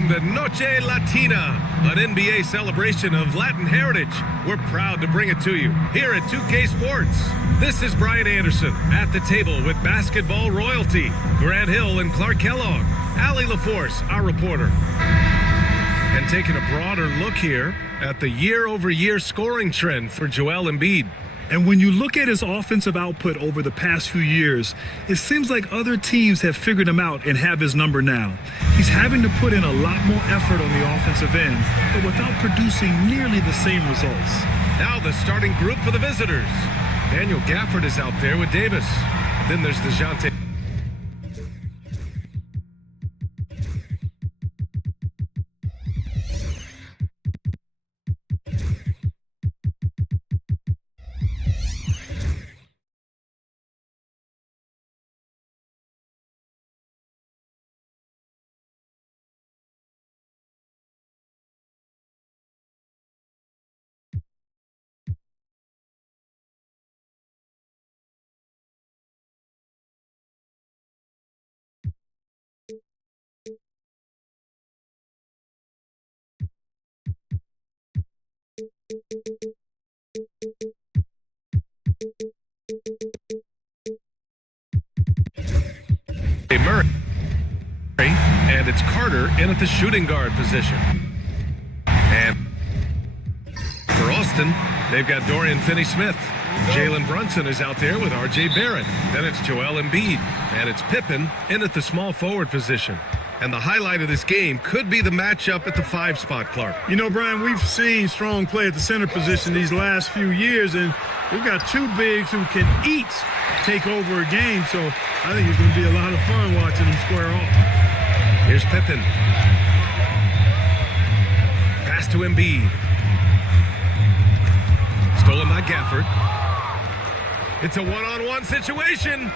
Welcome to Noche Latina, an NBA celebration of Latin heritage. We're proud to bring it to you here at 2K Sports. This is Brian Anderson at the table with basketball royalty, Grant Hill and Clark Kellogg, Allie LaForce, our reporter. And taking a broader look here at the year-over-year scoring trend for Joel Embiid. And when you look at his offensive output over the past few years, it seems like other teams have figured him out and have his number now. He's having to put in a lot more effort on the offensive end, but without producing nearly the same results. Now the starting group for the visitors. Daniel Gafford is out there with Davis. Then there's DeJounte. Murray, and it's Carter in at the shooting guard position. And for Austin, they've got Dorian Finney-Smith. Jalen Brunson is out there with R.J. Barrett. Then it's Joel Embiid, and it's Pippen in at the small forward position. And the highlight of this game could be the matchup at the 5 spot, Clark. You know, Brian, we've seen strong play at the center position these last few years, and we've got two bigs who can each take over a game, so I think it's going to be a lot of fun watching them square off. Here's Pippen. Pass to Embiid. Stolen by Gafford. It's a one-on-one situation.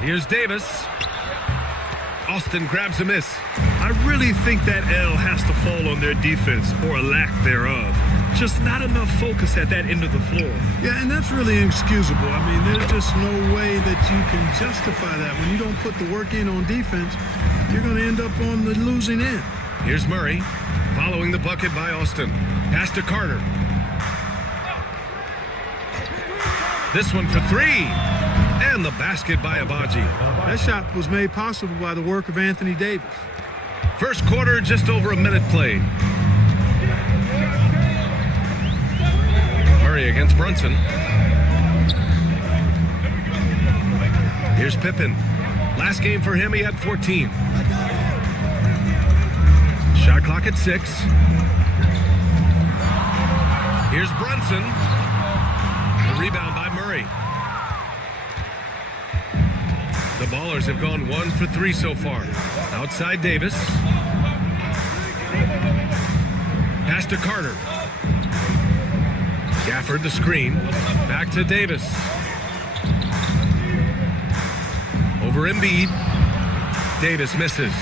Here's Davis. Austin grabs a miss. I really think that L has to fall on their defense, or a lack thereof. Just not enough focus at that end of the floor. Yeah, and that's really inexcusable. I mean, there's just no way that you can justify that. When you don't put the work in on defense, you're going to end up on the losing end. Here's Murray, following the bucket by Austin. Pass to Carter. This one for 3. And the basket by Agbaji. That shot was made possible by the work of Anthony Davis. First quarter, just over a minute played. Murray against Brunson. Here's Pippen. Last game for him, he had 14. Shot clock at 6. Here's Brunson. The rebound by Murray. The Ballers have gone 1 for 3 so far. Outside Davis. Pass to Carter. Gafford the screen. Back to Davis. Over Embiid. Davis misses.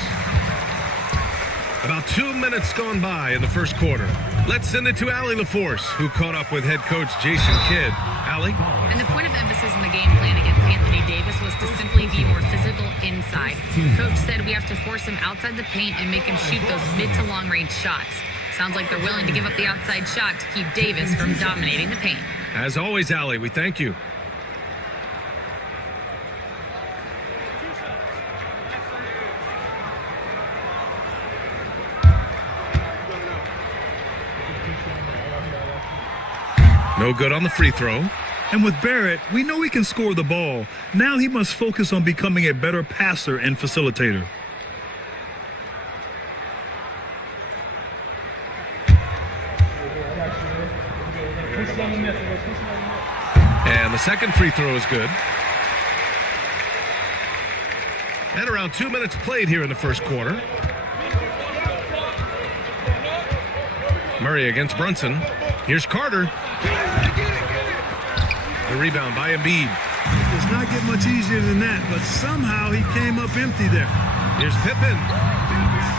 About 2 minutes gone by in the first quarter. Let's send it to Allie LaForce, who caught up with head coach Jason Kidd. Allie? And the point of emphasis in the game plan against Anthony Davis was to simply be more physical inside. Coach said we have to force him outside the paint and make him shoot those mid to long range shots. Sounds like they're willing to give up the outside shot to keep Davis from dominating the paint. As always, Allie, we thank you. No good on the free throw. And with Barrett, we know he can score the ball. Now he must focus on becoming a better passer and facilitator. And the second free throw is good. And around 2 minutes played here in the first quarter. Murray against Brunson. Here's Carter. The rebound by Embiid. It does not get much easier than that, but somehow he came up empty there. Here's Pippen.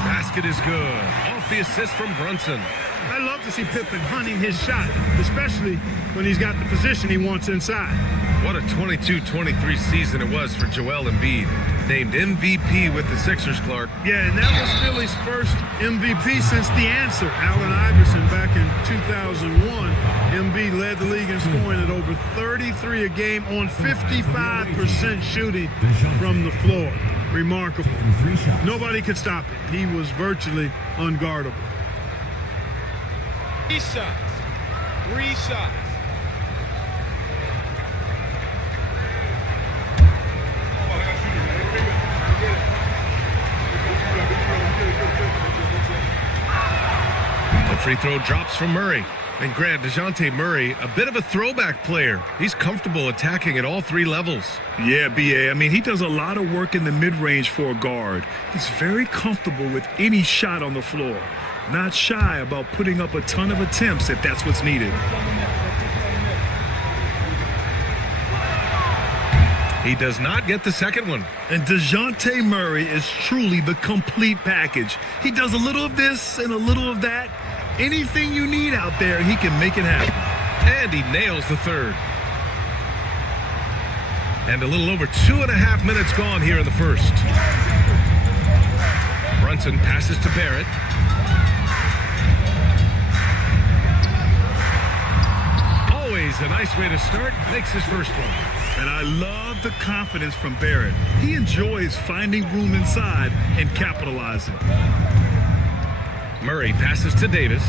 Basket is good. Off the assist from Brunson. I love to see Pippen hunting his shot, especially when he's got the position he wants inside. What a 22-23 season it was for Joel Embiid. Named MVP with the Sixers, Clark. Yeah, and that was Philly's first MVP since the answer, Allen Iverson, back in 2001. Embiid led the league in scoring at over 33 a game on 55% shooting from the floor. Remarkable. Nobody could stop it. He was virtually unguardable. 3 shots. 3 shots. The free throw drops from Murray. And Grant, DeJounte Murray, a bit of a throwback player. He's comfortable attacking at all 3 levels. Yeah, B.A. I mean, he does a lot of work in the mid-range for a guard. He's very comfortable with any shot on the floor. Not shy about putting up a ton of attempts if that's what's needed. He does not get the second one. And DeJounte Murray is truly the complete package. He does a little of this and a little of that. Anything you need out there, he can make it happen. And he nails the third. And a little over 2.5 minutes gone here in the first. Brunson passes to Barrett. Always a nice way to start. Makes his first one. And I love the confidence from Barrett. He enjoys finding room inside and capitalizing. Murray passes to Davis.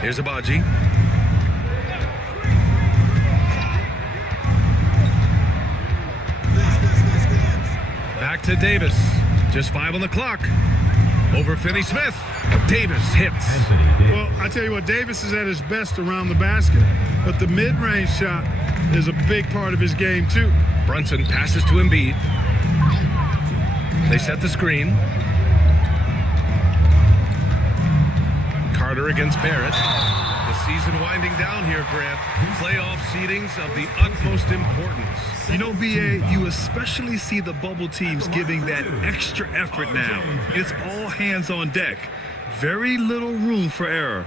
Here's Abaji. Back to Davis. Just 5 on the clock. Over Finney-Smith. Davis hits. Well, I tell you what, Davis is at his best around the basket, but the mid-range shot is a big part of his game, too. Brunson passes to Embiid. They set the screen. Carter against Barrett. The season winding down here, Grant. Playoff seedings of the utmost importance. You know, B.A., you especially see the bubble teams giving that extra effort now. It's all hands on deck. Very little room for error.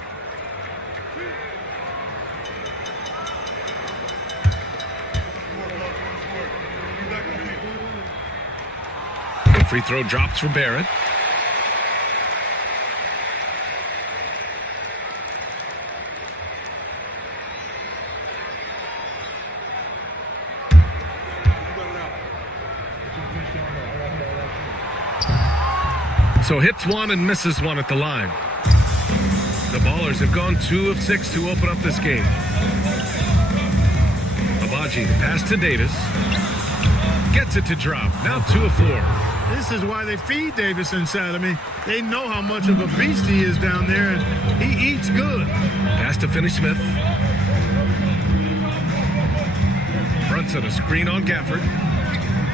The free throw drops for Barrett. So hits one and misses one at the line. The Ballers have gone 2 of 6 to open up this game. Abaji, the pass to Davis. Gets it to drop. Now 2 of 4. This is why they feed Davis inside. I mean, they know how much of a beast he is down there, and he eats good. Pass to Finney-Smith. Brunson, a screen on Gafford.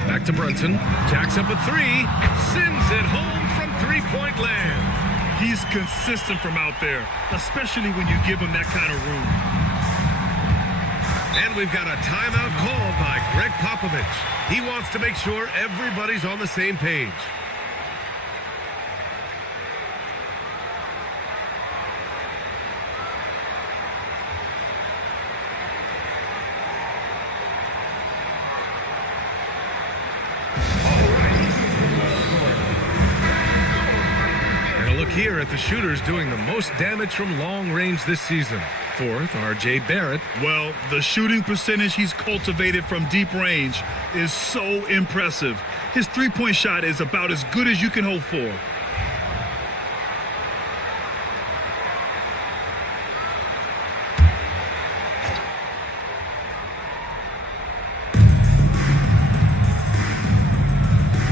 Back to Brunson. Jacks up a 3. Sends it home from 3-point land. He's consistent from out there, especially when you give him that kind of room. And we've got a timeout called by Greg Popovich. He wants to make sure everybody's on the same page. Here at the shooters doing the most damage from long range this season. 4th, R.J. Barrett. Well, the shooting percentage he's cultivated from deep range is so impressive. His three-point shot is about as good as you can hope for.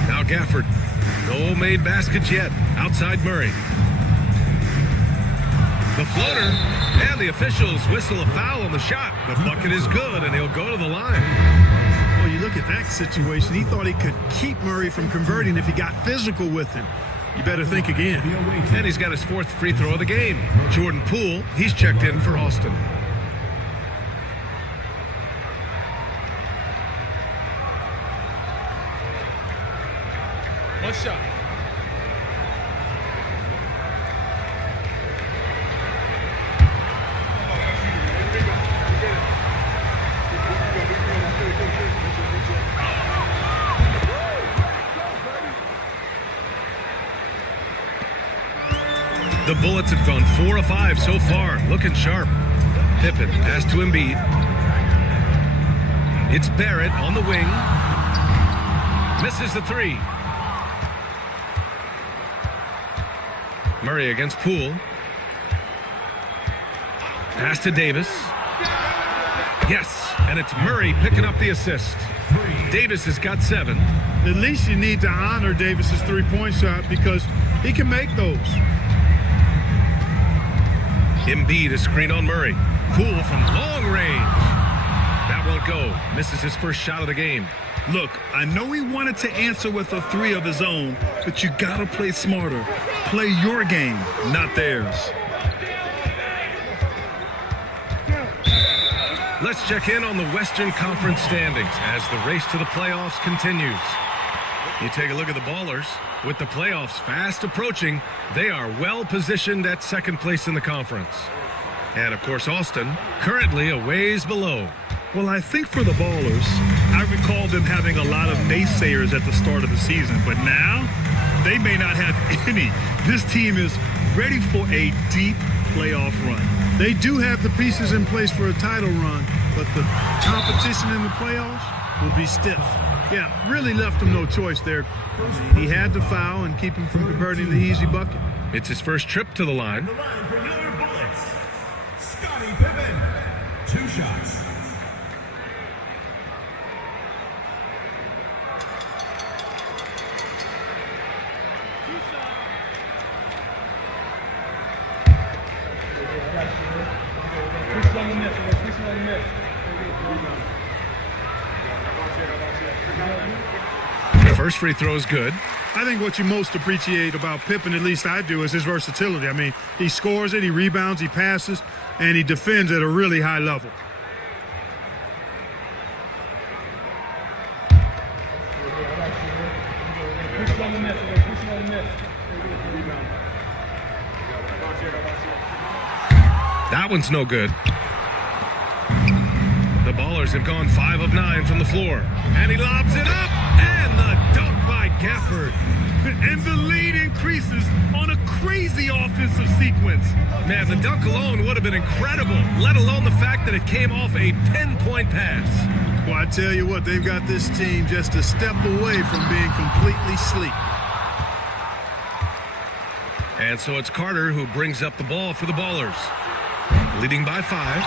Now Gafford. No made baskets yet. Outside Murray. The floater, and the officials whistle a foul on the shot. The bucket is good, and he'll go to the line. Well, you look at that situation. He thought he could keep Murray from converting if he got physical with him. You better think again. And he's got his 4th free throw of the game. Jordan Poole, he's checked in for Austin. One shot. The Bullets have gone 4 of 5 so far, looking sharp. Pippen pass to Embiid. It's Barrett on the wing. Misses the 3. Murray against Poole. Pass to Davis. Yes, and it's Murray picking up the assist. Davis has got 7. At least you need to honor Davis's three-point shot because he can make those. Embiid is screen on Murray. Poole from long range. That won't go. Misses his first shot of the game. Look, I know he wanted to answer with a 3 of his own, but you gotta play smarter. Play your game, not theirs. Let's check in on the Western Conference standings as the race to the playoffs continues. You take a look at the Ballers. With the playoffs fast approaching, they are well positioned at second place in the conference. And of course, Austin, currently a ways below. Well, I think for the Ballers, I recall them having a lot of naysayers at the start of the season, but now they may not have any. This team is ready for a deep playoff run. They do have the pieces in place for a title run, but the competition in the playoffs will be stiff. Yeah, really left him no choice there. He had to foul and keep him from converting the easy bucket. It's his first trip to the line. The line for your Bullets, Scottie Pippen. 2 shots. The first free throw is good. I think what you most appreciate about Pippen, at least I do, is his versatility. I mean, he scores it, he rebounds, he passes, and he defends at a really high level. That one's no good. The Ballers have gone 5 of 9 from the floor. And he lobs it up. And the dunk by Gafford. And the lead increases on a crazy offensive sequence. Man, the dunk alone would have been incredible, let alone the fact that it came off a pinpoint pass. Well, I tell you what, they've got this team just a step away from being completely asleep. And so it's Carter who brings up the ball for the Ballers. Leading by 5.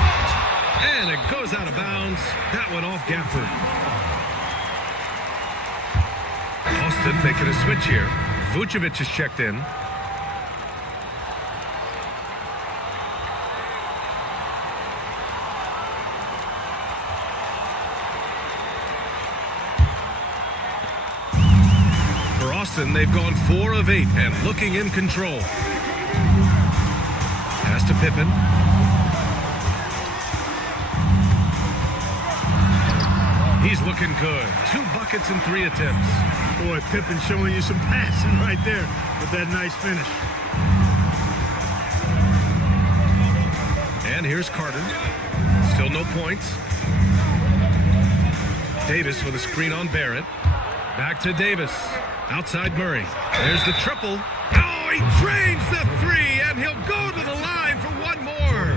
And it goes out of bounds. That went off Gafford. Austin making a switch here. Vucevic is checked in. For Austin, they've gone 4 of 8 and looking in control. Pass to Pippen. He's looking good. 2 buckets and 3 attempts. Boy, Pippen showing you some passing right there with that nice finish. And here's Carter. Still no points. Davis with a screen on Barrett. Back to Davis. Outside Murray. There's the triple. Oh, he drains the 3, and he'll go to the line for 1 more.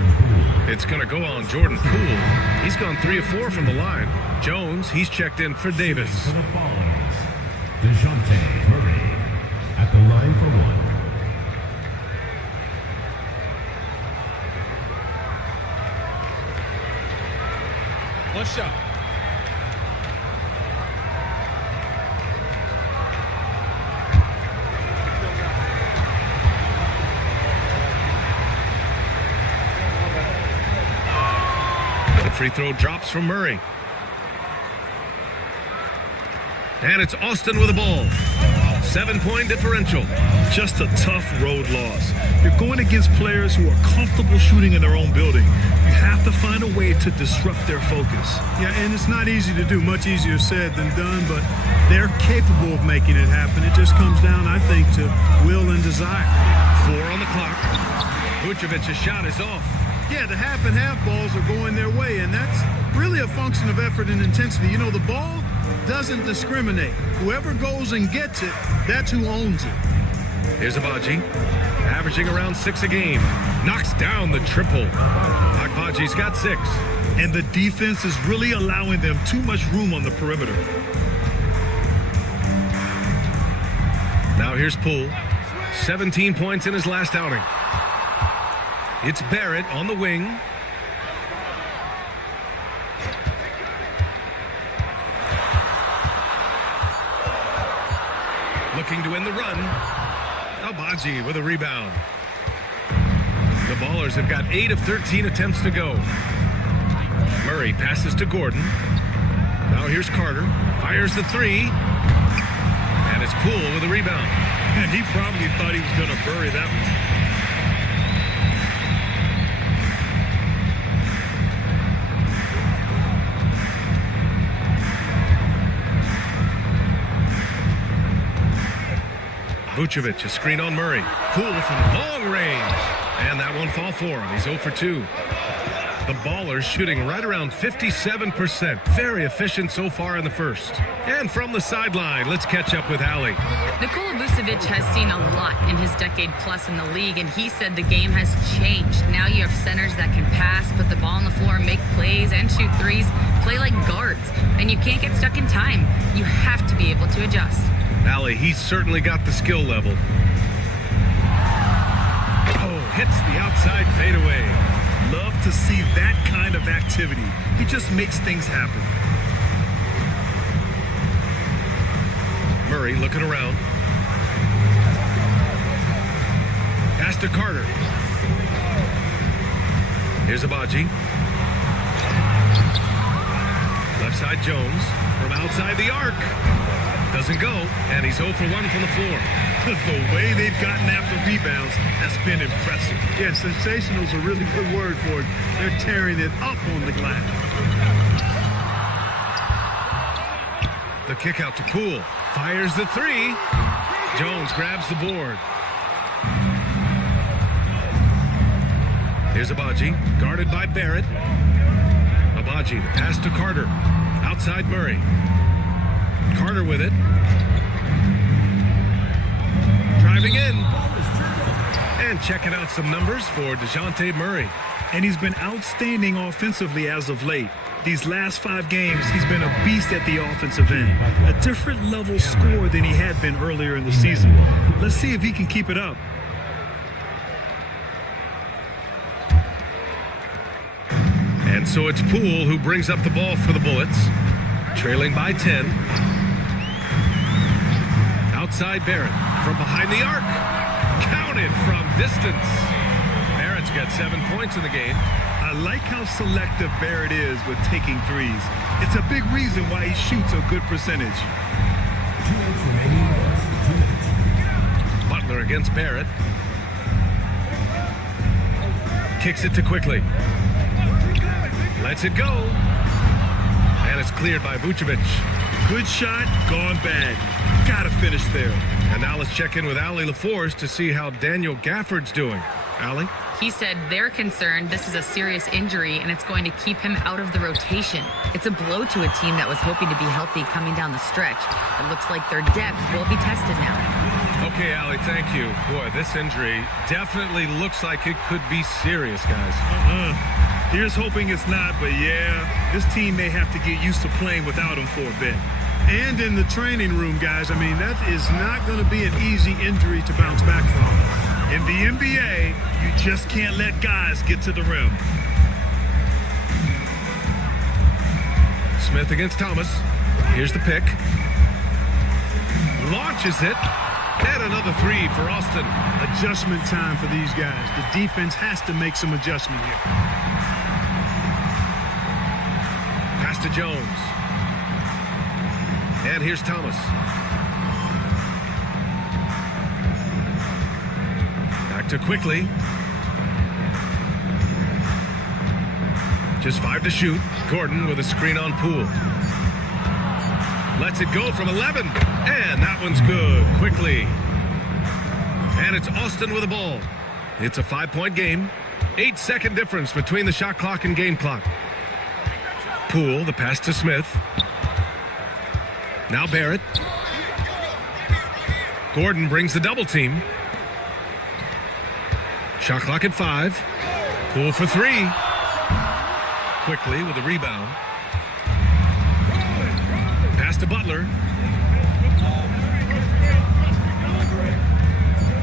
It's going to go on Jordan Poole. He's gone 3 of 4 from the line. Jones, he's checked in for Davis. For the Ballers, DeJounte Murray at the line for 1. One shot. The free throw drops from Murray. And it's Austin with the ball. 7-point differential. Just a tough road loss. You're going against players who are comfortable shooting in their own building. You have to find a way to disrupt their focus. Yeah, and it's not easy to do. Much easier said than done, but they're capable of making it happen. It just comes down, I think, to will and desire. 4 on the clock. Vucevic's shot is off. Yeah, the half and half balls are going their way, and that's really a function of effort and intensity. You know, the ball doesn't discriminate. Whoever goes and gets it, that's who owns it. Here's Abaji. averaging around 6 a game. Knocks down the triple. Agbaji's got 6. And the defense is really allowing them too much room on the perimeter. Now here's Poole. 17 points in his last outing. It's Barrett on the wing. Looking to win the run. Agbaji with a rebound. The Ballers have got 8 of 13 attempts to go. Murray passes to Gordon. Now here's Carter. Fires the 3. And it's Poole with a rebound. And he probably thought he was going to bury that one. Vucevic, a screen on Murray. Poole from long range. And that won't fall for him. He's 0 for 2. The Ballers shooting right around 57%. Very efficient so far in the first. And from the sideline, let's catch up with Allie. Nikola Vucevic has seen a lot in his decade plus in the league, and he said the game has changed. Now you have centers that can pass, put the ball on the floor, make plays, and shoot threes, play like guards. And you can't get stuck in time. You have to be able to adjust. Allie, he's certainly got the skill level. Oh, hits the outside fadeaway. Love to see that kind of activity. He just makes things happen. Murray looking around. Pass to Carter. Here's Agbaji. Left side Jones. From outside the arc. Doesn't go, and he's 0 for 1 from the floor. The way they've gotten after rebounds has been impressive. Yeah, sensational is a really good word for it. They're tearing it up on the glass. The kick out to Poole. Fires the 3. Jones grabs the board. Here's Agbaji, guarded by Barrett. Agbaji, the pass to Carter. Outside Murray. Carter with it. Driving in. And checking out some numbers for DeJounte Murray. And he's been outstanding offensively as of late. These last 5 games, he's been a beast at the offensive end. A different level score than he had been earlier in the season. Let's see if he can keep it up. And so it's Poole who brings up the ball for the Bullets. Trailing by 10. Outside Barrett. From behind the arc. Counted from distance. Barrett's got 7 points in the game. I like how selective Barrett is with taking threes. It's a big reason why he shoots a good percentage. 2 minutes remaining. 2 minutes. Butler against Barrett. Kicks it to Quickly. Lets it go. And it's cleared by Vucevic. Good shot, gone bad. Gotta finish there. And now let's check in with Allie LaForce to see how Daniel Gafford's doing. Allie? He said they're concerned this is a serious injury and it's going to keep him out of the rotation. It's a blow to a team that was hoping to be healthy coming down the stretch. It looks like their depth will be tested now. Okay, Allie, thank you. Boy, this injury definitely looks like it could be serious, guys. Here's hoping it's not, but yeah, this team may have to get used to playing without him for a bit. And in the training room, guys, I mean, that is not going to be an easy injury to bounce back from. In the NBA, you just can't let guys get to the rim. Smith against Thomas. Here's the pick. Launches it. And another 3 for Austin. Adjustment time for these guys. The defense has to make some adjustment here. Pass to Jones. And here's Thomas. Back to Quickly. Just 5 to shoot. Gordon with a screen on Poole. Lets it go from 11. And that one's good. Quickly. And it's Austin with the ball. It's a 5-point game. 8-second difference between the shot clock and game clock. Poole, the pass to Smith. Now Barrett. Gordon brings the double team. Shot clock at 5. Pull for 3. Quickly with a rebound. Pass to Butler.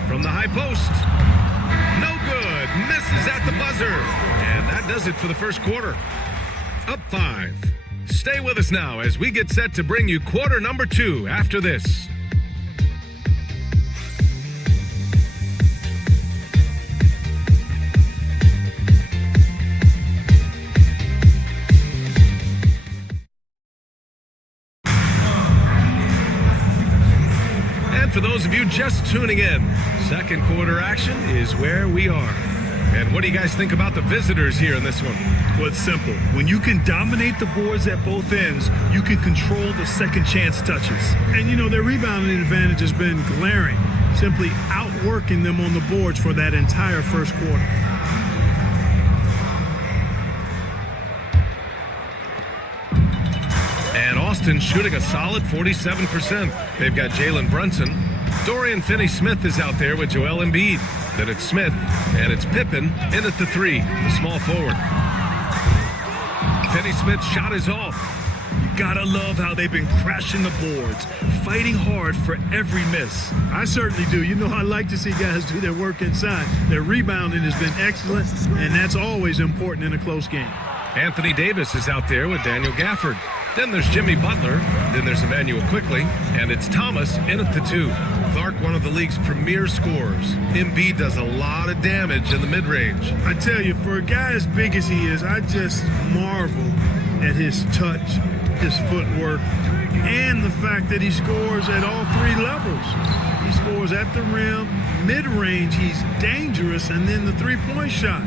From the high post. No good. Misses at the buzzer. And that does it for the first quarter. Up 5. Stay with us now as we get set to bring you quarter number 2 after this. For those of you just tuning in, second quarter action is where we are. And what do you guys think about the visitors here in this one? Well, it's simple. When you can dominate the boards at both ends, you can control the second chance touches. And you know, their rebounding advantage has been glaring, simply outworking them on the boards for that entire first quarter. And Austin shooting a solid 47%. They've got Jalen Brunson. Dorian Finney-Smith is out there with Joel Embiid. Then it's Smith, and it's Pippen in at the 3, the small forward. Finney-Smith's shot is off. You gotta love how they've been crashing the boards, fighting hard for every miss. I certainly do. You know, I like to see guys do their work inside. Their rebounding has been excellent, and that's always important in a close game. Anthony Davis is out there with Daniel Gafford. Then there's Jimmy Butler. Then there's Emmanuel Quickley. And it's Thomas in at the 2. Clark, one of the league's premier scorers. Embiid does a lot of damage in the mid-range. I tell you, for a guy as big as he is, I just marvel at his touch, his footwork, and the fact that he scores at all 3 levels. He scores at the rim, mid-range, he's dangerous, and then the three-point shot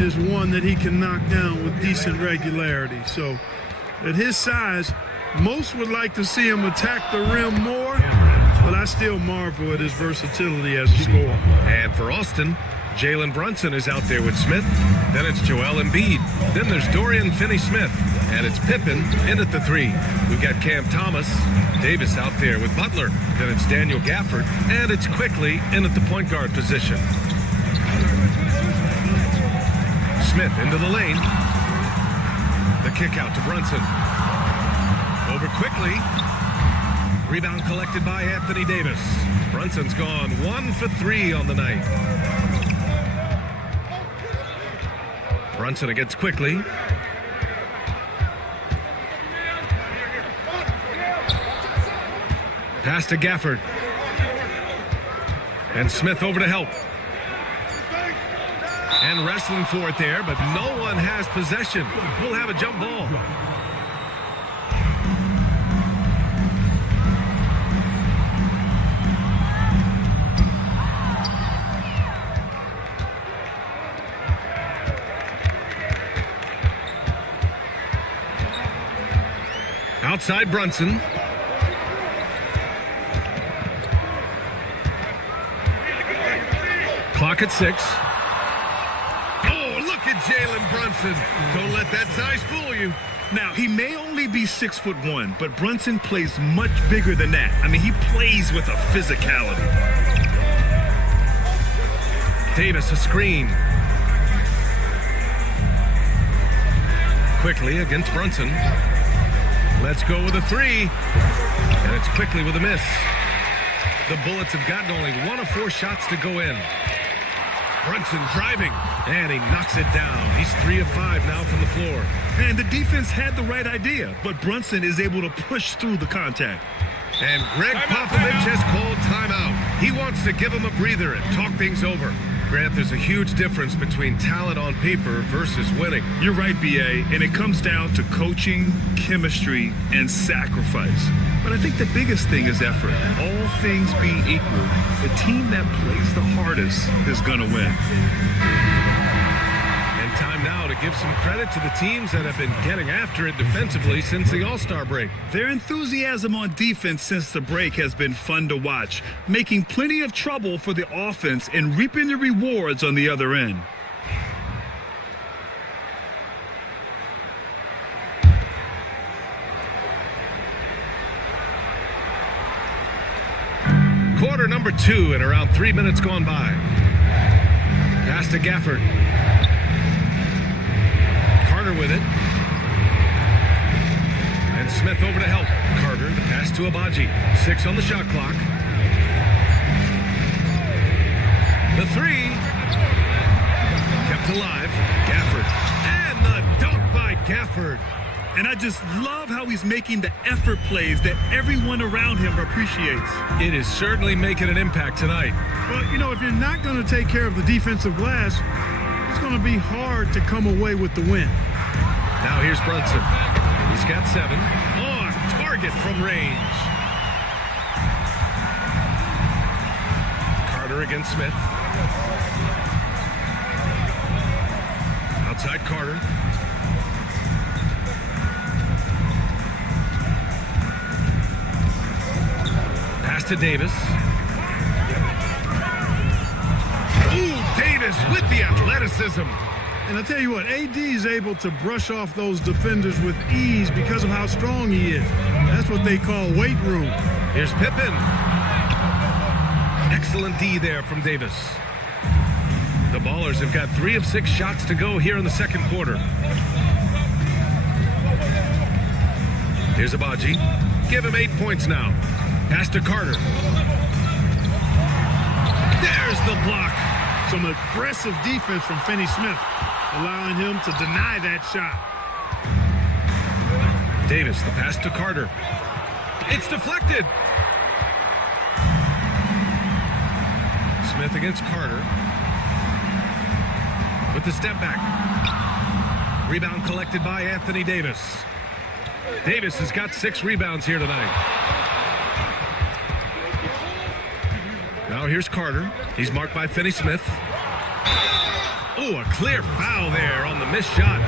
is one that he can knock down with decent regularity. So at his size, most would like to see him attack the rim more, but I still marvel at his versatility as a scorer. And for Austin, Jalen Brunson is out there with Smith. Then it's Joel Embiid. Then there's Dorian Finney-Smith. And it's Pippen in at the 3. We've got Cam Thomas. Davis out there with Butler. Then it's Daniel Gafford. And it's Quickley in at the point guard position. Smith into the lane. The kick out to Brunson. Over Quickley. Rebound collected by Anthony Davis. Brunson's gone 1 for 3 on the night. Brunson against Quickley. Pass to Gafford. And Smith over to help. And wrestling for it there, but no one has possession. We'll have a jump ball. Outside Brunson. Clock at 6. Oh, look at Jalen Brunson. Don't let that size fool you. Now, he may only be 6'1", but Brunson plays much bigger than that. I mean, he plays with a physicality. Davis, a screen. Quickly against Brunson. Let's go with a 3. And it's Quickley with a miss. The Bullets have gotten only 1 of 4 shots to go in. Brunson driving, and he knocks it down. He's 3 of 5 now from the floor. And the defense had the right idea, but Brunson is able to push through the contact. And Greg Popovich has called timeout. He wants to give him a breather and talk things over. Grant, there's a huge difference between talent on paper versus winning. You're right, B.A., and it comes down to coaching, chemistry, and sacrifice. But I think the biggest thing is effort. All things being equal, the team that plays the hardest is going to win. And time now to give some credit to the teams that have been getting after it defensively since the All-Star break. Their enthusiasm on defense since the break has been fun to watch, making plenty of trouble for the offense and reaping the rewards on the other end. Quarter number 2 and around 3 minutes gone by. pass to Gafford. Carter with it. And Smith over to help. Carter, the pass to Agbaji. 6 on the shot clock. The 3. Kept alive. Gafford. And the dunk by Gafford. And I just love how he's making the effort plays that everyone around him appreciates. It is certainly making an impact tonight. But, you know, if you're not going to take care of the defensive glass, it's going to be hard to come away with the win. Now here's Brunson. He's got 7. Oh, a target from range. Carter against Smith. Outside Carter. Pass to Davis. Ooh, Davis with the athleticism. And I tell you what, AD is able to brush off those defenders with ease because of how strong he is. That's what they call weight room. Here's Pippen. Excellent D there from Davis. The Ballers have got 3 of 6 shots to go here in the second quarter. Here's Agbaji. Give him 8 points now. Pass to Carter. There's the block. Some aggressive defense from Finney Smith, allowing him to deny that shot. Davis, the pass to Carter. It's deflected. Smith against Carter. With the step back. Rebound collected by Anthony Davis. Davis has got 6 rebounds here tonight. Now here's Carter. He's marked by Finney Smith. Oh, a clear foul there on the missed shot.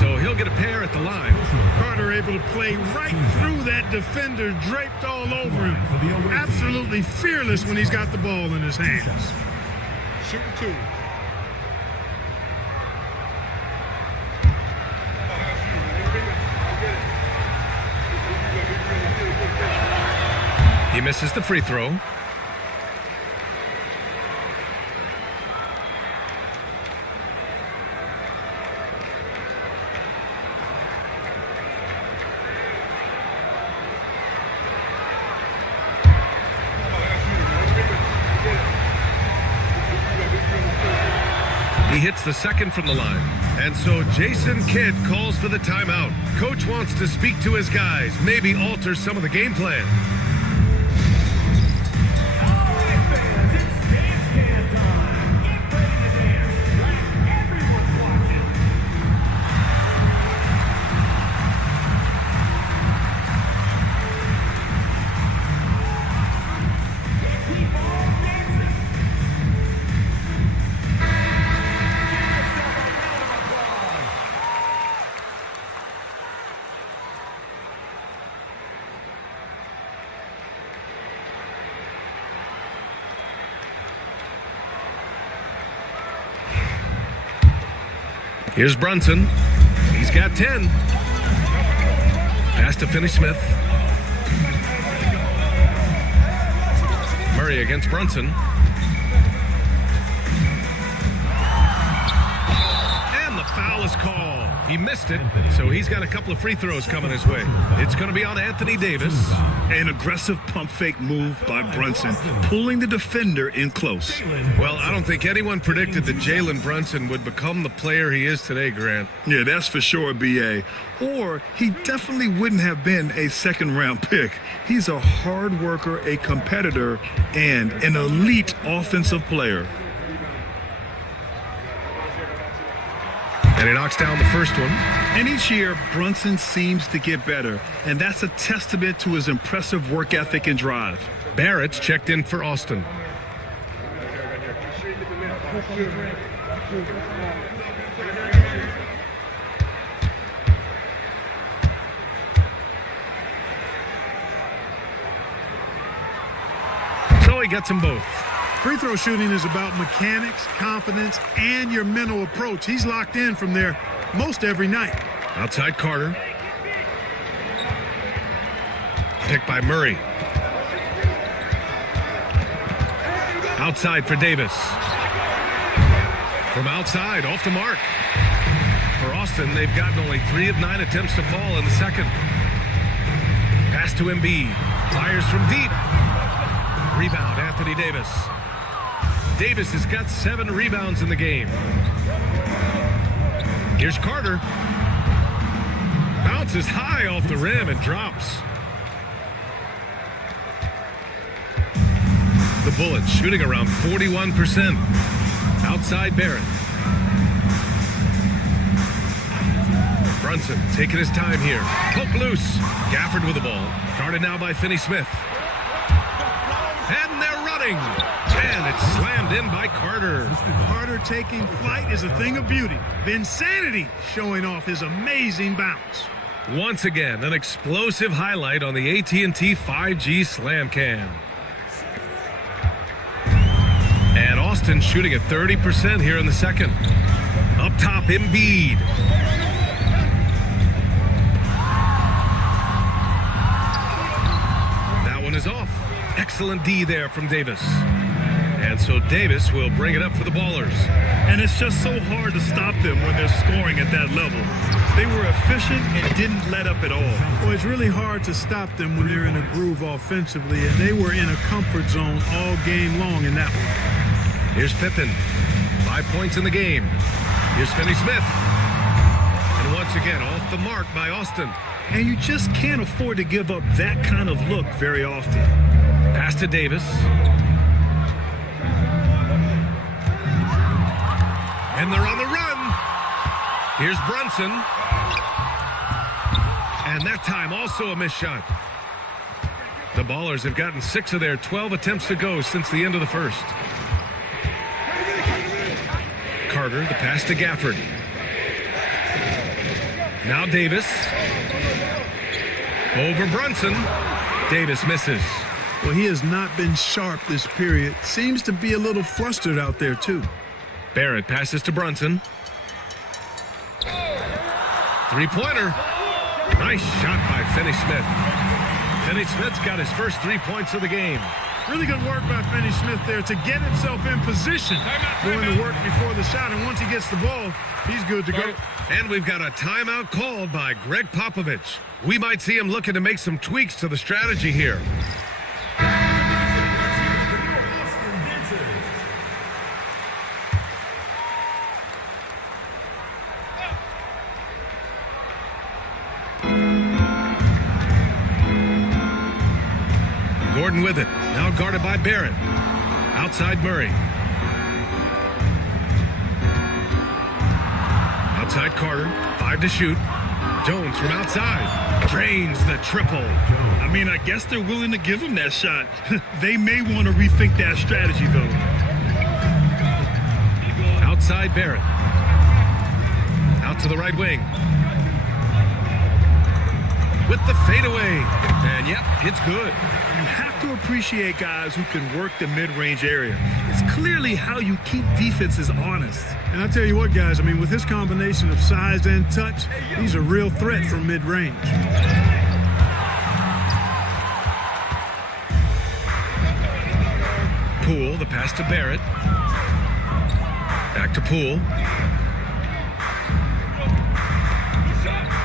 So he'll get a pair at the line. Carter able to play right through that defender, draped all over him. Absolutely fearless when he's got the ball in his hands. Shooting 2. He misses the free throw. He hits the second from the line. And so Jason Kidd calls for the timeout. Coach wants to speak to his guys, maybe alter some of the game plan. Here's Brunson. He's got 10. Pass to Finney Smith. Murray against Brunson. And the foul is called. He missed it, so he's got a couple of free throws coming his way. It's going to be on Anthony Davis. An aggressive pump fake move by Brunson, pulling the defender in close. Well, I don't think anyone predicted that Jalen Brunson would become the player he is today, Grant. Yeah, that's for sure, B.A. Or he definitely wouldn't have been a second-round pick. He's a hard worker, a competitor, and an elite offensive player. And he knocks down the first one. And each year, Brunson seems to get better, and that's a testament to his impressive work ethic and drive. Barrett's checked in for Austin. So he gets them both. Free throw shooting is about mechanics, confidence, and your mental approach. He's locked in from there most every night. Outside Carter. Picked by Murray. Outside for Davis. From outside, off the mark. For Austin, they've gotten only 3 of 9 attempts to fall in the second. Pass to Embiid. Fires from deep. Rebound, Anthony Davis. Davis has got 7 rebounds in the game. Here's Carter. Bounces high off the rim and drops. The Bullets shooting around 41%. Outside Barrett. Brunson taking his time here. Poke loose. Gafford with the ball. Guarded now by Finney-Smith. And they're running. And it's slammed in by Carter. Carter taking flight is a thing of beauty. Vinsanity showing off his amazing bounce. Once again, an explosive highlight on the AT&T 5G Slam Cam. And Austin shooting at 30% here in the second. Up top, Embiid. That one is off. Excellent D there from Davis. And so Davis will bring it up for the Ballers. And it's just so hard to stop them when they're scoring at that level. They were efficient and didn't let up at all. Well, it's really hard to stop them when they're in a groove offensively, and they were in a comfort zone all game long in that one. Here's Pippen. 5 points in the game. Here's Finney-Smith. And once again, off the mark by Austin. And you just can't afford to give up that kind of look very often. Pass to Davis. And they're on the run. Here's Brunson. And that time also a missed shot. The Ballers have gotten 6 of their 12 attempts to go since the end of the first. Carter, the pass to Gafford. Now Davis. Over Brunson. Davis misses. Well, he has not been sharp this period. Seems to be a little flustered out there, too. Barrett passes to Brunson. Three-pointer. Nice shot by Finney-Smith. Finney-Smith's got his first 3 points of the game. Really good work by Finney-Smith there to get himself in position. Going to work before the shot, and once he gets the ball, he's good to go. And we've got a timeout called by Greg Popovich. We might see him looking to make some tweaks to the strategy here. Gordon with it. Now guarded by Barrett. Outside Murray. Outside Carter. 5 to shoot. Jones from outside. Drains the triple. I mean, I guess they're willing to give him that shot. They may want to rethink that strategy, though. Outside Barrett. Out to the right wing. With the fadeaway. And yep, it's good. You have to appreciate guys who can work the mid-range area. It's clearly how you keep defenses honest. And I tell you what, guys, I mean, with his combination of size and touch, he's a real threat from mid-range. Poole, the pass to Barrett. Back to Poole.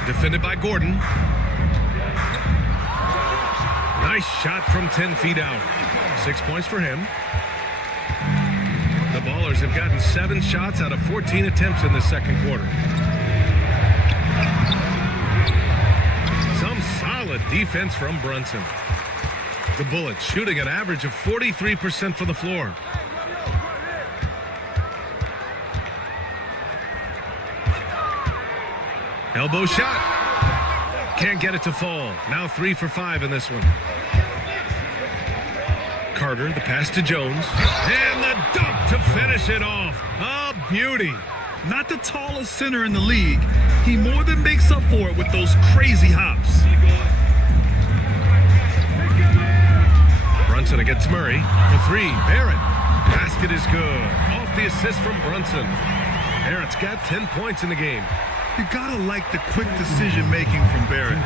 Defended by Gordon. Nice shot from 10 feet out. 6 points for him. The Ballers have gotten 7 shots out of 14 attempts in the second quarter. Some solid defense from Brunson. The Bullets shooting an average of 43% from the floor. Elbow shot. Can't get it to fall. Now 3 for 5 in this one. Carter, the pass to Jones. And the dunk to finish it off. A beauty. Not the tallest center in the league. He more than makes up for it with those crazy hops. Brunson against Murray. For 3. Barrett. Basket is good. Off the assist from Brunson. Barrett's got 10 points in the game. You gotta like the quick decision-making from Barrett.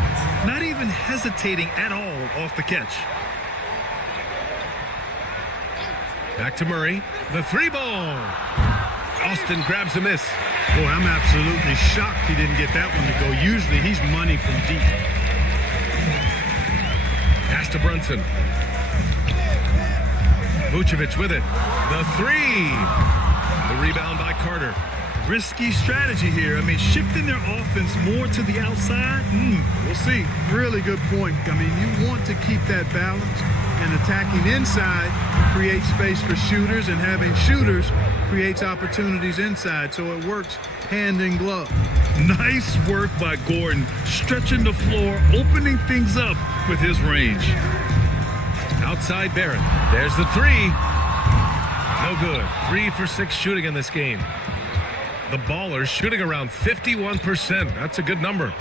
Not even hesitating at all off the catch. Back to Murray. The 3 ball. Austin grabs a miss. Boy, I'm absolutely shocked he didn't get that one to go. Usually he's money from deep. Pass to Brunson. Vucevic with it. The three. The rebound by Carter. Risky strategy here. I mean, shifting their offense more to the outside, we'll see. Really good point. I mean, you want to keep that balance, and attacking inside creates space for shooters, and having shooters creates opportunities inside, so it works hand in glove. Nice work by Gordon, stretching the floor, opening things up with his range. Outside Barrett. There's the three. No good. 3 for 6 shooting in this game. The Ballers shooting around 51%. That's a good number.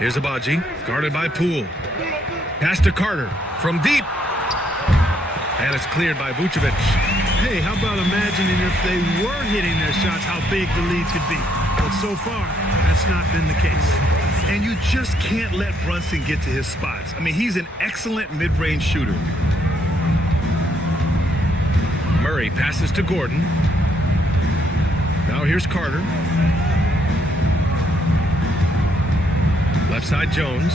Here's Agbaji, guarded by Poole. Pass to Carter from deep. And it's cleared by Vucevic. Hey, how about imagining if they were hitting their shots, how big the lead could be? But so far, that's not been the case. And you just can't let Brunson get to his spots. I mean, he's an excellent mid-range shooter. Murray passes to Gordon. Now here's Carter. Left side Jones.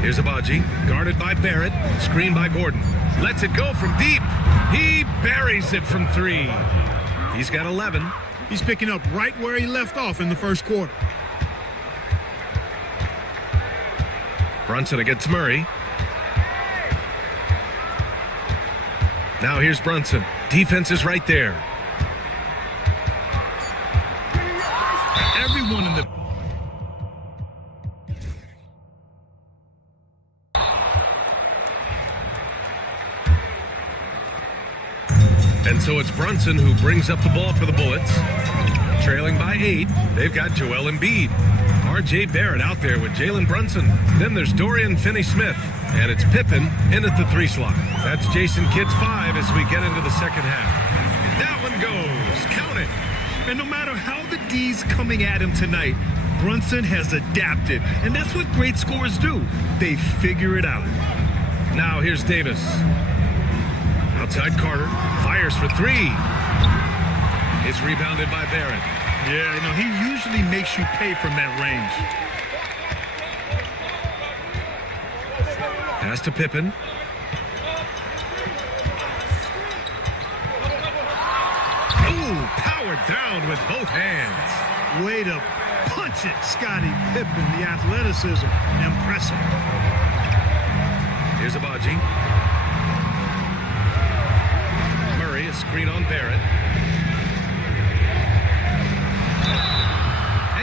Here's Agbaji, guarded by Barrett, screened by Gordon. Lets it go from deep. He buries it from 3. He's got 11. He's picking up right where he left off in the first quarter. Brunson against Murray. Now here's Brunson. Defense is right there. Everyone in the... And so it's Brunson who brings up the ball for the Bullets. Trailing by 8, they've got Joel Embiid. R.J. Barrett out there with Jalen Brunson. Then there's Dorian Finney-Smith. And it's Pippen in at the 3 slot. That's Jason Kidd's 5 as we get into the second half. That one goes. Count it. And no matter how the D's coming at him tonight, Brunson has adapted. And that's what great scorers do. They figure it out. Now here's Davis. Outside Carter. Fires for 3. It's rebounded by Barrett. Yeah, you know, he usually makes you pay from that range. Pass to Pippen. Ooh, powered down with both hands. Way to punch it, Scottie Pippen. The athleticism, impressive. Here's Agbaji. Murray, a screen on Barrett.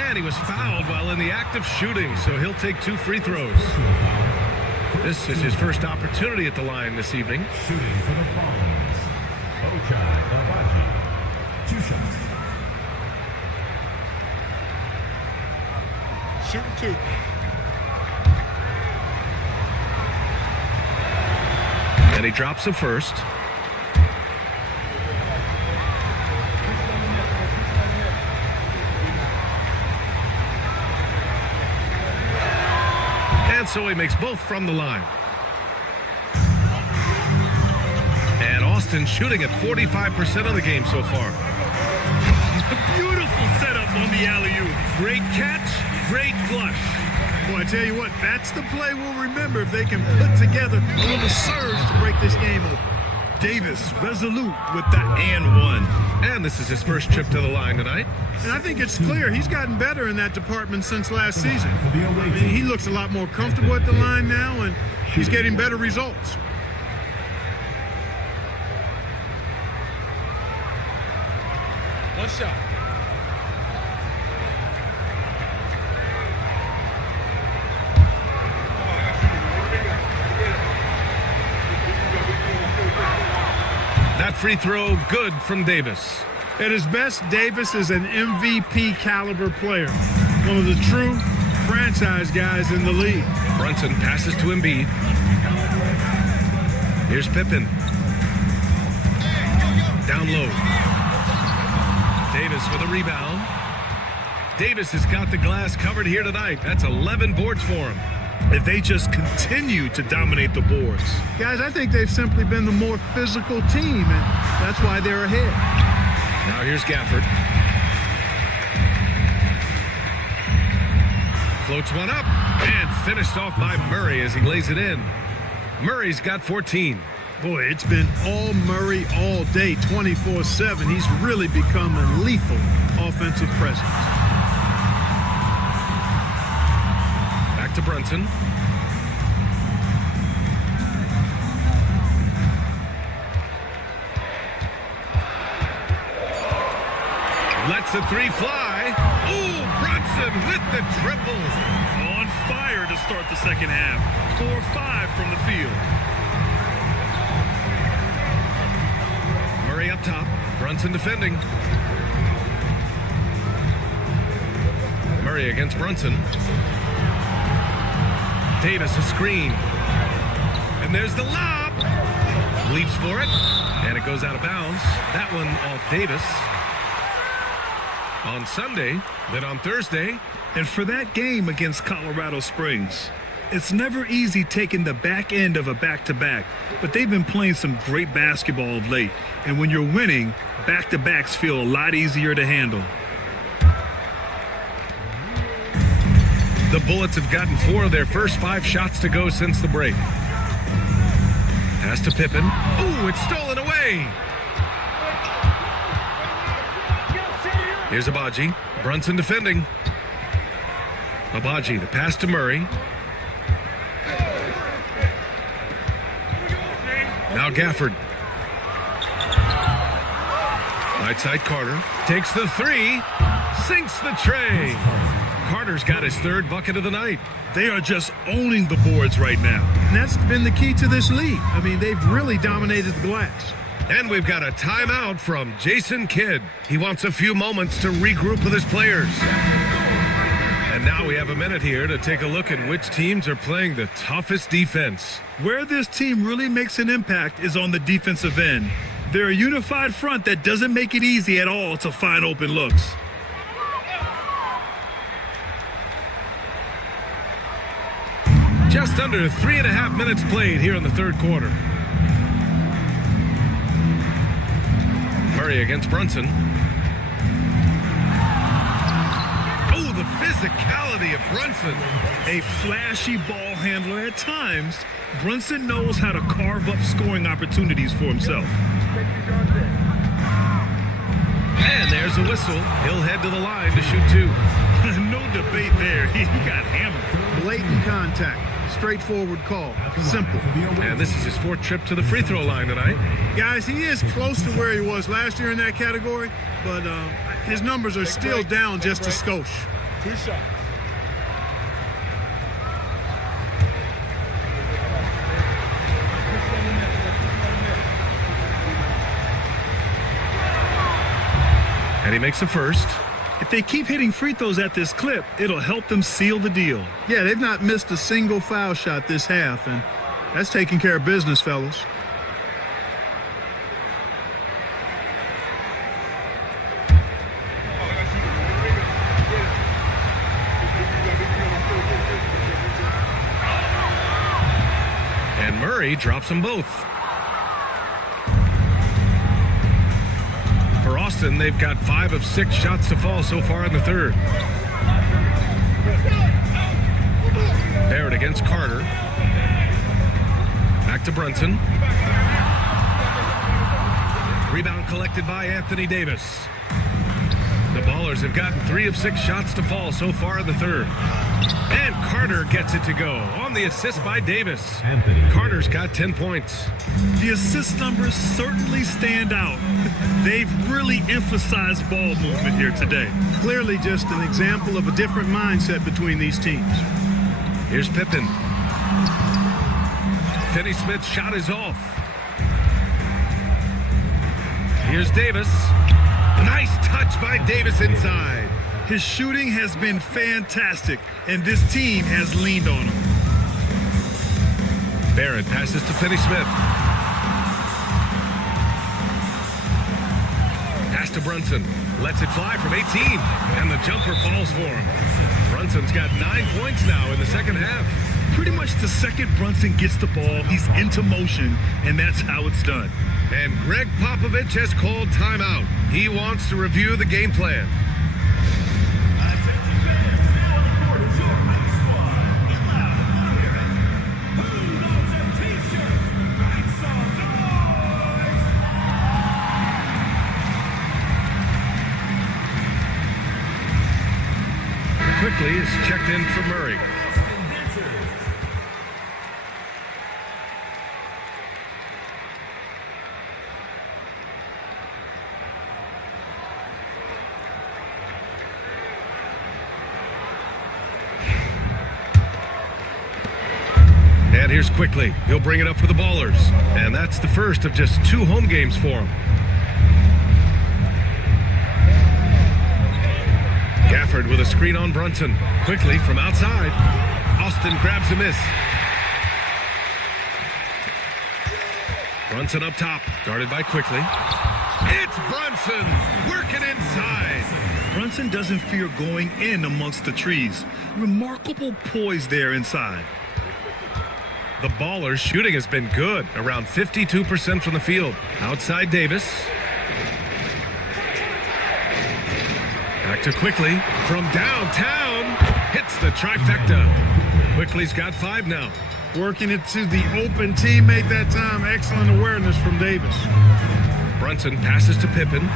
And he was fouled while in the act of shooting, so he'll take 2 free throws. This is his first opportunity at the line this evening. Shooting for the Ballers. Ochai Agbaji. 2 shots. Shooting 2. And he drops the first. And so he makes both from the line. And Austin shooting at 45% of the game so far. Beautiful setup on the alley-oop. Great catch, great flush. Boy, I tell you what, that's the play we'll remember if they can put together a little surge to break this game open. Davis resolute with the and one. And this is his first trip to the line tonight. And I think it's clear he's gotten better in that department since last season. I mean, he looks a lot more comfortable at the line now, and he's getting better results. One shot. That free throw good from Davis. At his best, Davis is an MVP caliber player. One of the true franchise guys in the league. Brunson passes to Embiid. Here's Pippen. Down low. Davis with a rebound. Davis has got the glass covered here tonight. That's 11 boards for him. if they just continue to dominate the boards. Guys, I think they've simply been the more physical team, and that's why they're ahead. Now here's Gafford. Floats one up and finished off by Murray as he lays it in. Murray's got 14. Boy, it's been all Murray all day, 24/7. He's really become a lethal offensive presence. Back to Brunson. Lets the three fly. Ooh, Brunson with the triple. On fire to start the second half. 4-5 from the field. Murray up top. Brunson defending. Murray against Brunson. Davis a screen. And there's the lob. Leaps for it. And it goes out of bounds. That one off Davis. On Sunday, then on Thursday. And for that game against Colorado Springs, it's never easy taking the back end of a back-to-back, but they've been playing some great basketball of late. And when you're winning, back-to-backs feel a lot easier to handle. The Bullets have gotten 4 of their first 5 shots to go since the break. Pass to Pippen. Ooh, it's stolen away. Here's Abaji. Brunson defending. Abaji, the pass to Murray. Now Gafford. Right side Carter. Takes the 3. Sinks the tray. Carter's got his 3rd bucket of the night. They are just owning the boards right now. And that's been the key to this league. I mean, they've really dominated the glass. And we've got a timeout from Jason Kidd. He wants a few moments to regroup with his players. And now we have a minute here to take a look at which teams are playing the toughest defense. Where this team really makes an impact is on the defensive end. They're a unified front that doesn't make it easy at all to find open looks. Just under 3.5 minutes played here in the 3rd quarter. Murray against Brunson. Oh, the physicality of Brunson. A flashy ball handler at times, Brunson knows how to carve up scoring opportunities for himself. And there's a whistle. He'll head to the line to shoot 2. No debate there. He got hammered. Blatant contact. Straightforward call. Simple. And this is his 4th trip to the free throw line tonight. Guys, he is close to where he was last year in that category, but his numbers are still down just a skosh. 2 shots. And he makes the 1st. If they keep hitting free throws at this clip, it'll help them seal the deal. Yeah, they've not missed a single foul shot this half, and that's taking care of business, fellas. And Murray drops them both. For Austin, they've got 5 of 6 shots to fall so far in the 3rd. Barrett against Carter. Back to Brunson. Rebound collected by Anthony Davis. The Ballers have gotten 3 of 6 shots to fall so far in the 3rd. And Carter gets it to go on the assist by Davis. Carter's got 10 points. The assist numbers certainly stand out. They've really emphasized ball movement here today. Clearly just an example of a different mindset between these teams. Here's Pippen. Finney Smith's shot is off. Here's Davis. Nice touch by Davis inside. His shooting has been fantastic, and this team has leaned on him. Barrett passes to Finney Smith. Pass to Brunson. Lets it fly from 18, and the jumper falls for him. Brunson's got 9 points now in the second half. Pretty much the second Brunson gets the ball, he's into motion, and that's how it's done. And Greg Popovich has called timeout. He wants to review the game plan. Quickly is checked in for Murray. And here's Quickly. He'll bring it up for the Ballers. And that's the first of just 2 home games for him. Gafford with a screen on Brunson. Quickly from outside. Austin grabs a miss. Brunson up top. Guarded by Quickly. It's Brunson working inside. Brunson doesn't fear going in amongst the trees. Remarkable poise there inside. The Ballers' shooting has been good, around 52% from the field. Outside Davis. Back to Quickly from downtown. Hits the trifecta. Quickly's got 5 now. Working it to the open teammate that time. Excellent awareness from Davis. Brunson passes to Pippen.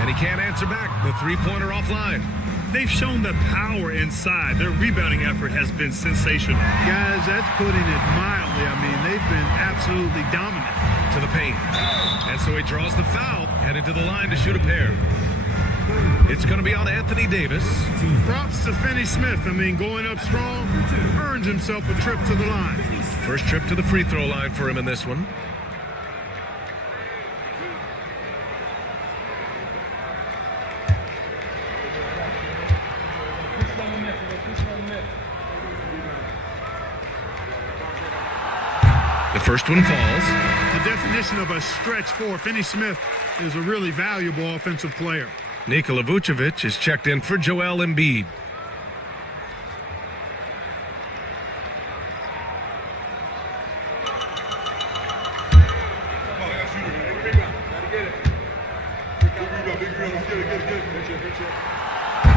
And he can't answer back. The 3-pointer offline. They've shown the power inside. Their rebounding effort has been sensational. Guys, that's putting it mildly. I mean, they've been absolutely dominant. To the paint. And so he draws the foul, headed to the line to shoot a pair. It's going to be on Anthony Davis. Props to Finney Smith. I mean, going up strong, earns himself a trip to the line. First trip to the free throw line for him in this one. The first one falls. The definition of a stretch 4. Finney Smith is a really valuable offensive player. Nikola Vucevic is checked in for Joel Embiid.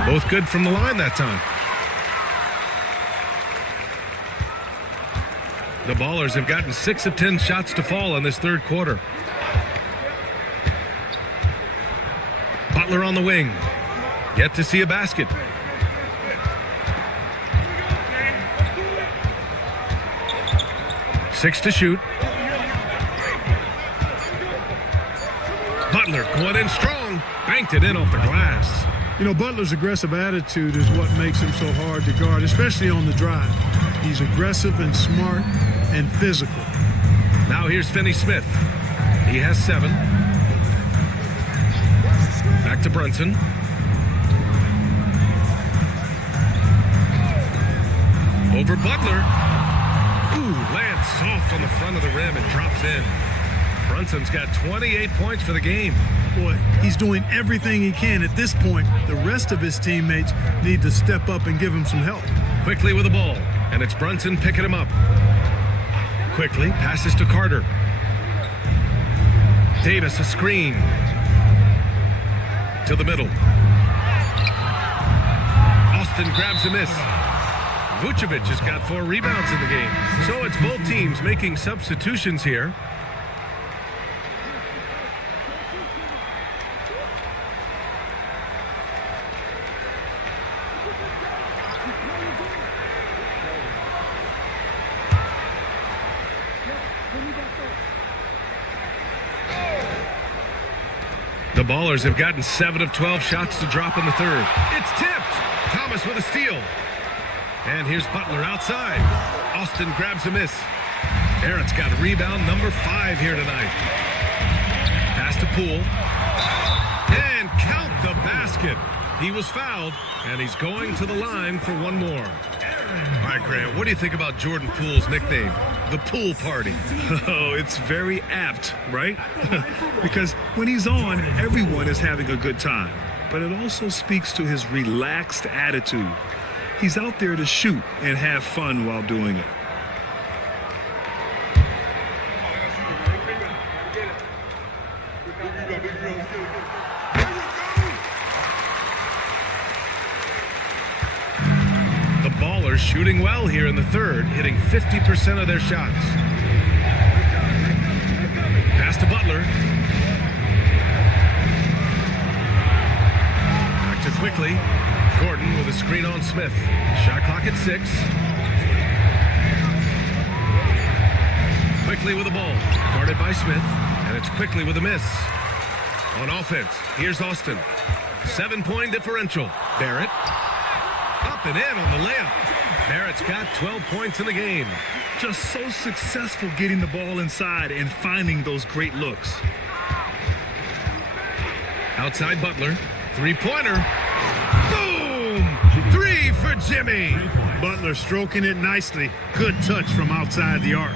Both good from the line that time. The Ballers have gotten 6 of 10 shots to fall in this third quarter. Butler on the wing. Yet to see a basket. Six to shoot. Butler going in strong. Banked it in off the glass. You know, Butler's aggressive attitude is what makes him so hard to guard, especially on the drive. He's aggressive and smart and physical. Now here's Finney Smith. He has 7. Back to Brunson. Over Butler. Ooh, lands soft on the front of the rim and drops in. Brunson's got 28 points for the game. Boy, he's doing everything he can at this point. The rest of his teammates need to step up and give him some help. Quickly with the ball, and it's Brunson picking him up. Quickly passes to Carter. Davis a screen. To the middle. Austin grabs a miss. Vucevic has got 4 rebounds in the game. So it's both teams making substitutions here. The Ballers have gotten 7 of 12 shots to drop in the third. It's tipped. Thomas with a steal. And here's Butler outside. Austin grabs a miss. Barrett's got rebound number 5 here tonight. Pass to Poole. And count the basket. He was fouled, and he's going to the line for one more. All right, Grant, what do you think about Jordan Poole's nickname, the Pool Party? Oh, it's very apt, right? Because when he's on, everyone is having a good time. But it also speaks to his relaxed attitude. He's out there to shoot and have fun while doing it. The Ballers shooting well here in the third, hitting 50% of their shots. Pass to Butler. Back to Quickly. Gordon with a screen on Smith. Shot clock at 6. Quickly with the ball. Guarded by Smith. And it's Quickly with a miss. On offense, here's Austin. 7-point differential. Barrett. Up and in on the layup. Barrett's got 12 points in the game. Just so successful getting the ball inside and finding those great looks. Outside Butler. Three-pointer. Boom! 3 for Jimmy. Butler stroking it nicely. Good touch from outside the arc.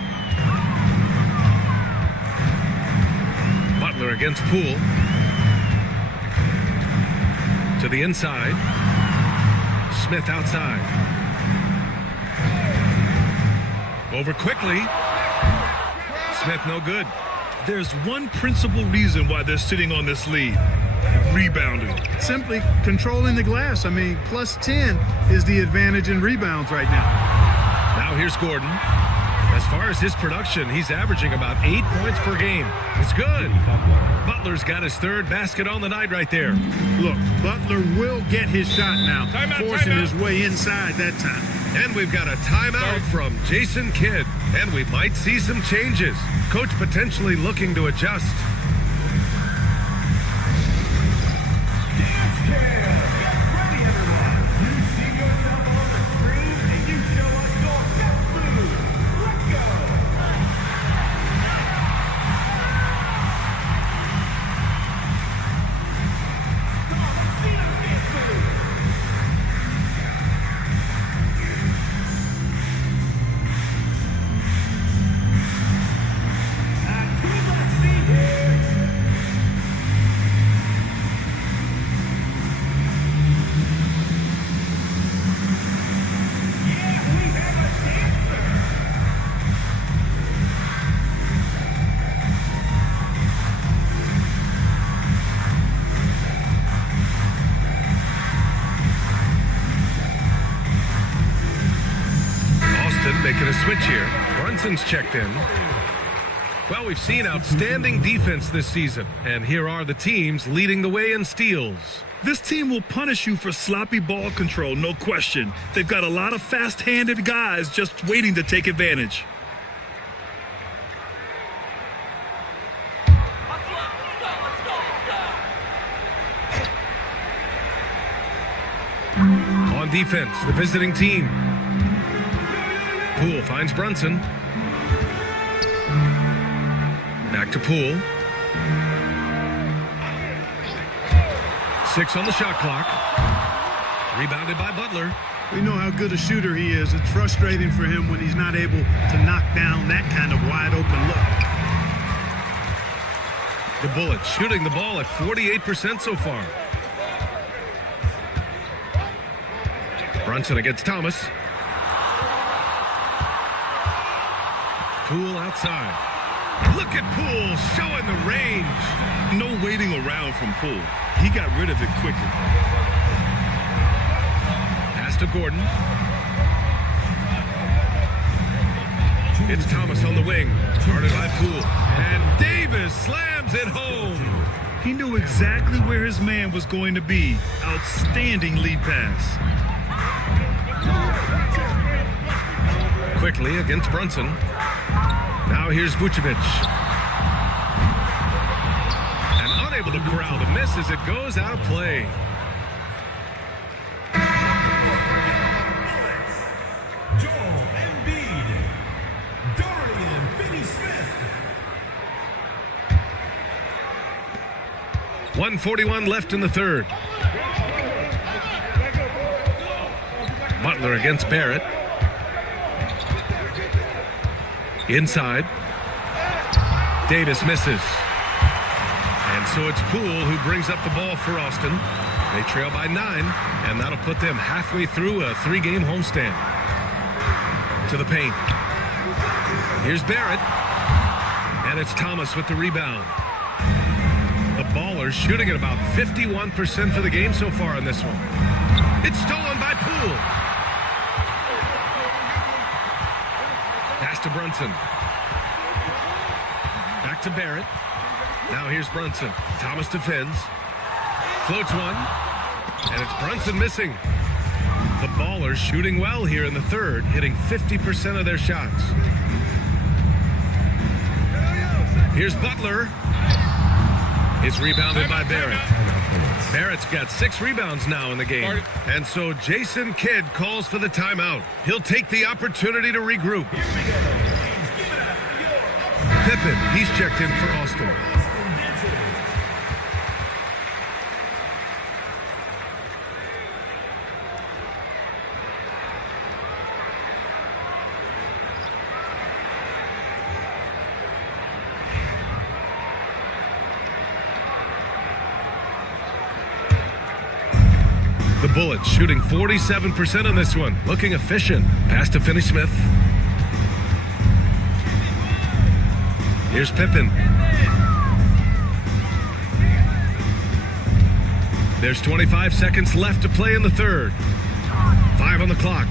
Butler against Poole. To the inside. Smith outside. Over Quickly. Smith no good. There's one principal reason why they're sitting on this lead. Rebounding. Simply controlling the glass. I mean, plus 10 is the advantage in rebounds right now. Now here's Gordon. As far as his production, he's averaging about 8 points per game. It's good. Butler's got his third basket on the night right there. Look, Butler will get his shot now, forcing his way inside that time. And we've got a timeout from Jason Kidd. And we might see some changes. Coach potentially looking to adjust. Making a switch here. Brunson's checked in. Well, we've seen outstanding defense this season, and here are the teams leading the way in steals. This team will punish you for sloppy ball control, no question. They've got a lot of fast-handed guys just waiting to take advantage. On defense, the visiting team. Poole finds Brunson. Back to Poole. 6 on the shot clock. Rebounded by Butler. We know how good a shooter he is. It's frustrating for him when he's not able to knock down that kind of wide open look. The Bullets shooting the ball at 48% so far. Brunson against Thomas. Poole outside. Look at Poole showing the range. No waiting around from Poole. He got rid of it quickly. Pass to Gordon. It's Thomas on the wing. Guarded by Poole. And Davis slams it home. He knew exactly where his man was going to be. Outstanding lead pass. Quickly against Brunson. Now here's Vucevic. And unable to corral the miss as it goes out of play. Joel Embiid. Dorian Finney-Smith. 1:41 left in the third. Butler against Barrett. Inside. Davis misses. And so it's Poole who brings up the ball for Austin. They trail by 9, and that'll put them halfway through a 3-game homestand. To the paint. Here's Barrett. And it's Thomas with the rebound. The Ballers shooting at about 51% for the game so far in this one. It's stolen by Poole. Pass to Brunson. Back to Barrett. Now here's Brunson. Thomas defends. Floats one. And it's Brunson missing. The Ballers shooting well here in the third, hitting 50% of their shots. Here's Butler. It's rebounded by Barrett. Barrett's got 6 rebounds now in the game. And so Jason Kidd calls for the timeout. He'll take the opportunity to regroup. Pippen, he's checked in for Austin. The Bullets shooting 47% on this one. Looking efficient. Pass to Finney-Smith. Here's Pippen. There's 25 seconds left to play in the third. 5 on the clock.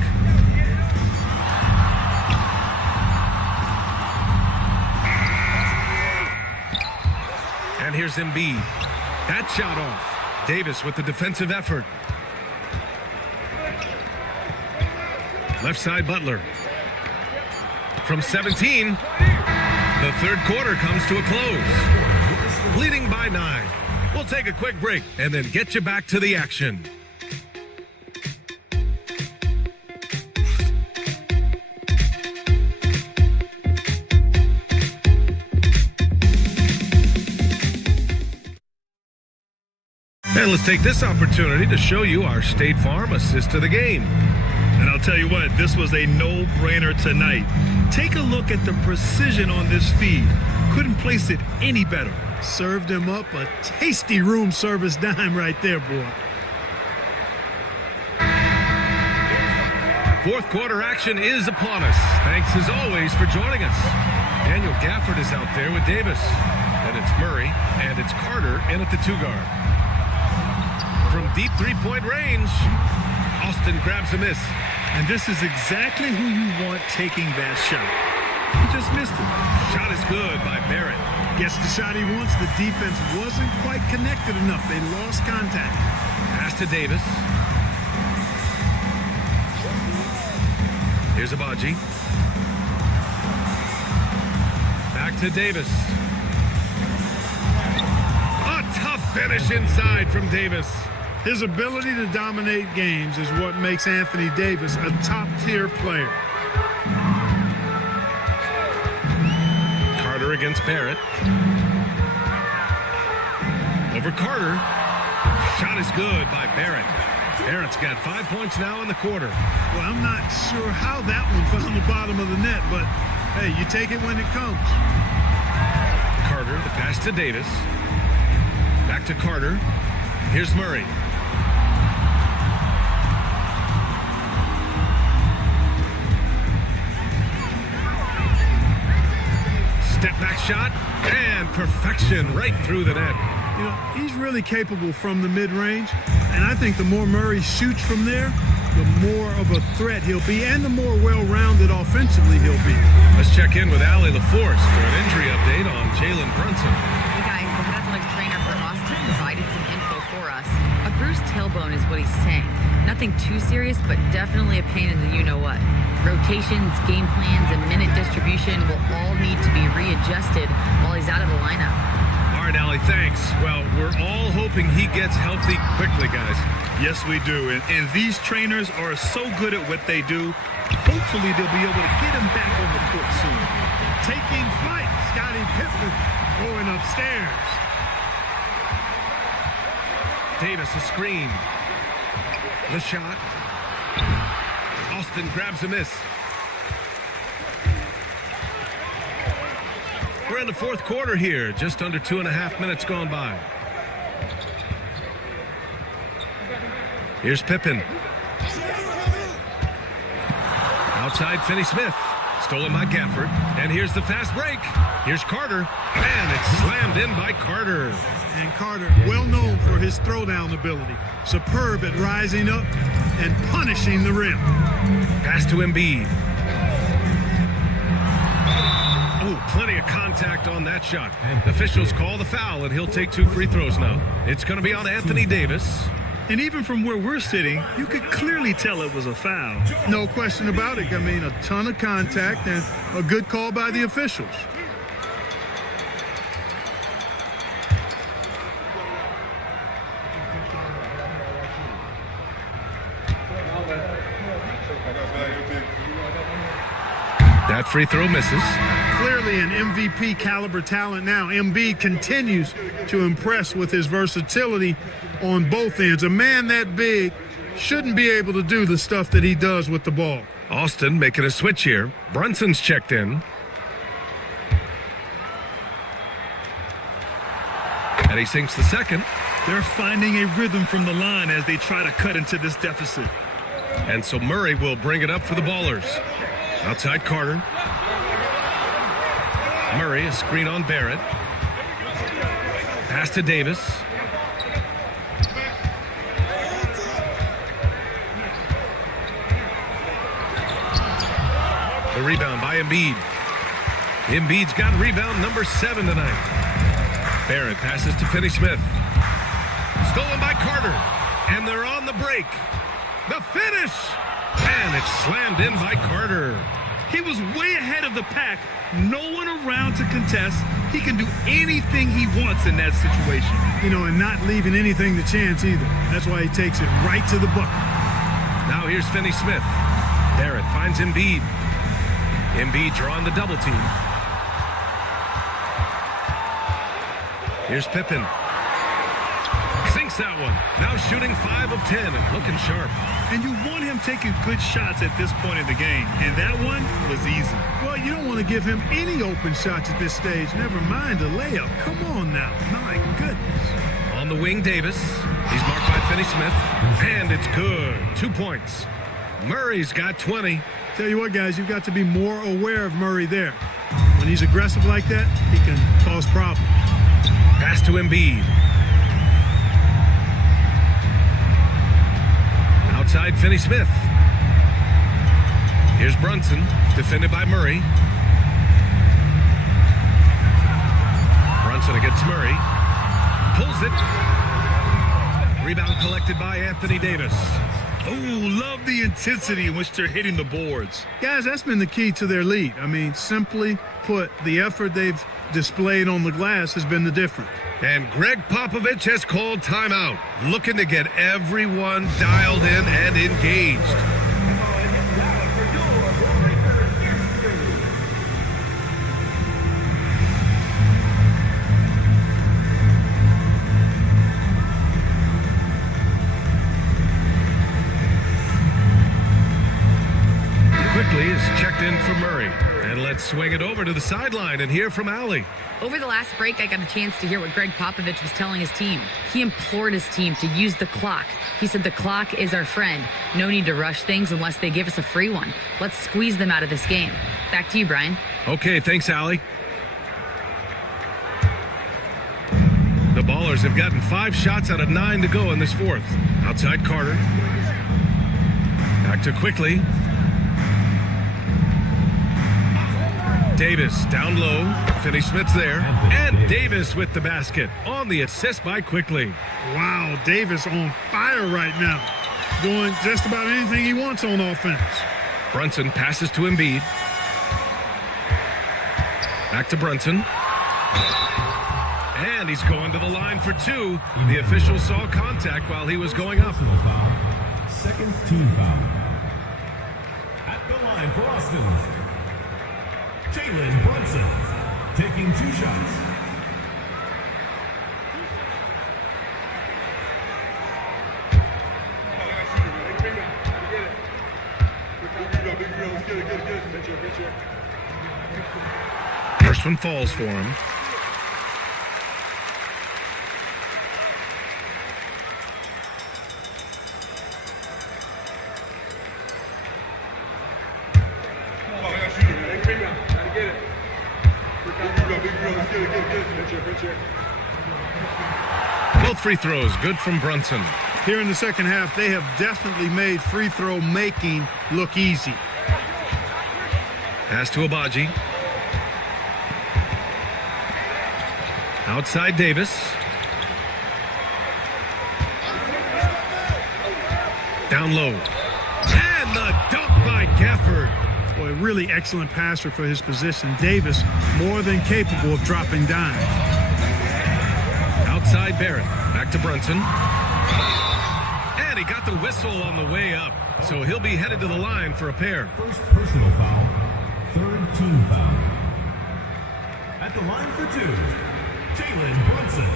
And here's Embiid. That shot off. Davis with the defensive effort. Left side, Butler. From 17, the third quarter comes to a close. Leading by 9. We'll take a quick break and then get you back to the action. And let's take this opportunity to show you our State Farm assist to the game. And I'll tell you what, this was a no-brainer tonight. Take a look at the precision on this feed. Couldn't place it any better. Served him up a tasty room service dime right there, boy. Fourth quarter action is upon us. Thanks as always for joining us. Daniel Gafford is out there with Davis. Then it's Murray, and it's Carter in at the 2-guard. From deep three-point range, Austin grabs a miss. And this is exactly who you want taking that shot. He just missed it. Shot is good by Barrett. Gets the shot he wants. The defense wasn't quite connected enough. They lost contact. Pass to Davis. Here's Abaji. Back to Davis. A tough finish inside from Davis. His ability to dominate games is what makes Anthony Davis a top-tier player. Carter against Barrett. Over Carter. Shot is good by Barrett. Barrett's got 5 points now in the quarter. Well, I'm not sure how that one found the bottom of the net, but hey, you take it when it comes. Carter, the pass to Davis. Back to Carter. Here's Murray. Step back shot and perfection right through the net. You know, he's really capable from the mid-range, and I think the more Murray shoots from there, the more of a threat he'll be, and the more well-rounded offensively he'll be. Let's check in with Allie LaForce for an injury update on Jalen Brunson. Hey guys, the head athletic trainer for Austin provided some info for us. A bruised tailbone is what he's saying. Nothing too serious, but definitely a pain in the you-know-what. Rotations, game plans, and minute distribution will all need to be readjusted while he's out of the lineup. All right, Allie, thanks. Well, we're all hoping he gets healthy quickly, guys. Yes, we do. And these trainers are so good at what they do. Hopefully, they'll be able to get him back on the court soon. Taking flight, Scottie Pippen going upstairs. Davis, a screen. The shot. Austin grabs a miss. We're in the fourth quarter here. Just under 2.5 minutes gone by. Here's Pippen. Outside, Finney-Smith. Stolen by Gafford. And here's the fast break. Here's Carter. And it's slammed in by Carter. And Carter, well known for his throwdown ability. Superb at rising up and punishing the rim. Pass to Embiid. Oh, plenty of contact on that shot. Officials call the foul, and he'll take 2 free throws now. It's going to be on Anthony Davis. And even from where we're sitting, you could clearly tell it was a foul. No question about it. I mean, a ton of contact and a good call by the officials. That free throw misses. Clearly an MVP caliber talent now. Embiid continues to impress with his versatility on both ends. A man that big shouldn't be able to do the stuff that he does with the ball. Austin making a switch here. Brunson's checked in. And he sinks the second. They're finding a rhythm from the line as they try to cut into this deficit. And so Murray will bring it up for the Ballers. Outside Carter. Murray, a screen on Barrett. Pass to Davis. The rebound by Embiid. Embiid's got rebound number 7 tonight. Barrett passes to Finney-Smith. Stolen by Carter. And they're on the break. The finish! And it's slammed in by Carter. He was way ahead of the pack. No one around to contest. He can do anything he wants in that situation. You know, and not leaving anything to chance either. That's why he takes it right to the bucket. Now here's Finney-Smith. Barrett finds Embiid. Embiid drawing the double team. Here's Pippen. Sinks that one. Now shooting 5 of 10 and looking sharp. And you want him taking good shots at this point in the game. And that one was easy. Well, you don't want to give him any open shots at this stage. Never mind a layup. Come on now. My goodness. On the wing, Davis. He's marked by Finney-Smith. And it's good. 2 points. Murray's got 20. Tell you what, guys, you've got to be more aware of Murray there. When he's aggressive like that, he can cause problems. Pass to Embiid. Outside Finney-Smith. Here's Brunson, defended by Murray. Brunson against Murray. Pulls it. Rebound collected by Anthony Davis. Oh, love the intensity in which they're hitting the boards. Guys, that's been the key to their lead. I mean, simply put, the effort they've displayed on the glass has been the difference. And Greg Popovich has called timeout, looking to get everyone dialed in and engaged. Quickly is checked in for Murray. And let's swing it over to the sideline and hear from Allie. Over the last break, I got a chance to hear what Greg Popovich was telling his team. He implored his team to use the clock. He said the clock is our friend. No need to rush things unless they give us a free one. Let's squeeze them out of this game. Back to you, Brian. Okay, thanks, Allie. The Ballers have gotten 5 shots out of 9 to go in this fourth. Outside Carter. Back to Quickly. Davis down low. Finney-Smith's there. And Davis with the basket on the assist by Quickly. Wow, Davis on fire right now. Doing just about anything he wants on offense. Brunson passes to Embiid. Back to Brunson. And he's going to the line for 2. The official saw contact while he was going up. Second team foul. At the line for Austin, Jalen Brunson, taking 2 shots. First one falls for him. Both free throws good from Brunson. Here in the second half, they have definitely made free throw making look easy. Pass to Abaji. Outside Davis. Down low. And the dunk by Gafford. Boy, really excellent passer for his position. Davis more than capable of dropping dimes. Outside Barrett. Back to Brunson. And he got the whistle on the way up. So he'll be headed to the line for a pair. First personal foul. Third team foul. At the line for two, Jalen Brunson.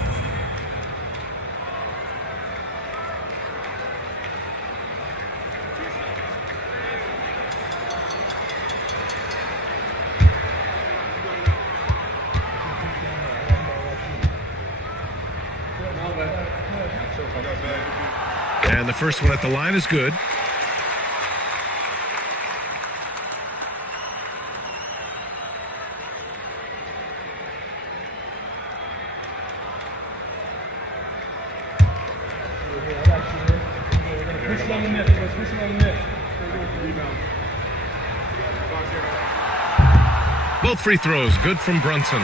And the first one at the line is good. Both free throws good from Brunson.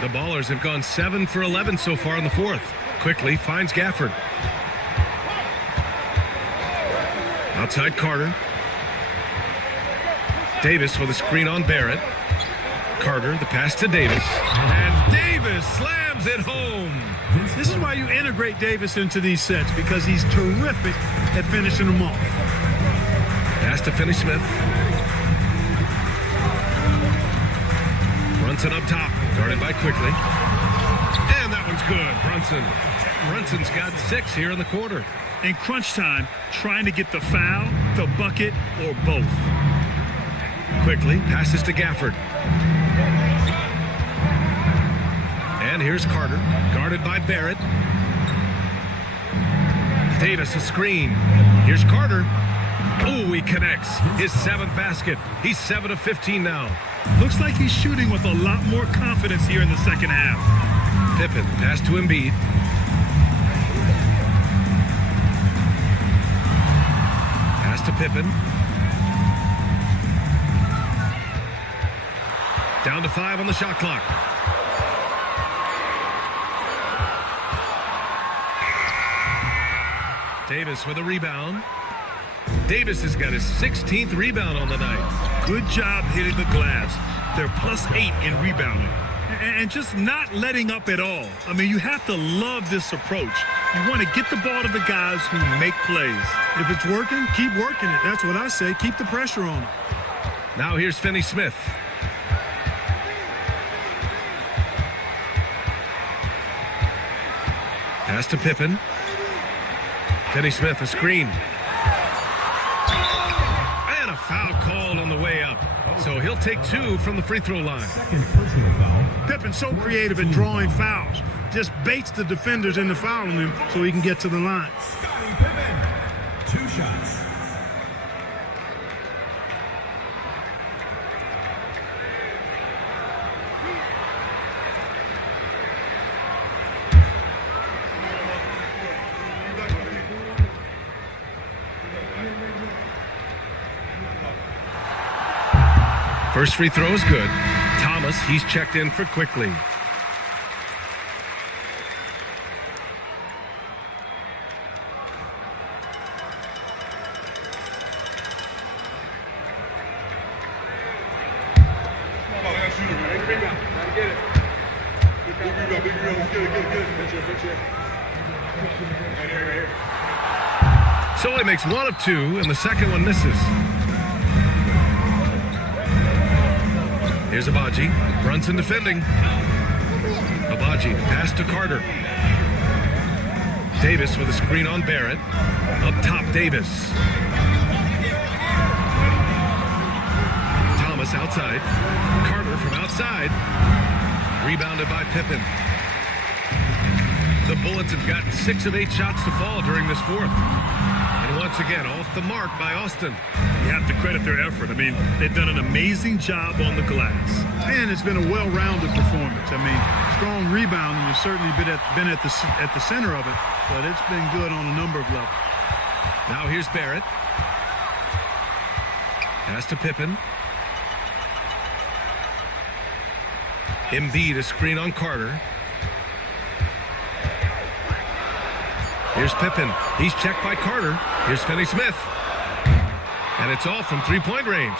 The Ballers have gone 7 for 11 so far in the fourth. Quickly finds Gafford. Outside Carter. Davis with a screen on Barrett. Carter, the pass to Davis. And Davis slams it home. This is why you integrate Davis into these sets, because he's terrific at finishing them off. Pass to Finney-Smith. Brunson up top, guarded by Quickly. And that one's good. Brunson's got 6 here in the quarter. In crunch time, trying to get the foul, the bucket, or both. Quickly passes to Gafford. And here's Carter, guarded by Barrett. Davis a screen. Here's Carter. Oh, he connects. His 7th basket. He's 7 of 15 now. Looks like he's shooting with a lot more confidence here in the second half. Pippen, pass to Embiid. Pass to Pippen. Down to 5 on the shot clock. Davis with a rebound. Davis has got his 16th rebound on the night. Good job hitting the glass. They're +8 in rebounding. And just not letting up at all. I mean, you have to love this approach. You want to get the ball to the guys who make plays. If it's working, keep working it. That's what I say. Keep the pressure on him. Now here's Finney-Smith. Pass to Pippen. Finney-Smith a screen. And a foul called on the way up. So he'll take 2 from the free throw line. Second personal foul. Pippen's so creative at drawing fouls. Just baits the defenders into fouling him so he can get to the line. Scottie Pippen. 2 shots. First free throw is good. Thomas, he's checked in for Quickly. So he makes 1 of 2, and the second one misses. Here's Abaji. Brunson defending. Abaji, pass to Carter. Davis with a screen on Barrett. Up top, Davis. Thomas outside. Carter from outside. Rebounded by Pippen. The Bullets have gotten 6 of 8 shots to fall during this fourth. And And once again, off the mark by Austin. You have to credit their effort. I mean, they've done an amazing job on the glass. And it's been a well-rounded performance. I mean, strong rebounding has certainly been at the center of it, but it's been good on a number of levels. Now here's Barrett. Pass to Pippen. Embiid a screen on Carter. Here's Pippen. He's checked by Carter. Here's Finney-Smith. And it's off from three-point range.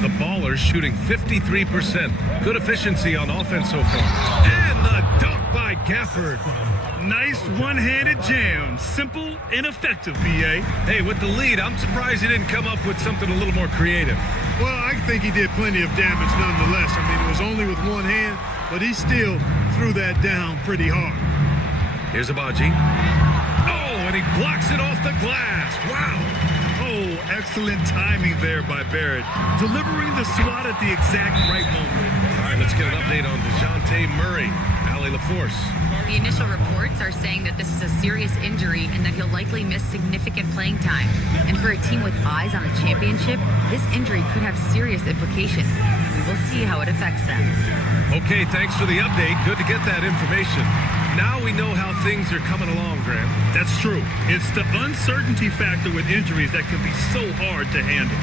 The Ballers shooting 53%. Good efficiency on offense so far. And the dunk by Gafford. Nice one-handed jam. Simple and effective, B.A. Hey, with the lead, I'm surprised he didn't come up with something a little more creative. Well, I think he did plenty of damage nonetheless. I mean, it was only with one hand, but he still threw that down pretty hard. Here's Agbaji. Oh, and he blocks it off the glass. Wow. Oh, excellent timing there by Barrett. Delivering the swat at the exact right moment. All right, let's get an update on DeJounte Murray. Allie LaForce. The initial reports are saying that this is a serious injury and that he'll likely miss significant playing time. And for a team with eyes on a championship, this injury could have serious implications. We will see how it affects them. Okay, thanks for the update. Good to get that information. Now we know how things are coming along, Graham. That's true. It's the uncertainty factor with injuries that can be so hard to handle.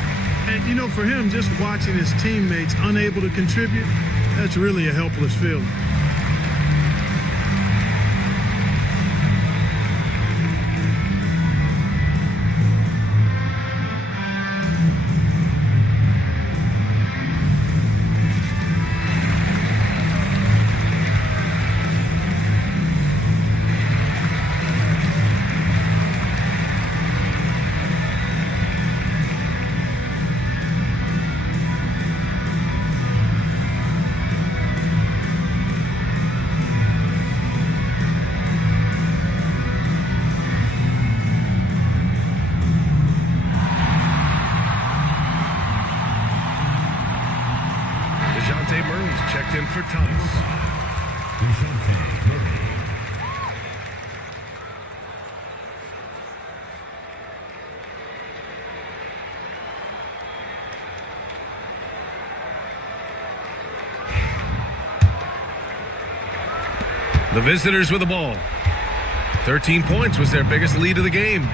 And, you know, for him, just watching his teammates unable to contribute, that's really a helpless feeling. DeJounte Murray's checked in for Thomas. DeJounte Murray. The visitors with the ball. 13 points was their biggest lead of the game.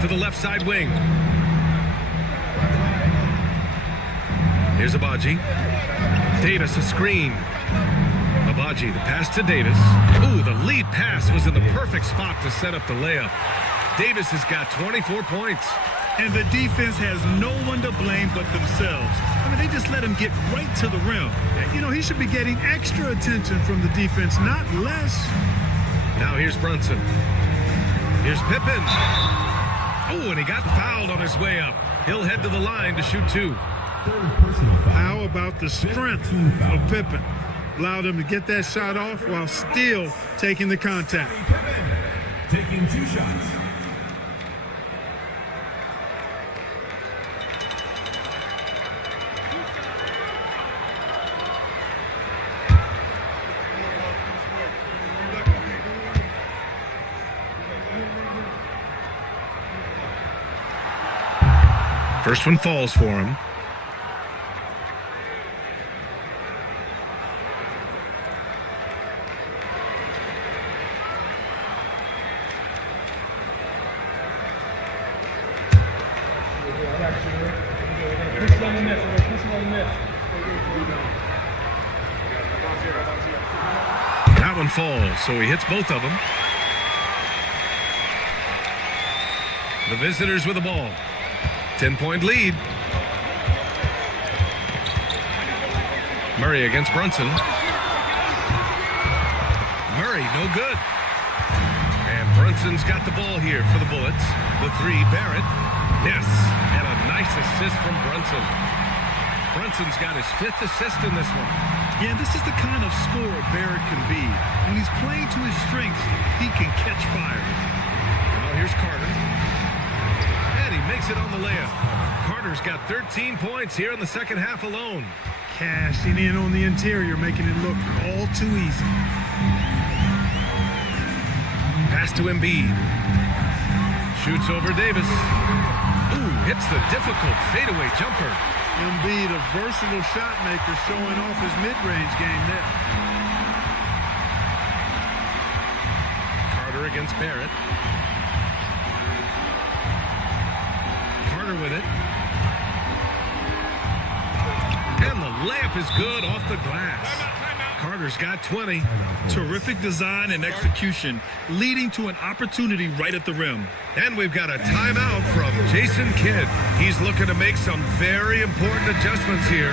To the left side wing. Here's Agbaji. Davis a screen. Agbaji, the pass to Davis. Ooh, the lead pass was in the perfect spot to set up the layup. Davis has got 24 points. And the defense has no one to blame but themselves. I mean, they just let him get right to the rim. You know, he should be getting extra attention from the defense, not less. Now here's Brunson. Here's Pippen. Oh, and he got fouled on his way up. He'll head to the line to shoot two. Third personal foul. How about the strength of Pippen? Allowed him to get that shot off while still taking the contact. Pippen taking 2 shots. First one falls for him. That one falls, so he hits both of them. The visitors with the ball. 10-point lead. Murray against Brunson. Murray, no good. And Brunson's got the ball here for the Bullets. The three, Barrett. Yes, and a nice assist from Brunson. Brunson's got his 5th assist in this one. Yeah, this is the kind of scorer Barrett can be. When he's playing to his strengths, he can catch fire. Now here's Carter. And he makes it on the layup. Carter's got 13 points here in the second half alone. Cashing in on the interior, making it look all too easy. Pass to Embiid. Shoots over Davis. Ooh, hits the difficult fadeaway jumper. Embiid, a versatile shot maker, showing off his mid-range game there. Carter against Barrett. Carter with it. And the layup is good off the glass. Carter's got 20. Terrific design and execution, leading to an opportunity right at the rim. And we've got a timeout from Jason Kidd. He's looking to make some very important adjustments here.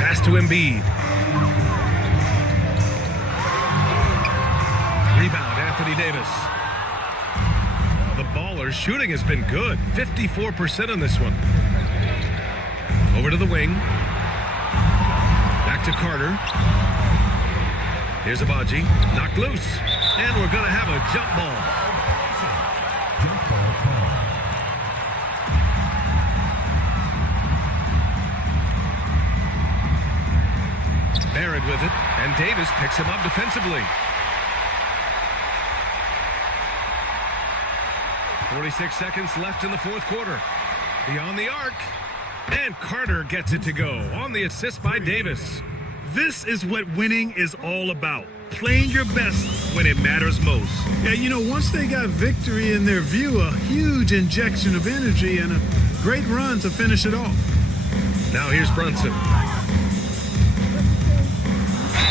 Pass to Embiid. Rebound, Anthony Davis. The Ballers' shooting has been good. 54% on this one. Over to the wing. Back to Carter. Here's Abaji. Knocked loose. And we're going to have a jump ball. Jump ball call. Barrett with it. And Davis picks him up defensively. 46 seconds left in the fourth quarter. Beyond the arc. And Carter gets it to go on the assist by Davis. This is what winning is all about. Playing your best when it matters most. Yeah, you know, once they got victory in their view, a huge injection of energy and a great run to finish it off. Now here's Brunson.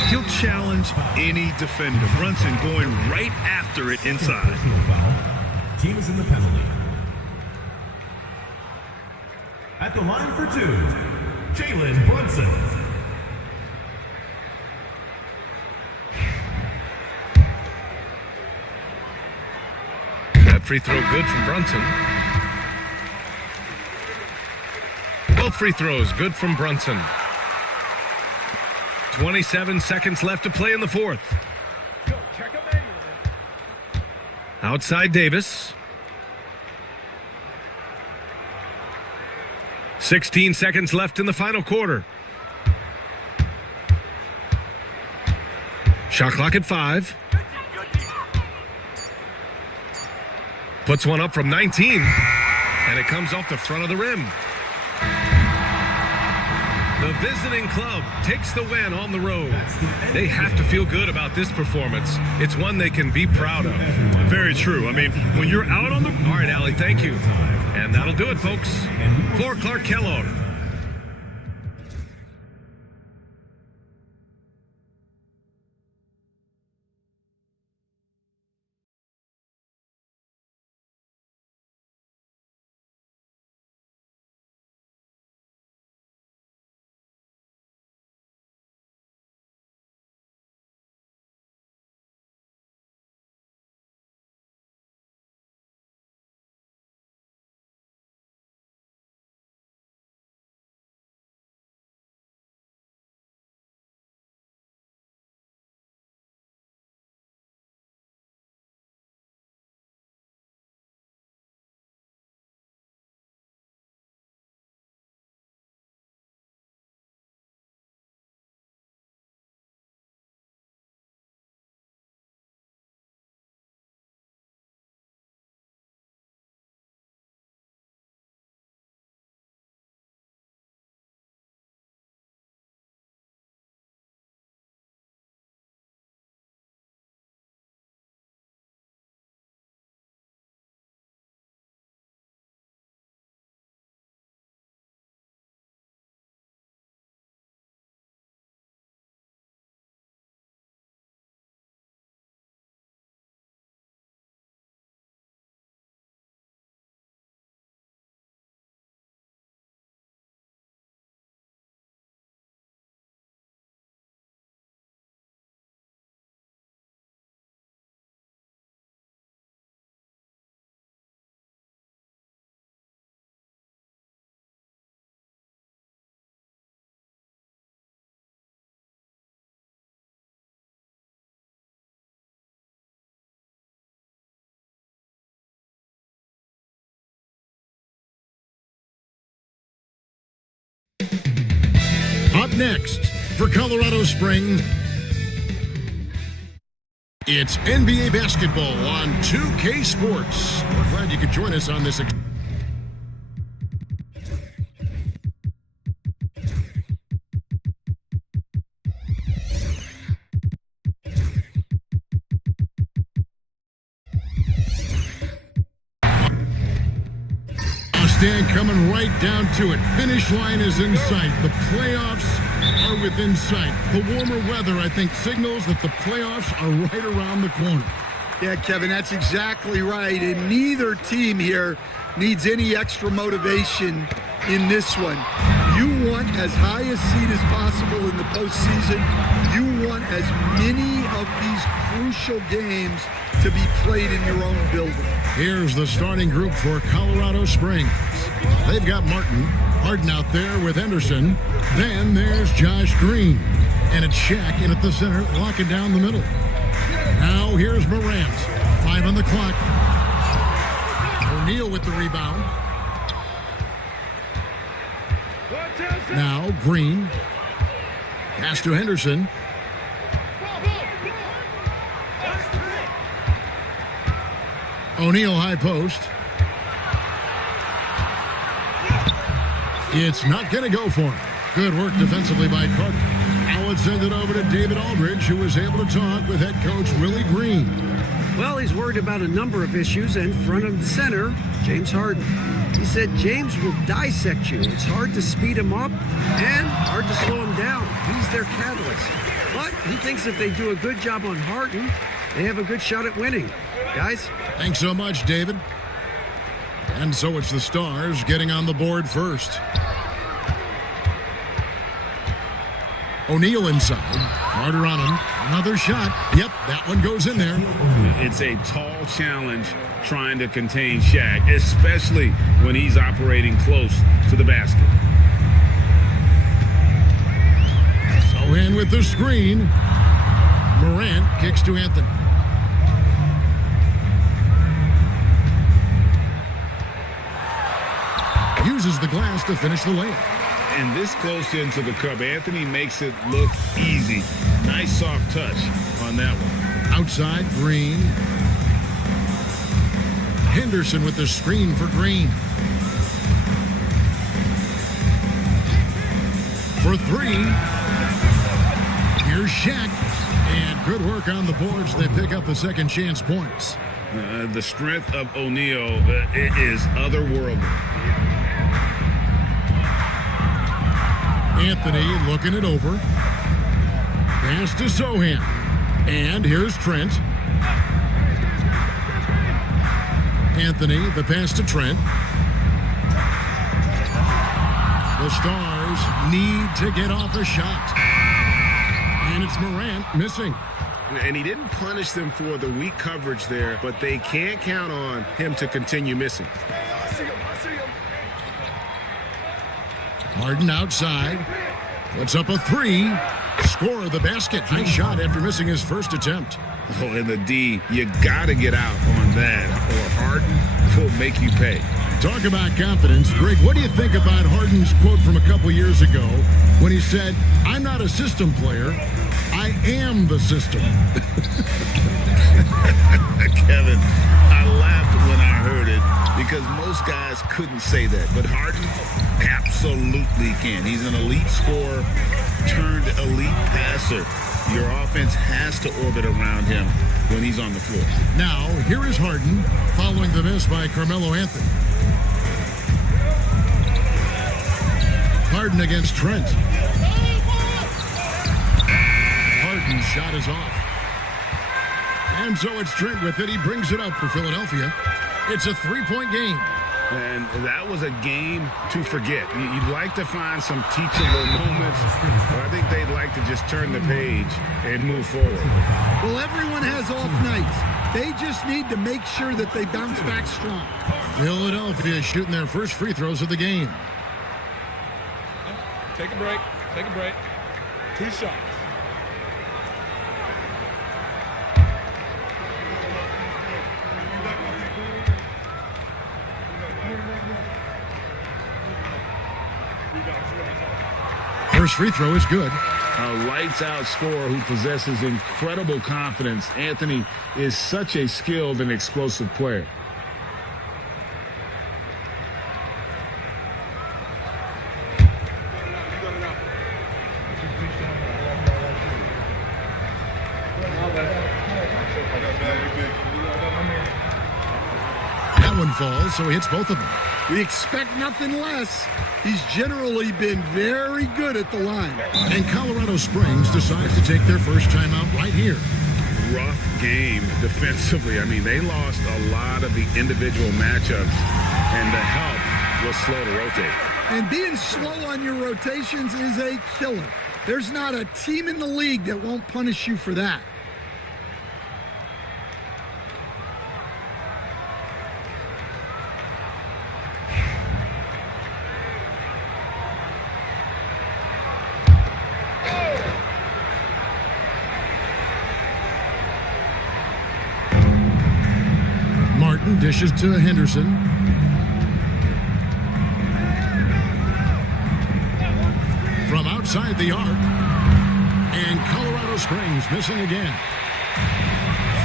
He'll challenge any defender. Brunson going right after it inside. Personal foul. Team is in the penalty. At the line for two, Jalen Brunson. That free throw good from Brunson. Both free throws good from Brunson. 27 seconds left to play in the fourth. Go, check him manual, man. Outside Davis. 16 seconds left in the final quarter. Shot clock at 5. Puts one up from 19. And it comes off the front of the rim. The visiting club takes the win on the road. They have to feel good about this performance. It's one they can be proud of. Very true. I mean, when you're out on the... All right, Allie, thank you. And that'll do it, folks. For Clark Kellogg. Up next for Colorado Springs, it's NBA basketball on 2K Sports. We're glad you could join us on this. Stand coming right down to it. Finish line is in sight. The playoffs are within sight. The warmer weather, I think, signals that the playoffs are right around the corner. Yeah, Kevin, that's exactly right. And neither team here needs any extra motivation in this one. You want as high a seed as possible in the postseason. You want as many of these crucial games to be played in your own building. Here's the starting group for Colorado Springs. They've got Harden out there with Henderson. Then there's Josh Green. And it's Shaq in at the center, locking down the middle. Now here's Morant. 5 on the clock. O'Neal with the rebound. Now Green. Pass to Henderson. O'Neal high post. It's not going to go for him. Good work defensively by Carter. Now let's send it over to David Aldridge, who was able to talk with head coach Willie Green. Well, he's worried about a number of issues, and front of the center, James Harden. He said James will dissect you. It's hard to speed him up and hard to slow him down. He's their catalyst. But he thinks if they do a good job on Harden, they have a good shot at winning. Guys? Thanks so much, David. And so it's the Stars getting on the board first. O'Neal inside. Carter on him. Another shot. Yep, that one goes in there. It's a tall challenge trying to contain Shaq, especially when he's operating close to the basket. So in with the screen. Morant kicks to Anthony. Uses the glass to finish the layup. And this close into the cup, Anthony makes it look easy. Nice soft touch on that one. Outside, Green. Henderson with the screen for Green. For 3. Here's Shaq. And good work on the boards. They pick up the second chance points. The strength of O'Neal is otherworldly. Anthony looking it over. Pass to Sohan. And here's Trent. Anthony, the pass to Trent. The Stars need to get off a shot. And it's Morant missing. And he didn't punish them for the weak coverage there, but they can't count on him to continue missing. Harden outside. Puts up a 3. Score the basket. Nice shot after missing his first attempt. Oh, and the D, you got to get out on that, or Harden will make you pay. Talk about confidence. Greg, what do you think about Harden's quote from a couple years ago when he said, "I'm not a system player, I am the system"? Kevin, I laughed when I heard it because most guys couldn't say that, but Harden absolutely can. He's an elite scorer turned elite passer. Your offense has to orbit around him when he's on the floor. Now, here is Harden following the miss by Carmelo Anthony. Harden against Trent. Harden's shot is off. And so it's Trent with it. He brings it up for Philadelphia. It's a 3-point game. And that was a game to forget. You'd like to find some teachable moments, but I think they'd like to just turn the page and move forward. Well, everyone has off nights. They just need to make sure that they bounce back strong. Philadelphia shooting their first free throws of the game. Take a break. Take a break. 2 shots. First free throw is good. A lights-out scorer who possesses incredible confidence. Anthony is such a skilled and explosive player. That one falls, so he hits both of them. We expect nothing less. He's generally been very good at the line. And Colorado Springs decides to take their first timeout right here. Rough game defensively. I mean, they lost a lot of the individual matchups, and the help was slow to rotate. And being slow on your rotations is a killer. There's not a team in the league that won't punish you for that. Martin dishes to Henderson. From outside the arc. And Colorado Springs missing again.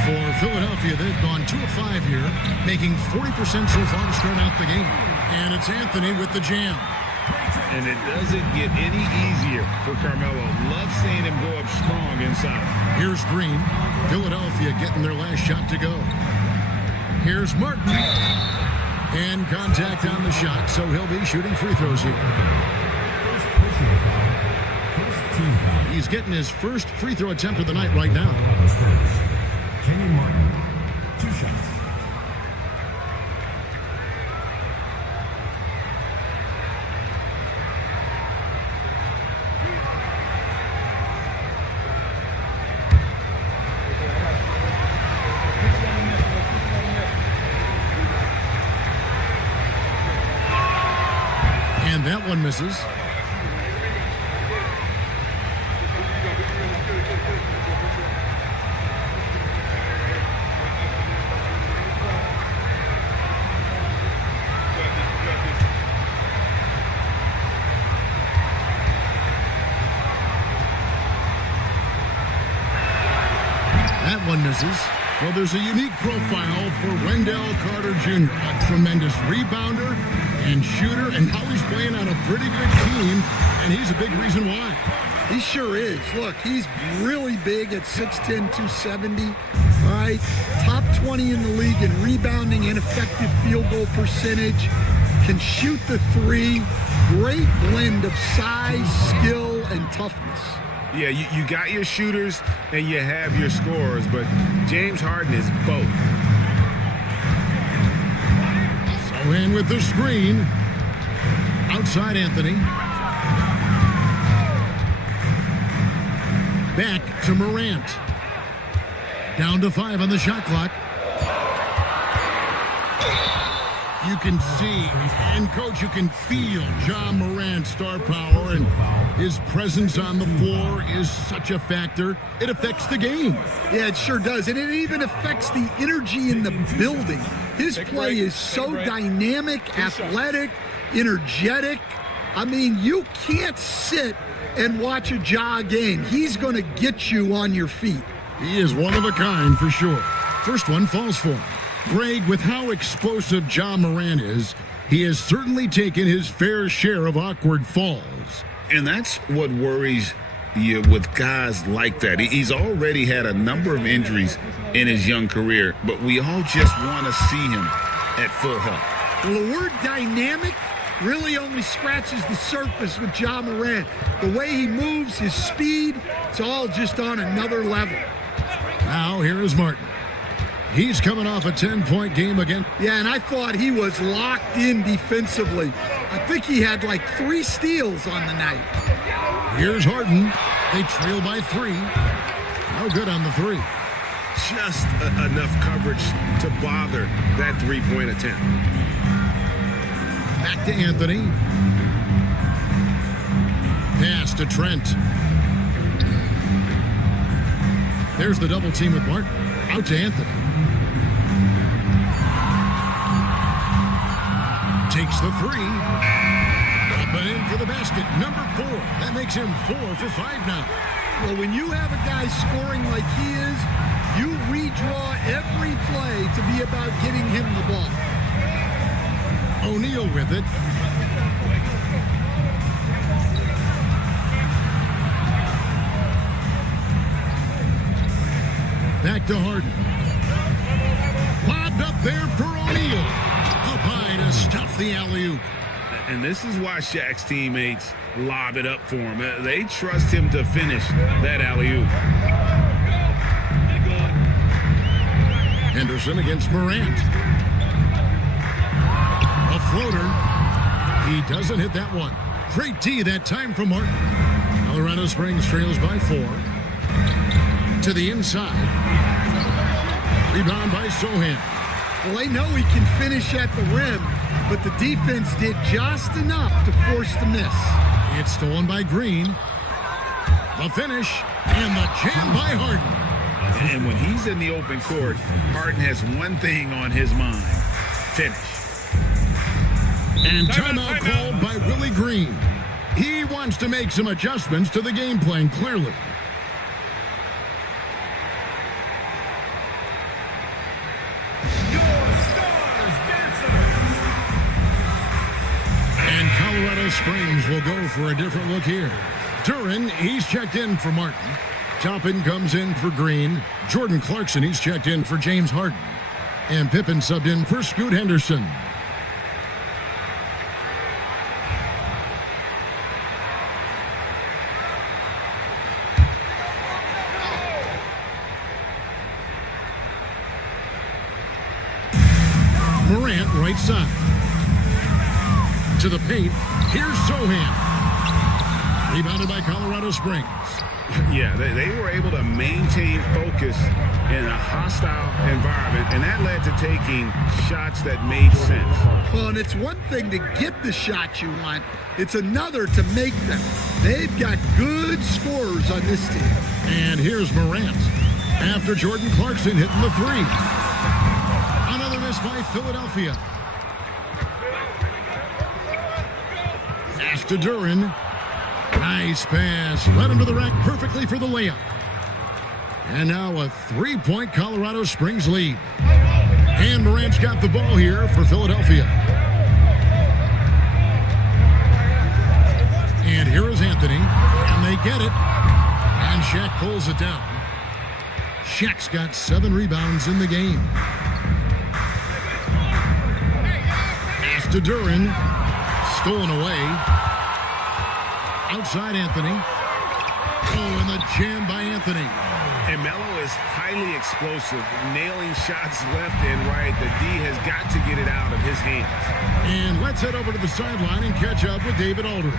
For Philadelphia, they've gone 2 of 5 here, making 40% so far to start out the game. And it's Anthony with the jam. And it doesn't get any easier for Carmelo. Love seeing him go up strong inside. Here's Green. Philadelphia getting their last shot to go. Here's Martin. And contact on the shot, so he'll be shooting free throws here. He's getting his first free throw attempt of the night right now. Kenyon Martin, 2 shots. And that one misses. That one misses. Well, there's a unique profile for Wendell Carter Jr., a tremendous rebounder and shooter, and now he's playing on a pretty good team, and he's a big reason why. He sure is. Look, he's really big at 6'10", 270. All right, top 20 in the league in rebounding and effective field goal percentage. Can shoot the 3. Great blend of size, skill, and toughness. Yeah, you got your shooters and you have your scorers, but James Harden is both. So in with the screen. Outside Anthony. Back to Morant. Down to 5 on the shot clock. You can see, and coach, you can feel Ja Morant's star power, and his presence on the floor is such a factor. It affects the game. Yeah, it sure does. And it even affects the energy in the building. His play is so dynamic, athletic, energetic. I mean, you can't sit and watch a Ja game. He's going to get you on your feet. He is one of a kind for sure. First one falls for him. Greg, with how explosive Ja Morant is, he has certainly taken his fair share of awkward falls. And that's what worries you with guys like that. He's already had a number of injuries in his young career, but we all just want to see him at full health. Well, the word dynamic really only scratches the surface with Ja Morant. The way he moves, his speed, it's all just on another level. Now here is Martin. He's coming off a 10-point game again. Yeah, and I thought he was locked in defensively. I think he had like 3 steals on the night. Here's Harden. They trail by 3. No good on the 3. Just enough coverage to bother that 3-point attempt. Back to Anthony. Pass to Trent. There's the double team with Martin. Out to Anthony. Takes the 3. Up and in for the basket, number 4. That makes him 4 for 5 now. Well, when you have a guy scoring like he is, you redraw every play to be about getting him the ball. O'Neal with it. Back to Harden. Lobbed up there for O'Neal. Up high to stop the alley-oop. And this is why Shaq's teammates lob it up for him. They trust him to finish that alley-oop. Henderson against Morant. A floater. He doesn't hit that one. Great D that time from Martin. Colorado Springs trails by 4. To the inside. Rebound by Sohan. Well, they know he can finish at the rim, but the defense did just enough to force the miss. It's stolen by Green. The finish and the jam by Harden. And when he's in the open court, Harden has one thing on his mind: finish. And timeout called by Willie Green. He wants to make some adjustments to the game plan, clearly. And Colorado Springs will go for a different look here. Duren, he's checked in for Martin. Toppin comes in for Green. Jordan Clarkson, he's checked in for James Harden. And Pippen subbed in for Scoot Henderson. Morant, right side. To the paint. Here's Sohan. Rebounded by Colorado Springs. Yeah, they were able to maintain focus in a hostile environment, and that led to taking shots that made sense. Well, and it's one thing to get the shots you want. It's another to make them. They've got good scorers on this team. And here's Morant. After Jordan Clarkson hitting the 3. Another miss by Philadelphia. Pass to Duren. Nice pass. Led him to the rack perfectly for the layup. And now a 3-point Colorado Springs lead. And Morant's got the ball here for Philadelphia. And here is Anthony. And they get it. And Shaq pulls it down. Shaq's got 7 rebounds in the game. Pass to Duren. Stolen away. Outside Anthony. Oh, and the jam by Anthony. And Melo is highly explosive, nailing shots left and right. The D has got to get it out of his hands. And let's head over to the sideline and catch up with David Aldridge.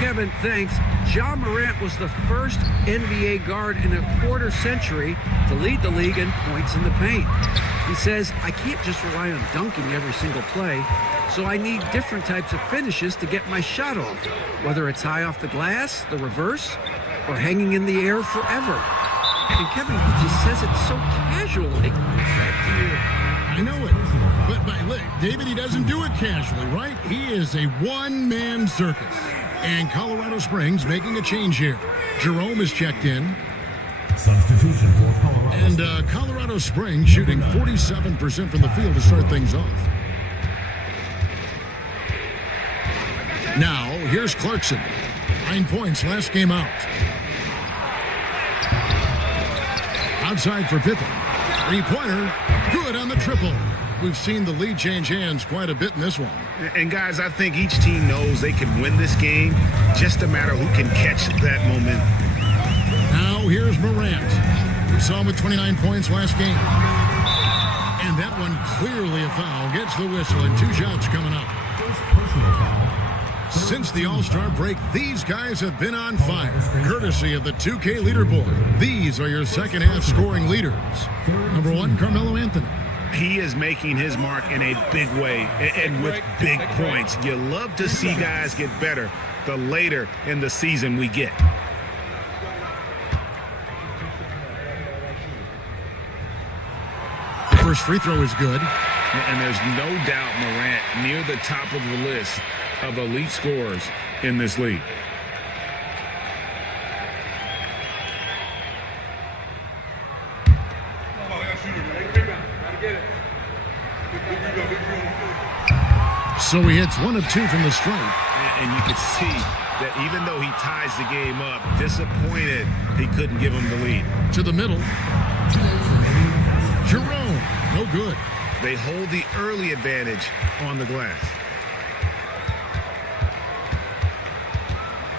Kevin, thanks. Ja Morant was the first NBA guard in a quarter century to lead the league in points in the paint. He says, I can't just rely on dunking every single play, so I need different types of finishes to get my shot off, whether it's high off the glass, the reverse, or hanging in the air forever. And Kevin, he just says it so casually. I know it. But David, he doesn't do it casually, right? He is a one-man circus. And Colorado Springs making a change here. Jerome is checked in. Substitution for Colorado. And Colorado Springs shooting 47% from the field to start things off. Now, here's Clarkson. 9 points last game out. Outside for Pippen. 3-pointer. Good on the triple. We've seen the lead change hands quite a bit in this one. And guys, I think each team knows they can win this game. Just a matter who can catch that momentum. Now here's Morant. We saw him with 29 points last game. And that one clearly a foul. Gets the whistle and 2 shots coming up. Personal foul. Since the All-Star break, these guys have been on fire. Courtesy of the 2K leaderboard. These are your second half scoring leaders. Number 1, Carmelo Anthony. He is making his mark in a big way and with big points. You love to see guys get better the later in the season we get. First free throw is good. And there's no doubt Morant near the top of the list of elite scorers in this league. So he hits 1 of 2 from the stripe. And you can see that even though he ties the game up, disappointed he couldn't give him the lead. To the middle. Jerome, no good. They hold the early advantage on the glass.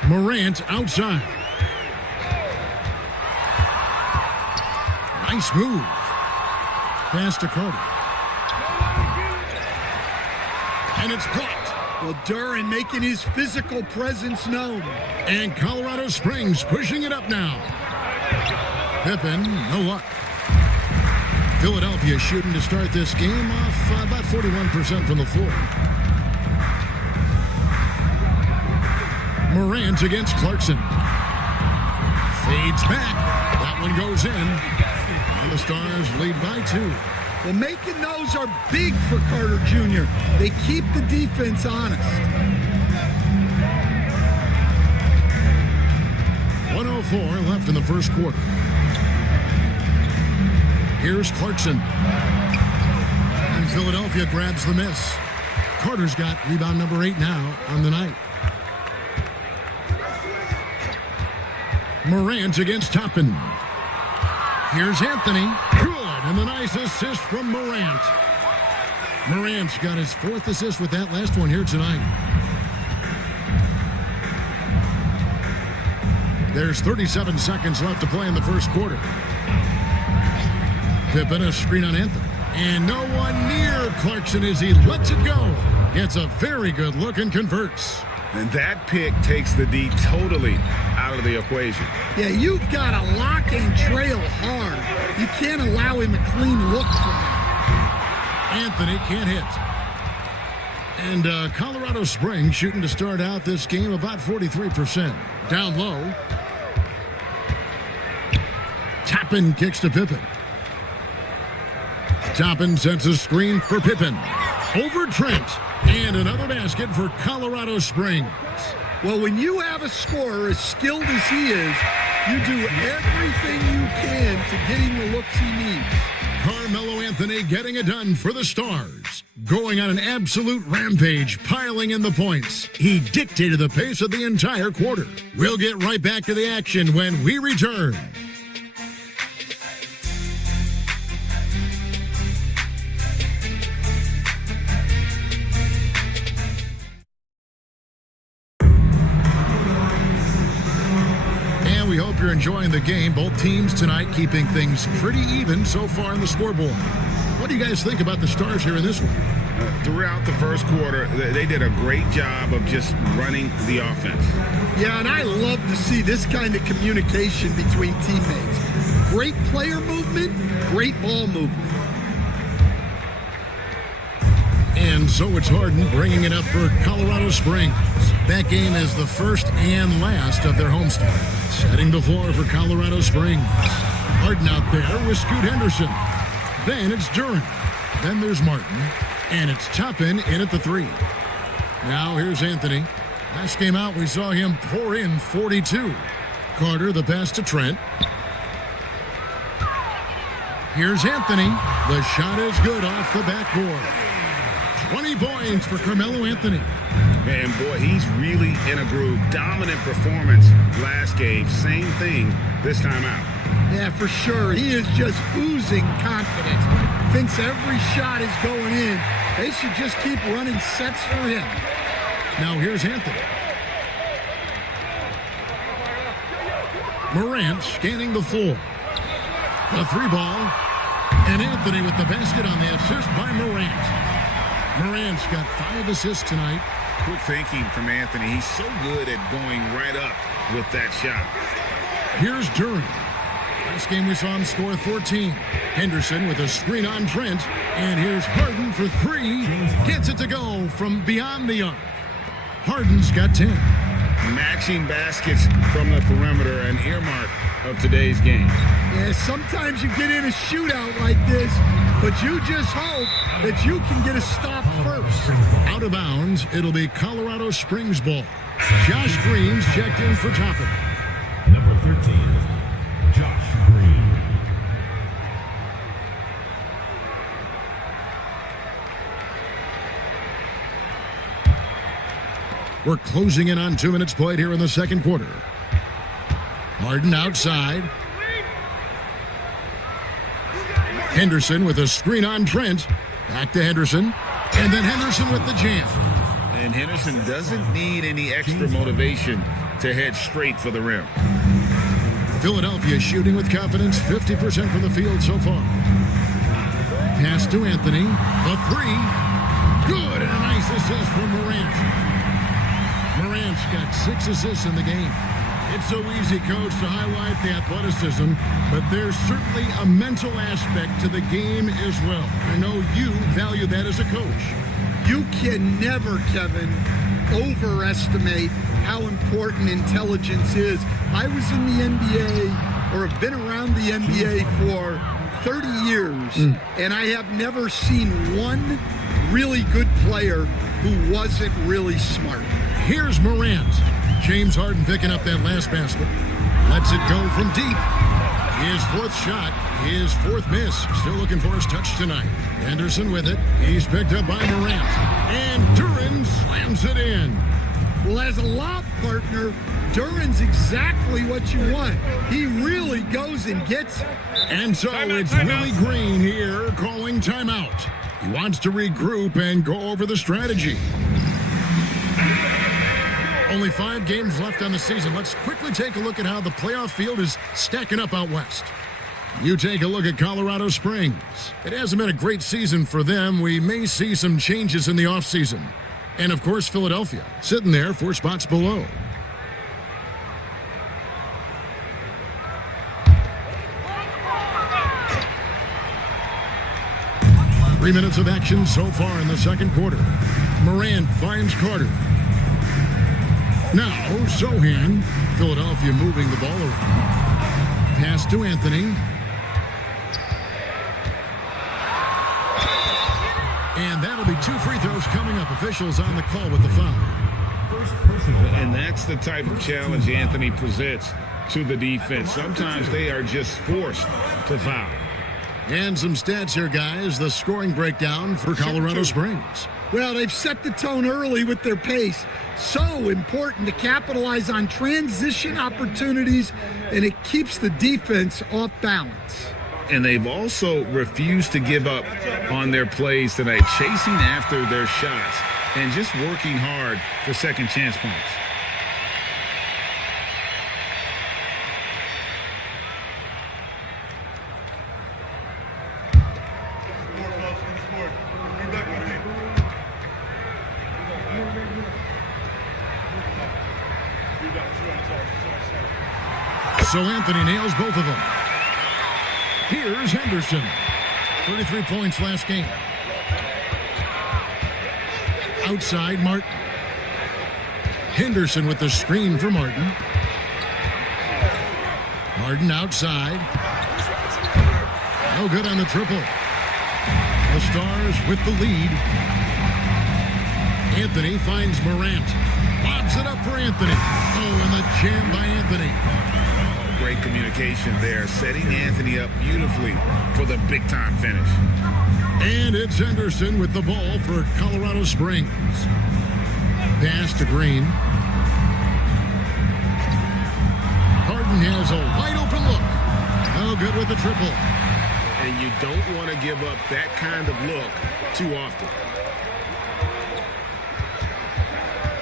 Morant outside. Nice move. Pass to Carter. And it's blocked. Well, Duren making his physical presence known. And Colorado Springs pushing it up now. Pippen, no luck. Philadelphia shooting to start this game off about 41% from the floor. Morant against Clarkson. Fades back. That one goes in. And the Stars lead by 2. Well, making those are big for Carter Jr. They keep the defense honest. 1:04 left in the first quarter. Here's Clarkson. And Philadelphia grabs the miss. Carter's got rebound number 8 now on the night. Morant against Toppin. Here's Anthony. Good. And the nice assist from Morant. Morant's got his 4th assist with that last one here tonight. There's 37 seconds left to play in the first quarter. Pippen, a screen on Anthony. And no one near Clarkson as he lets it go. Gets a very good look and converts. And that pick takes the D totally out of the equation. Yeah, you've got to lock and trail hard. You can't allow him a clean look from that. Anthony can't hit. And Colorado Springs shooting to start out this game about 43%. Down low. Toppin kicks to Pippen. Toppin sets a screen for Pippen. Over Trent. And another basket for Colorado Springs. Well, when you have a scorer as skilled as he is, you do everything you can to get him the looks he needs. Carmelo Anthony getting it done for the Stars. Going on an absolute rampage, piling in the points. He dictated the pace of the entire quarter. We'll get right back to the action when we return. We hope you're enjoying the game. Both teams tonight keeping things pretty even so far on the scoreboard. What do you guys think about the Stars here in this one? Throughout the first quarter, they did a great job of just running the offense. Yeah, and I love to see this kind of communication between teammates. Great player movement, great ball movement. And so it's Harden bringing it up for Colorado Springs. That game is the first and last of their homestand. Setting the floor for Colorado Springs. Harden out there with Scoot Henderson. Then it's Duren. Then there's Martin. And it's Toppin in at the 3. Now here's Anthony. Last game out, we saw him pour in 42. Carter, the pass to Trent. Here's Anthony. The shot is good off the backboard. 20 points for Carmelo Anthony. And boy, he's really in a groove. Dominant performance last game. Same thing this time out. Yeah, for sure. He is just oozing confidence. Thinks every shot is going in. They should just keep running sets for him. Now here's Anthony. Morant scanning the floor. The 3-ball. And Anthony with the basket on the assist by Morant. Morant's got 5 assists tonight. Quick thinking from Anthony. He's so good at going right up with that shot. Here's Duren. Last game we saw him score 14. Henderson with a screen on Trent. And here's Harden for 3. Gets it to go from beyond the arc. Harden's got 10. Matching baskets from the perimeter, an earmark of today's game. Yeah, sometimes you get in a shootout like this, but you just hope that you can get a stop first. Out of bounds, it'll be Colorado Springs ball. Josh Green's checked in for Toppin. Number 13, Josh Green. We're closing in on 2 minutes played here in the second quarter. Harden outside. Henderson with a screen on Trent. Back to Henderson. And then Henderson with the jam. And Henderson doesn't need any extra motivation to head straight for the rim. Philadelphia shooting with confidence, 50% from the field so far. Pass to Anthony. The three. Good, and a nice assist from Morant. Morant's got 6 assists in the game. It's so easy, Coach, to highlight the athleticism, but there's certainly a mental aspect to the game as well. I know you value that as a coach. You can never, Kevin, overestimate how important intelligence is. I was in the NBA, or have been around the NBA for 30 years, and I have never seen one really good player who wasn't really smart. Here's Morant. James Harden picking up that last basket. Lets it go from deep. His 4th shot, his 4th miss. Still looking for his touch tonight. Anderson with it. He's picked up by Morant. And Duren slams it in. Well, as a lob partner, Duren's exactly what you want. He really goes and gets it. And so it's Willie Green here calling timeout. He wants to regroup and go over the strategy. Only 5 games left on the season. Let's quickly take a look at how the playoff field is stacking up out west. You take a look at Colorado Springs. It hasn't been a great season for them. We may see some changes in the offseason. And, of course, Philadelphia, sitting there 4 spots below. Three minutes of action so far in the second quarter. Morant finds Carter. Now, Sohan, Philadelphia moving the ball around. Pass to Anthony. And that'll be 2 free throws coming up. Officials on the call with the foul. And that's the type of challenge Anthony presents to the defense. Sometimes they are just forced to foul. And some stats here, guys. The scoring breakdown for Colorado Springs. Well, they've set the tone early with their pace. So important to capitalize on transition opportunities, and it keeps the defense off balance. And they've also refused to give up on their plays tonight, chasing after their shots and just working hard for second chance points. So Anthony nails both of them. Here's Henderson. 33 points last game. Outside, Martin. Henderson with the screen for Martin. Harden outside. No good on the triple. The Stars with the lead. Anthony finds Morant. Lobs it up for Anthony. Oh, and the jam by Anthony. Great communication there, setting Anthony up beautifully for the big-time finish. And it's Henderson with the ball for Colorado Springs. Pass to Green. Harden has a wide-open look. Oh, good with the triple. And you don't want to give up that kind of look too often.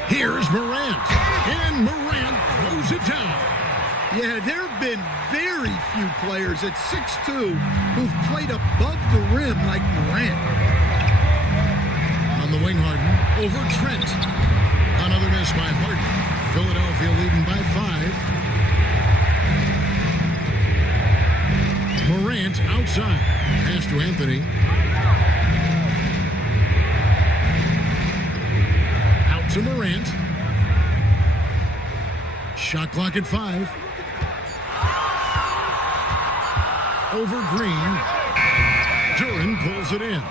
Here's Morant. And Morant throws it down. Yeah, there have been very few players at 6'2" who've played above the rim like Morant. On the wing, Harden. Over Trent. Another miss by Harden. Philadelphia leading by 5. Morant outside. Pass to Anthony. Out to Morant. Shot clock at 5. Over Green. Duren Harden pulls it in.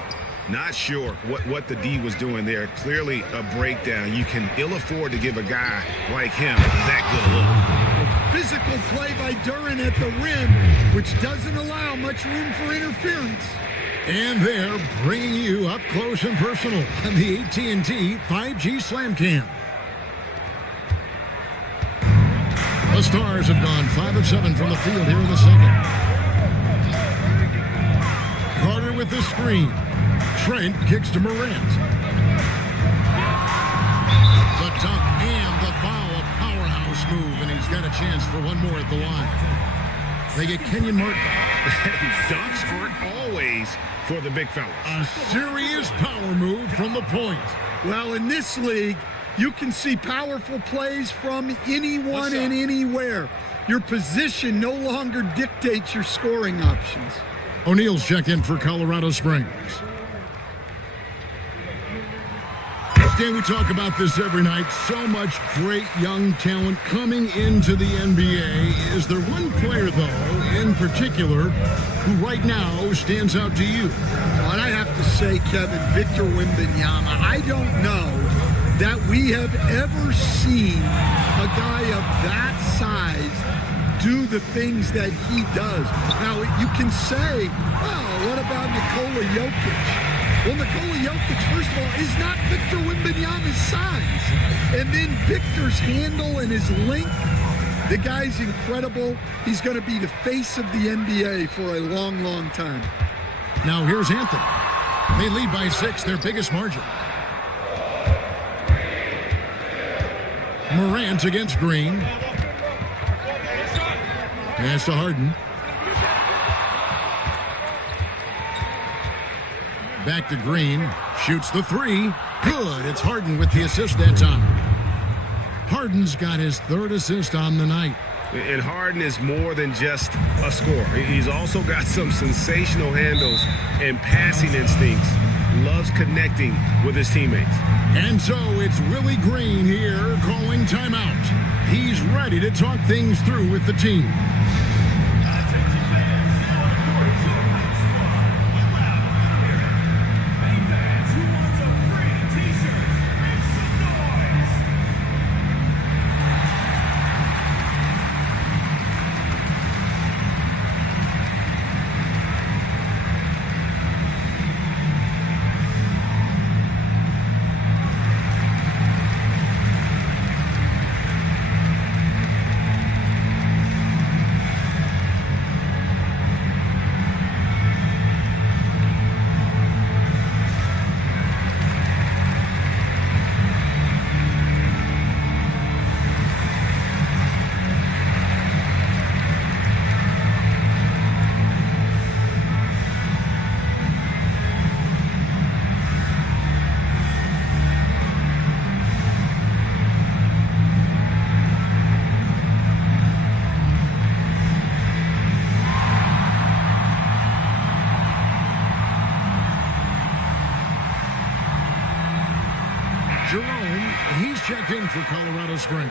Not sure what the D was doing there. Clearly a breakdown. You can ill afford to give a guy like him that good look. Physical play by Duren at the rim, which doesn't allow much room for interference. And they're bringing you up close and personal on the AT&T 5G Slam Cam. The Stars have gone 5 of 7 from the field here in the second. Carter with the screen. Trent kicks to Morant. The dunk and the foul, a powerhouse move, and he's got a chance for one more at the line. They get Kenyon Martin. Dunks aren't always for the big fellas. A serious power move from the point. Well, in this league, you can see powerful plays from anyone and anywhere. Your position no longer dictates your scoring options. O'Neal's checked in for Colorado Springs. Dan, we talk about this every night. So much great young talent coming into the NBA. Is there one player, though, in particular, who right now stands out to you? And I have to say, Kevin, Victor Wembanyama. I don't know that we have ever seen a guy of that size do the things that he does. Now, you can say, oh, what about Nikola Jokic? Well, Nikola Jokic, first of all, is not Victor Wembanyama's size. And then Victor's handle and his length, the guy's incredible. He's going to be the face of the NBA for a long, long time. Now here's Anthony. They lead by 6, their biggest margin. Morant against Green. Pass to Harden. Back to Green. Shoots the 3. Good. It's Harden with the assist that time. Harden's got his 3rd assist on the night. And Harden is more than just a scorer. He's also got some sensational handles and passing instincts. Loves connecting with his teammates. And so it's Willie Green here calling timeout. He's ready to talk things through with the team. Jerome, he's checked in for Colorado Springs.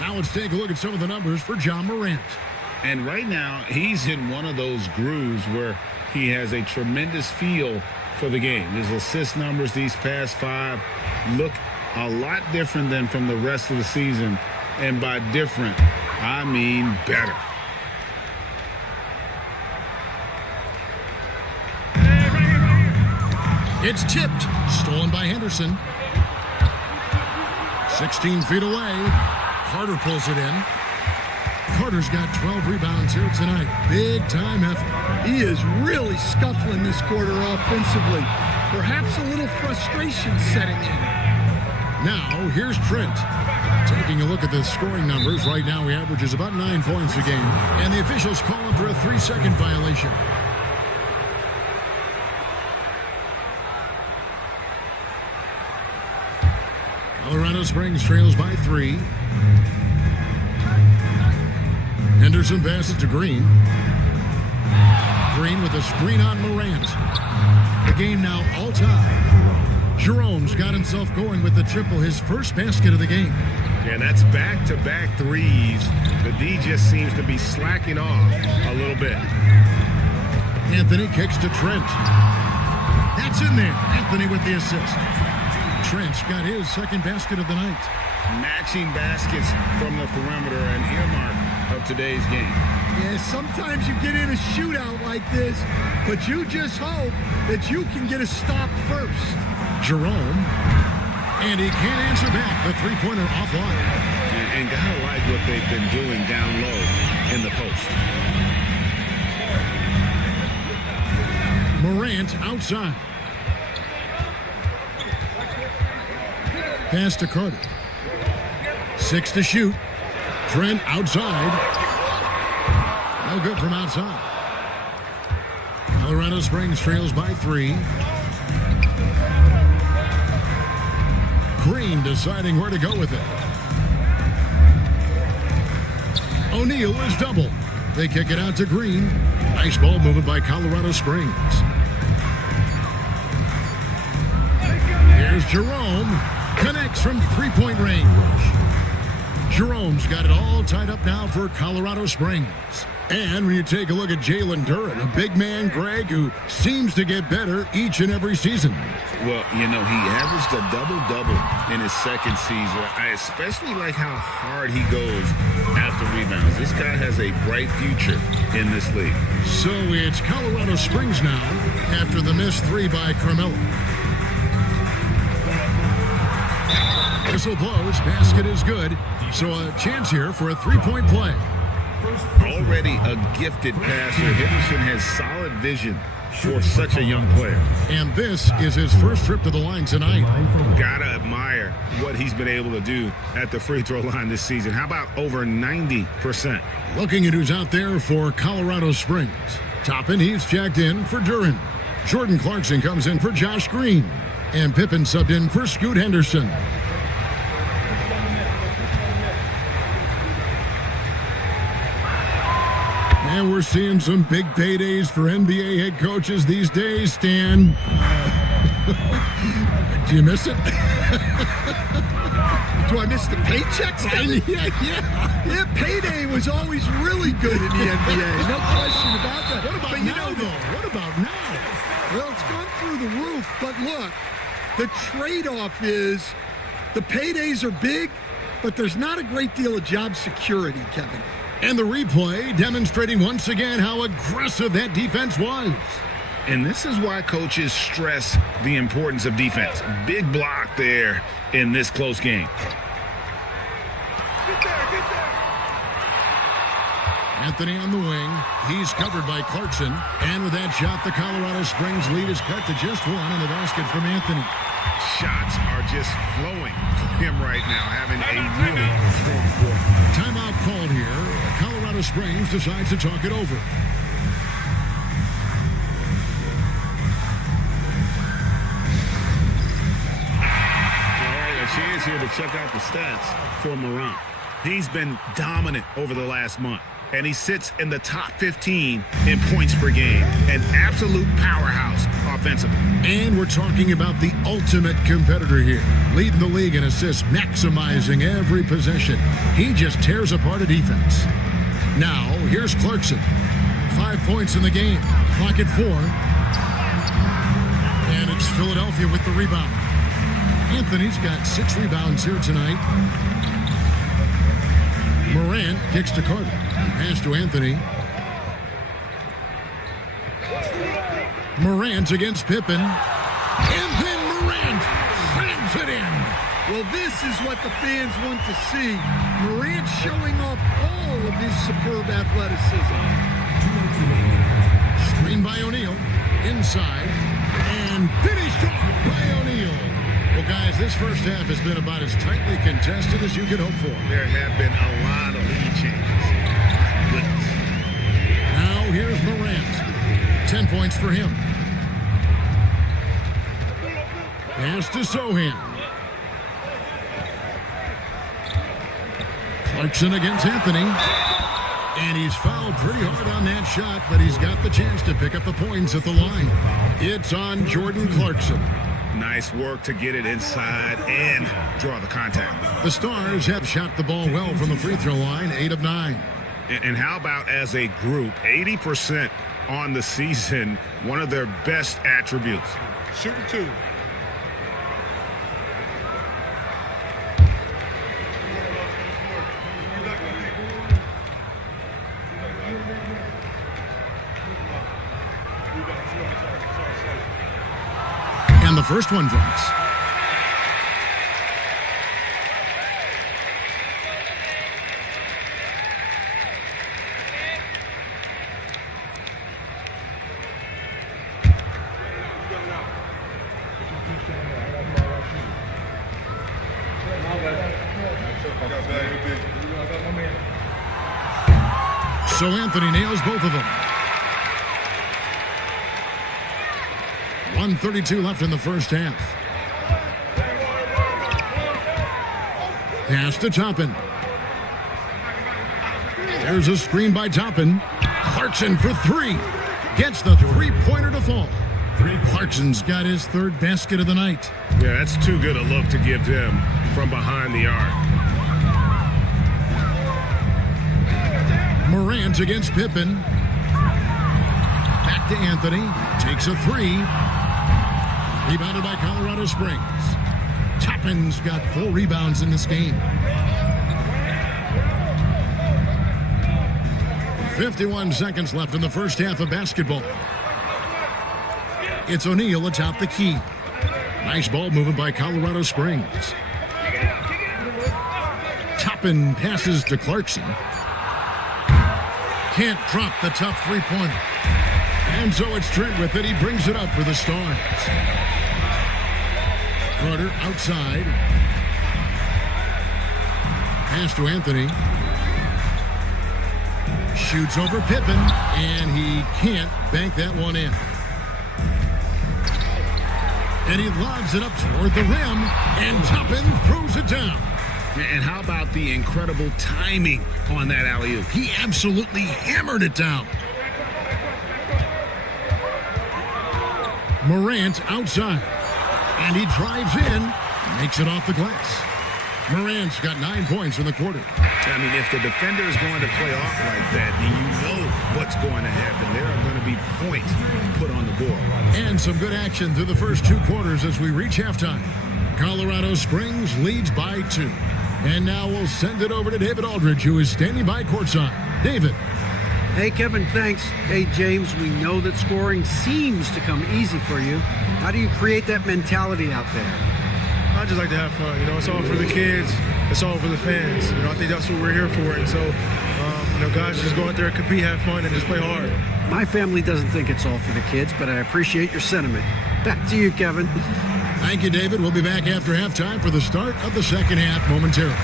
Now let's take a look at some of the numbers for John Morant. And right now, he's in one of those grooves where he has a tremendous feel for the game. His assist numbers these past 5 look a lot different than from the rest of the season. And by different, I mean better. It's tipped. Stolen by Henderson. 16 feet away. Carter pulls it in. Carter's got 12 rebounds here tonight. Big time effort. He is really scuffling this quarter offensively. Perhaps a little frustration setting in. Now, here's Trent. Taking a look at the scoring numbers, right now he averages about 9 points a game. And the officials call him for a 3-second violation. Colorado Springs trails by 3. Henderson passes to Green. Green with a screen on Morant. The game now all tied. Jerome's got himself going with the triple, his first basket of the game. And that's back-to-back threes. The D just seems to be slacking off a little bit. Anthony kicks to Trent. That's in there. Anthony with the assist. Trent's got his second basket of the night. Matching baskets from the perimeter, an earmark of today's game. Yeah, sometimes you get in a shootout like this, but you just hope that you can get a stop first. Jerome. And he can't answer back. The three-pointer offline. And gotta like what they've been doing down low in the post. Morant outside. Pass to Carter. 6 to shoot. Trent outside. No good from outside. Colorado Springs trails by 3. Green deciding where to go with it. O'Neal is double. They kick it out to Green. Nice ball movement by Colorado Springs. Here's Jerome. Connects from three-point range. Jerome's got it all tied up now for Colorado Springs. And when you take a look at Jalen Duren, a big man, Greg, who seems to get better each and every season. Well, you know, he averaged a double-double in his second season. I especially like how hard he goes after rebounds. This guy has a bright future in this league. So it's Colorado Springs now after the missed 3 by Carmelo. Whistle blows, basket is good. So a chance here for a three-point play. Already a gifted passer, Henderson has solid vision for such a young player. And this is his first trip to the line tonight. Gotta admire what he's been able to do at the free throw line this season. How about over 90%? Looking at who's out there for Colorado Springs. Toppin, he's checked in for Duren. Jordan Clarkson comes in for Josh Green. And Pippen subbed in for Scoot Henderson. And we're seeing some big paydays for NBA head coaches these days, Stan. Do you miss it? Do I miss the paychecks? Yeah, payday was always really good in the NBA. No question about that. What about now, though? What about now? Well, it's gone through the roof, but look, the trade-off is the paydays are big, but there's not a great deal of job security, Kevin. And the replay demonstrating once again how aggressive that defense was. And this is why coaches stress the importance of defense. Big block there in this close game. Anthony on the wing. He's covered by Clarkson. And with that shot, the Colorado Springs lead is cut to just 1 on the basket from Anthony. Shots are just flowing for him right now, having a really strong quarter. Timeout called here. Colorado Springs decides to talk it over. All right, a chance here to check out the stats for Morant. He's been dominant over the last month, and he sits in the top 15 in points per game. An absolute powerhouse offensively. And we're talking about the ultimate competitor here. Leading the league in assists, maximizing every possession. He just tears apart a defense. Now, here's Clarkson. 5 points in the game. Clock at 4. And it's Philadelphia with the rebound. Anthony's got 6 rebounds here tonight. Morant kicks to Carter. Pass to Anthony. Morant against Pippen. And then Morant slams it in. Well, this is what the fans want to see. Morant showing off all of his superb athleticism. Screen by O'Neal. Inside. And finished off by O'Neal. Well, guys, this first half has been about as tightly contested as you could hope for. There have been a lot of lead changes. Goodness. Now here's Morant. 10 points for him. Pass to Sohan. Clarkson against Anthony. And he's fouled pretty hard on that shot, but he's got the chance to pick up the points at the line. It's on Jordan Clarkson. Nice work to get it inside and draw the contact. The Stars have shot the ball well from the free throw line, 8 of 9. And how about as a group, 80% on the season, one of their best attributes. Shooting 2. And the first one drops. So Anthony nails both of them. 1:32 left in the first half. Pass to Toppin. There's a screen by Toppin. Clarkson for 3. Gets the three-pointer to fall. Clarkson's got his third basket of the night. Yeah, that's too good a look to give them from behind the arc. Morant against Pippen. Back to Anthony. Takes a 3. Rebounded by Colorado Springs. Toppin's got 4 rebounds in this game. 51 seconds left in the first half of basketball. It's O'Neal atop the key. Nice ball movement by Colorado Springs. Toppin passes to Clarkson. Can't drop the tough three-pointer. And so it's Trent with it. He brings it up for the Stars. Carter outside. Pass to Anthony. Shoots over Pippen, and he can't bank that one in. And he lobs it up toward the rim, and Toppin throws it down. And how about the incredible timing on that alley-oop? He absolutely hammered it down. Morant outside, and he drives in, makes it off the glass. Morant's got 9 points in the quarter. I mean, if the defender is going to play off like that, then you know what's going to happen. There are going to be points put on the board. And some good action through the first 2 quarters as we reach halftime. Colorado Springs leads by 2. And now we'll send it over to David Aldridge, who is standing by courtside. David. Hey, Kevin, thanks. Hey, James, we know that scoring seems to come easy for you. How do you create that mentality out there? I just like to have fun. It's all for the kids. It's all for the fans. I think that's what we're here for. And so, guys just go out there and compete, have fun, and just play hard. My family doesn't think it's all for the kids, but I appreciate your sentiment. Back to you, Kevin. Thank you, David. We'll be back after halftime for the start of the second half momentarily.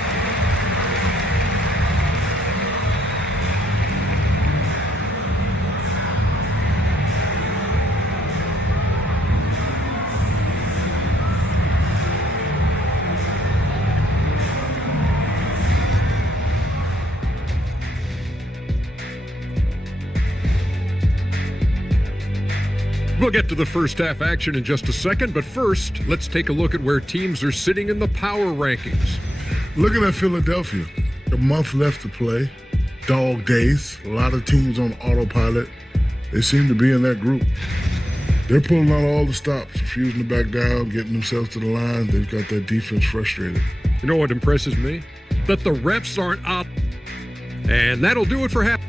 We'll get to the first half action in just a second, but first, let's take a look at where teams are sitting in the power rankings. Looking at Philadelphia, a month left to play, dog days, a lot of teams on autopilot. They seem to be in that group. They're pulling out all the stops, refusing to back down, getting themselves to the line. They've got that defense frustrated. You know what impresses me? That the refs aren't out. And that'll do it for half.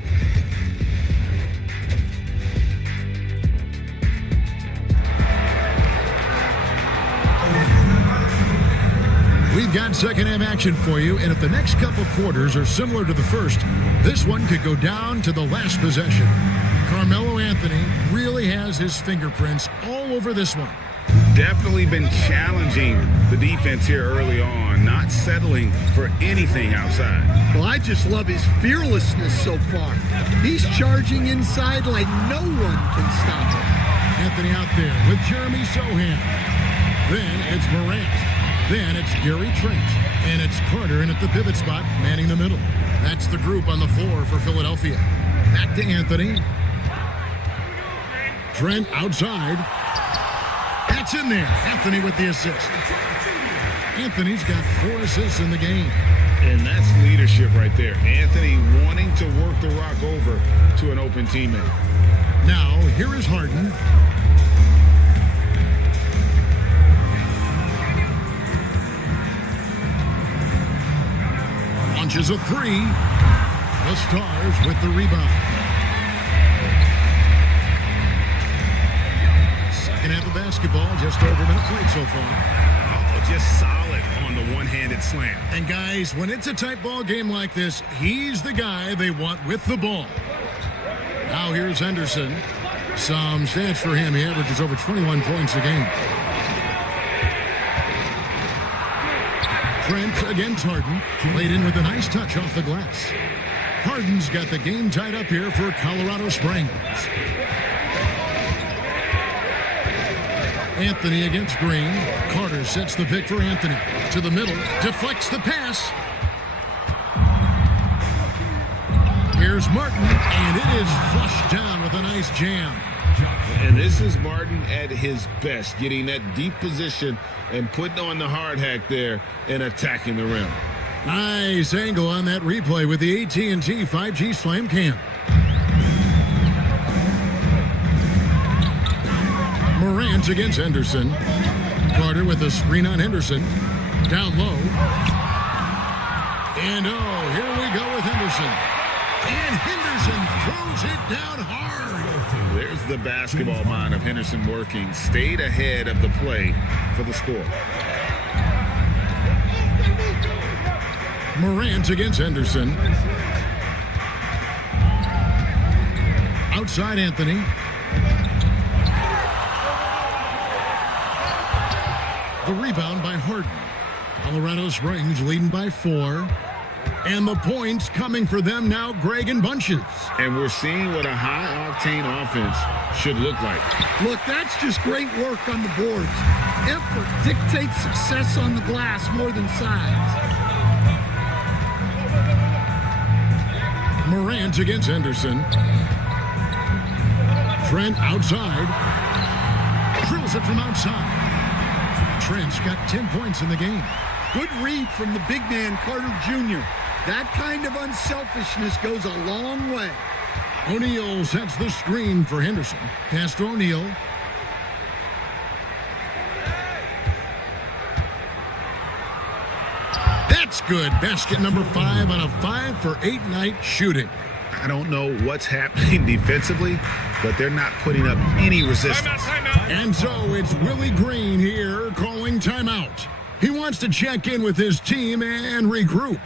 We've got second half action for you, and if the next couple quarters are similar to the first, this one could go down to the last possession. Carmelo Anthony really has his fingerprints all over this one. Definitely been challenging the defense here early on, not settling for anything outside. Well, I just love his fearlessness so far. He's charging inside like no one can stop him. Anthony out there with Jeremy Sohan. Then it's Morant. Then it's Gary Trent. And it's Carter in at the pivot spot, manning the middle. That's the group on the floor for Philadelphia. Back to Anthony. Trent outside. That's in there. Anthony with the assist. Anthony's got 4 assists in the game. And that's leadership right there. Anthony wanting to work the rock over to an open teammate. Now, here is Harden. Launches a three. The Stars with the rebound. Second half of basketball, just over a minute played so far. Oh, just solid on the one-handed slam. And guys, when it's a tight ball game like this, he's the guy they want with the ball. Now here's Henderson. Some stats for him. He averages over 21 points a game. Trent against Harden. Played in with a nice touch off the glass. Harden's got the game tied up here for Colorado Springs. Anthony against Green. Carter sets the pick for Anthony. To the middle. Deflects the pass. Here's Martin, and it is flushed down with a nice jam. And this is Martin at his best, getting that deep position and putting on the hard hack there and attacking the rim. Nice angle on that replay with the AT&T 5G Slam Cam. Morant against Henderson. Carter with a screen on Henderson. Down low. And oh, here we go with Henderson. And Henderson throws it down hard. There's the basketball mind of Henderson working. Stayed ahead of the play for the score. Morant against Henderson. Outside Anthony. The rebound by Harden. Colorado Springs leading by 4. And the points coming for them now, Greg and Bunches. And we're seeing what a high-octane offense should look like. Look, that's just great work on the boards. Effort dictates success on the glass more than size. Morant against Henderson. Trent outside. Drills it from outside. Trent's got 10 points in the game. Good read from the big man, Carter Jr. That kind of unselfishness goes a long way. O'Neal sets the screen for Henderson. Pass to O'Neal. That's good. Basket number 5 on a 5-for-8 night shooting. I don't know what's happening defensively, but they're not putting up any resistance. And so it's Willie Green here calling timeout. He wants to check in with his team and regroup.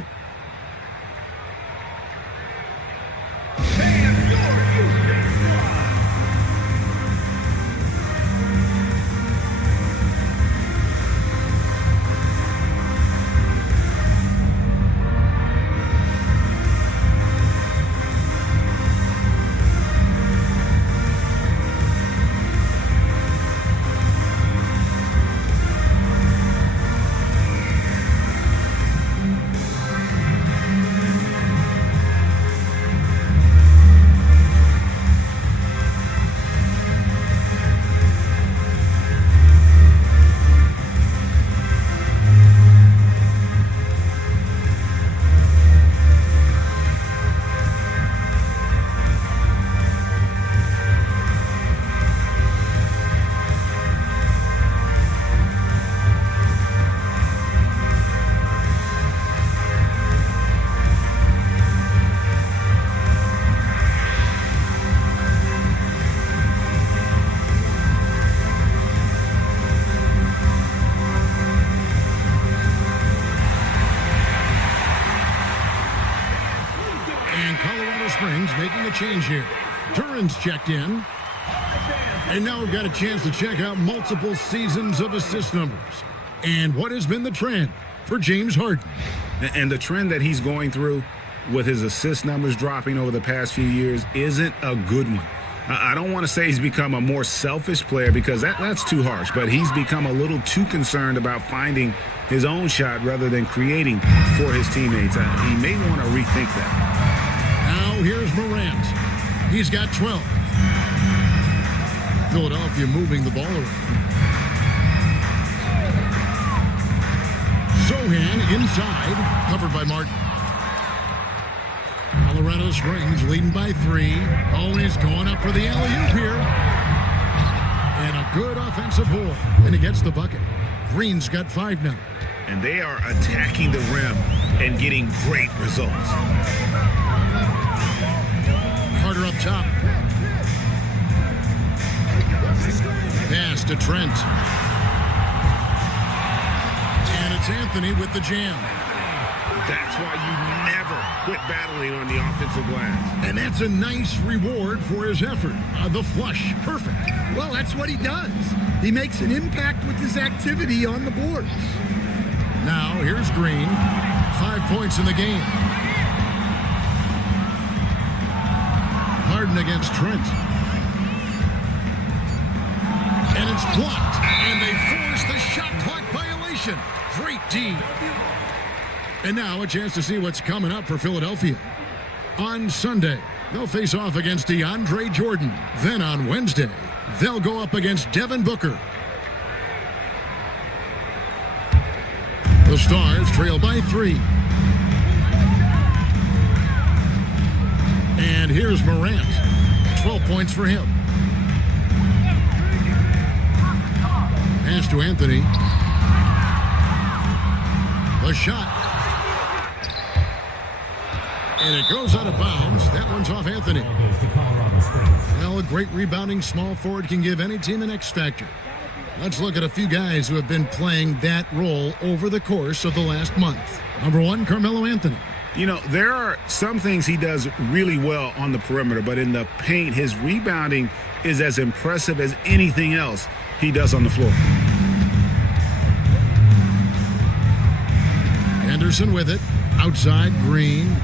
Making a change here. Duran's checked in. And now we've got a chance to check out multiple seasons of assist numbers. And what has been the trend for James Harden? And the trend that he's going through with his assist numbers dropping over the past few years isn't a good one. I don't want to say he's become a more selfish player because that's too harsh, but he's become a little too concerned about finding his own shot rather than creating for his teammates. He may want to rethink that. Now here's Morant. He's got 12. Philadelphia moving the ball around. Sohan inside, covered by Martin. Colorado Colorado Springs leading by 3. Always going up for the alley-oop here. And a good offensive board. And he gets the bucket. Green's got 5 now. And they are attacking the rim and getting great results. Carter up top. Pass to Trent. And it's Anthony with the jam. That's why you never quit battling on the offensive glass. And that's a nice reward for his effort. The flush, perfect. Well, that's what he does. He makes an impact with his activity on the boards. Now, here's Green. 5 points in the game. Harden against Trent. And it's blocked. And they force the shot clock violation. Great D. And now a chance to see what's coming up for Philadelphia. On Sunday, they'll face off against DeAndre Jordan. Then on Wednesday, they'll go up against Devin Booker. The Stars trail by 3. And here's Morant. 12 points for him. Pass to Anthony. The shot. And it goes out of bounds. That one's off Anthony. Well, a great rebounding small forward can give any team an X factor. Let's look at a few guys who have been playing that role over the course of the last month. Number 1, Carmelo Anthony. You know, there are some things he does really well on the perimeter, but in the paint, his rebounding is as impressive as anything else he does on the floor. Anderson with it. Outside, Green.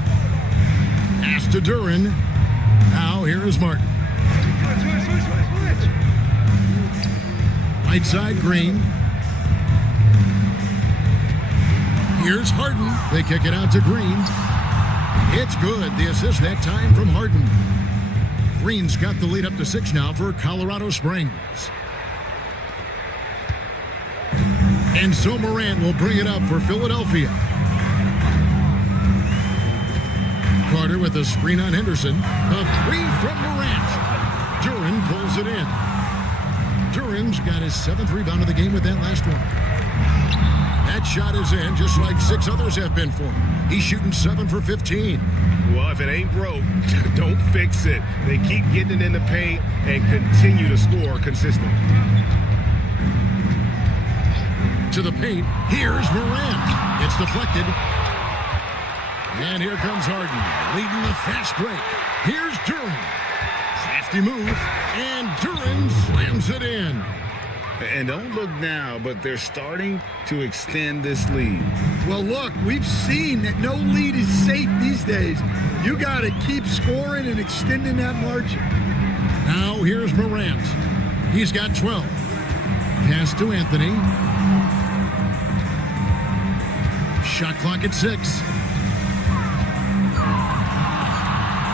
Pass to Duran. Now here is Martin. Right side, Green. Here's Harden. They kick it out to Green. It's good. The assist that time from Harden. Green's got the lead up to 6 now for Colorado Springs. And so Morant will bring it up for Philadelphia. Carter with a screen on Henderson. A 3 from Morant. Duran pulls it in. Duran's got his 7th rebound of the game with that last one. That shot is in, just like 6 others have been for him. He's shooting 7 for 15. Well, if it ain't broke, don't fix it. They keep getting it in the paint and continue to score consistently. To the paint, here's Morant. It's deflected. And here comes Harden, leading the fast break. Here's Duran. Crafty move, and Duran slams it in. And don't look now, but they're starting to extend this lead. Well, look, we've seen that no lead is safe these days. You got to keep scoring and extending that margin. Now here's Morant. He's got 12. Pass to Anthony. Shot clock at 6.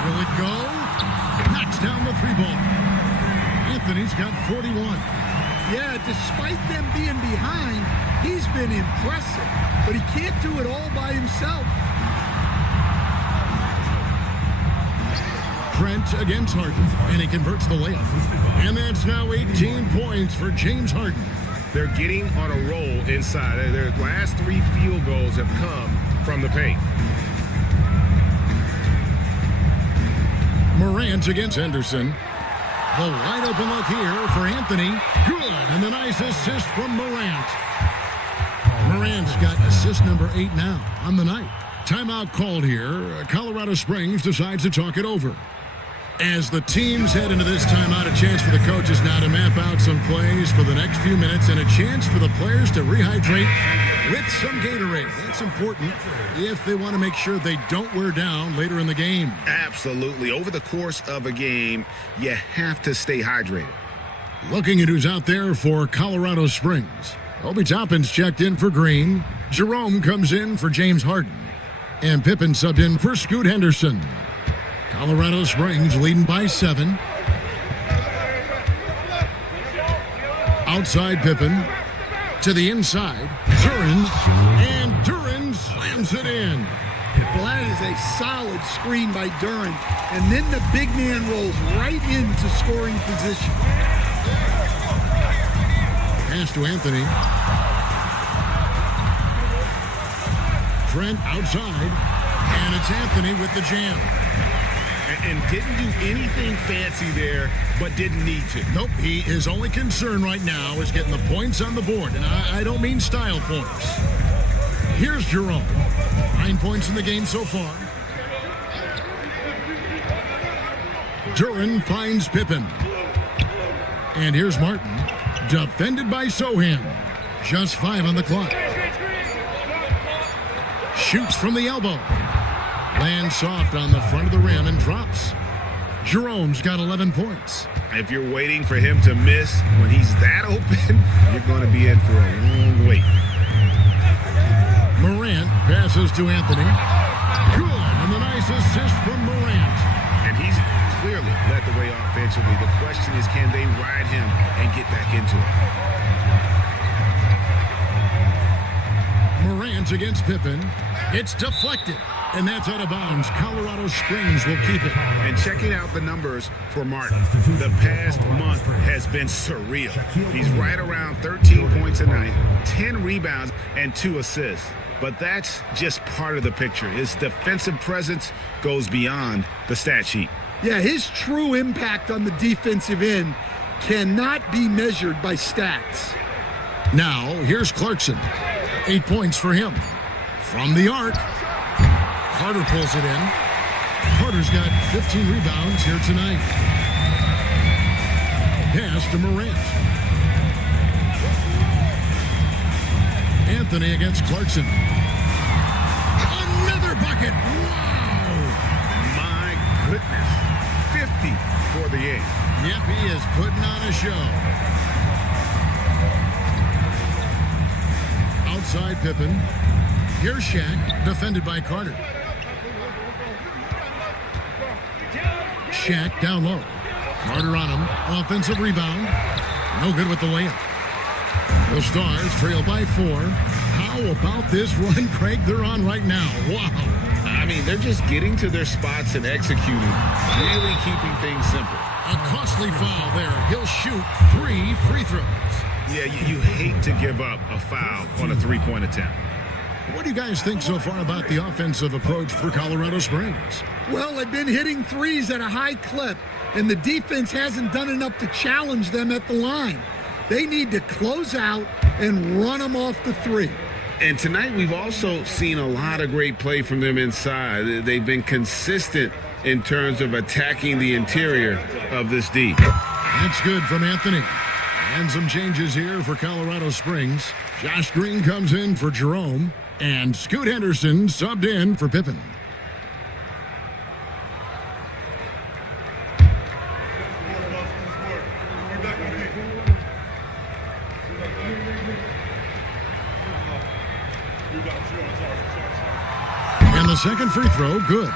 Will it go? Knocks down the 3 ball. Anthony's got 41. Yeah, despite them being behind, he's been impressive, but he can't do it all by himself. Trent against Harden, and he converts the layup. And that's now 18 points for James Harden. They're getting on a roll inside. Their last 3 field goals have come from the paint. Morant against Henderson. The wide open look here for Anthony. Good, and the nice assist from Morant. Morant's got assist number 8 now on the night. Timeout called here. Colorado Springs decides to talk it over. As the teams head into this timeout, a chance for the coaches now to map out some plays for the next few minutes and a chance for the players to rehydrate with some Gatorade. That's important if they want to make sure they don't wear down later in the game. Absolutely. Over the course of a game, you have to stay hydrated. Looking at who's out there for Colorado Springs. Obi Toppin's checked in for Green. Jerome comes in for James Harden. And Pippen subbed in for Scoot Henderson. Colorado Springs leading by 7. Outside Pippen. To the inside. Duran. And Duran slams it in. Well, that is a solid screen by Duren. And then the big man rolls right into scoring position. Pass to Anthony. Trent outside. And it's Anthony with the jam. And didn't do anything fancy there, but didn't need to. Nope, his only concern right now is getting the points on the board. And I don't mean style points. Here's Jerome. 9 points in the game so far. Duren finds Pippen. And here's Martin. Defended by Sohan. Just 5 on the clock. Shoots from the elbow. Lands soft on the front of the rim and drops. Jerome's got 11 points. If you're waiting for him to miss when he's that open, you're going to be in for a long wait. Morant passes to Anthony. Good, and the nice assist from Morant. And he's clearly led the way offensively. The question is, can they ride him and get back into it? Morant against Pippen. It's deflected. And that's out of bounds. Colorado Springs will keep it. And checking out the numbers for Martin, the past month has been surreal. He's right around 13 points a night, 10 rebounds, and 2 assists. But that's just part of the picture. His defensive presence goes beyond the stat sheet. Yeah, his true impact on the defensive end cannot be measured by stats. Now, here's Clarkson. 8 points for him. From the arc. Carter pulls it in. Carter's got 15 rebounds here tonight. Pass to Morant. Anthony against Clarkson. Another bucket. Wow. My goodness. 50 for the 8. Yep, he is putting on a show. Outside Pippen. Here's Shaq, defended by Carter. Shaq down low. Carter on him. Offensive rebound. No good with the layup. The Stars trail by 4. How about this run, Craig, they're on right now? Wow. I mean, they're just getting to their spots and executing, really keeping things simple. A costly foul there. He'll shoot 3 free throws. Yeah, you hate to give up a foul on a three-point attempt. What do you guys think so far about the offensive approach for Colorado Springs? Well, they've been hitting threes at a high clip, and the defense hasn't done enough to challenge them at the line. They need to close out and run them off the 3. And tonight we've also seen a lot of great play from them inside. They've been consistent in terms of attacking the interior of this D. That's good from Anthony. And some changes here for Colorado Springs. Josh Green comes in for Jerome. And Scoot Henderson subbed in for Pippen. And the second free throw, good.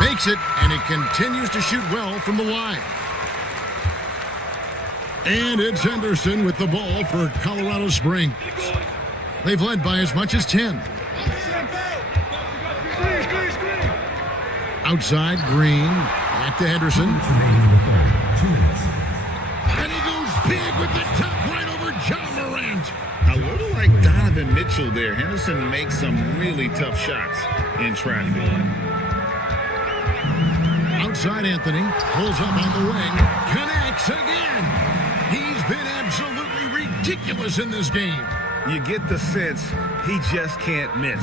Makes it, and he continues to shoot well from the line. And it's Henderson with the ball for Colorado Springs. They've led by as much as 10. Outside, Green. Back to Henderson. And he goes big with the top right over John Morant. A little like Donovan Mitchell there. Henderson makes some really tough shots in traffic. Outside Anthony. Pulls up on the wing. Connects again. He's been absolutely ridiculous in this game. You get the sense he just can't miss.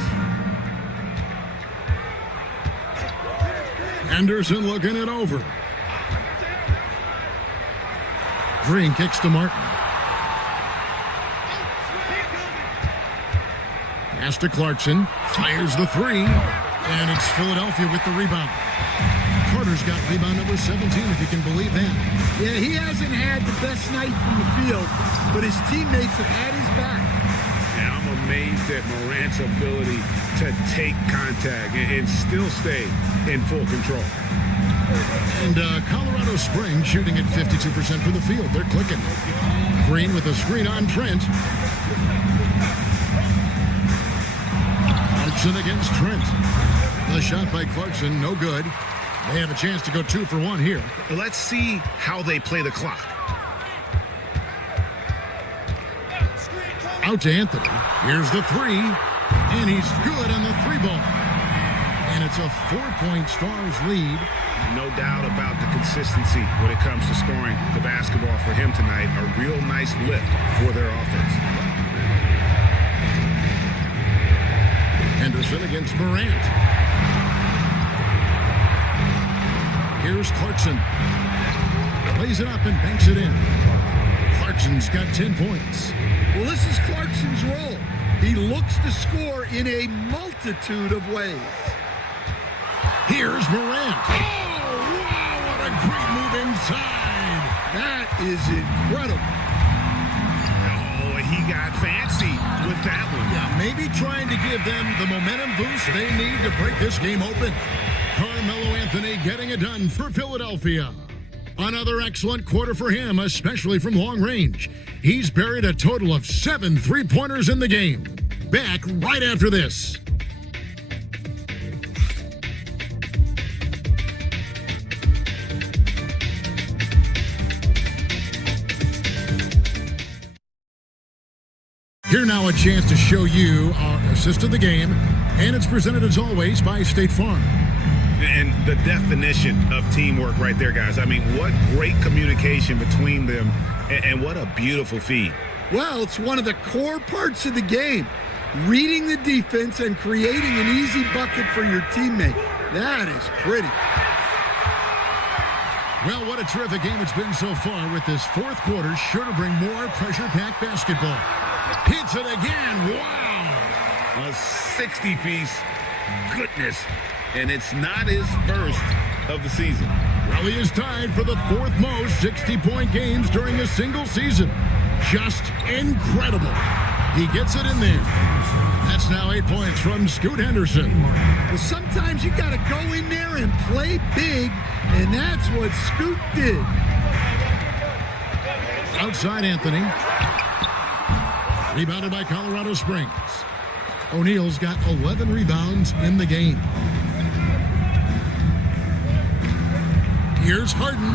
Henderson looking it over. Green kicks to Martin. Pass to Clarkson. Fires the 3. And it's Philadelphia with the rebound. Carter's got rebound number 17, if you can believe that. Yeah, he hasn't had the best night from the field, but his teammates have had his back. Yeah, I'm amazed at Morant's ability to take contact and still stay in full control. And Colorado Springs shooting at 52% from the field. They're clicking. Green with a screen on Trent. Clarkson against Trent. The shot by Clarkson, no good. They have a chance to go 2 for 1 here. Let's see how they play the clock. Out to Anthony. Here's the 3. And he's good on the 3 ball. And it's a 4-point Stars lead. No doubt about the consistency when it comes to scoring the basketball for him tonight. A real nice lift for their offense. Henderson against Morant. Here's Clarkson. Plays it up and banks it in. Clarkson's got 10 points. Well, this is Clarkson's role. He looks to score in a multitude of ways. Here's Morant. Oh, wow, what a great move inside. That is incredible. Oh, he got fancy with that one. Yeah, maybe trying to give them the momentum boost they need to break this game open. Carmelo Anthony getting it done for Philadelphia. Another excellent quarter for him, especially from long range. He's buried a total of 7 3-pointers in the game. Back right after this. Here now a chance to show you our assist of the game, and it's presented as always by State Farm. And the definition of teamwork right there, guys. I mean, what great communication between them, and what a beautiful feed. Well, it's one of the core parts of the game. Reading the defense and creating an easy bucket for your teammate. That is pretty. Well, what a terrific game it's been so far, with this fourth quarter sure to bring more pressure-packed basketball. Hits it again. Wow. A 60-piece. Goodness. And it's not his first of the season. Well, he is tied for the 4th most 60-point games during a single season. Just incredible. He gets it in there. That's now 8 points from Scoot Henderson. Well, sometimes you got to go in there and play big, and that's what Scoot did. Outside Anthony. Rebounded by Colorado Springs. O'Neal's got 11 rebounds in the game. Here's Harden.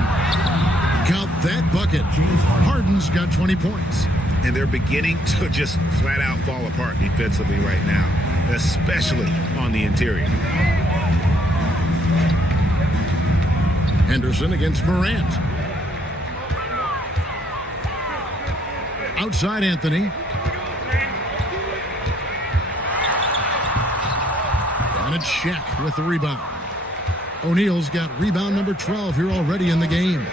Count that bucket. Harden's got 20 points. And they're beginning to just flat out fall apart defensively right now, especially on the interior. Henderson against Morant. Outside Anthony. And it's Shaq with the rebound. O'Neal's got rebound number 12 here already in the game.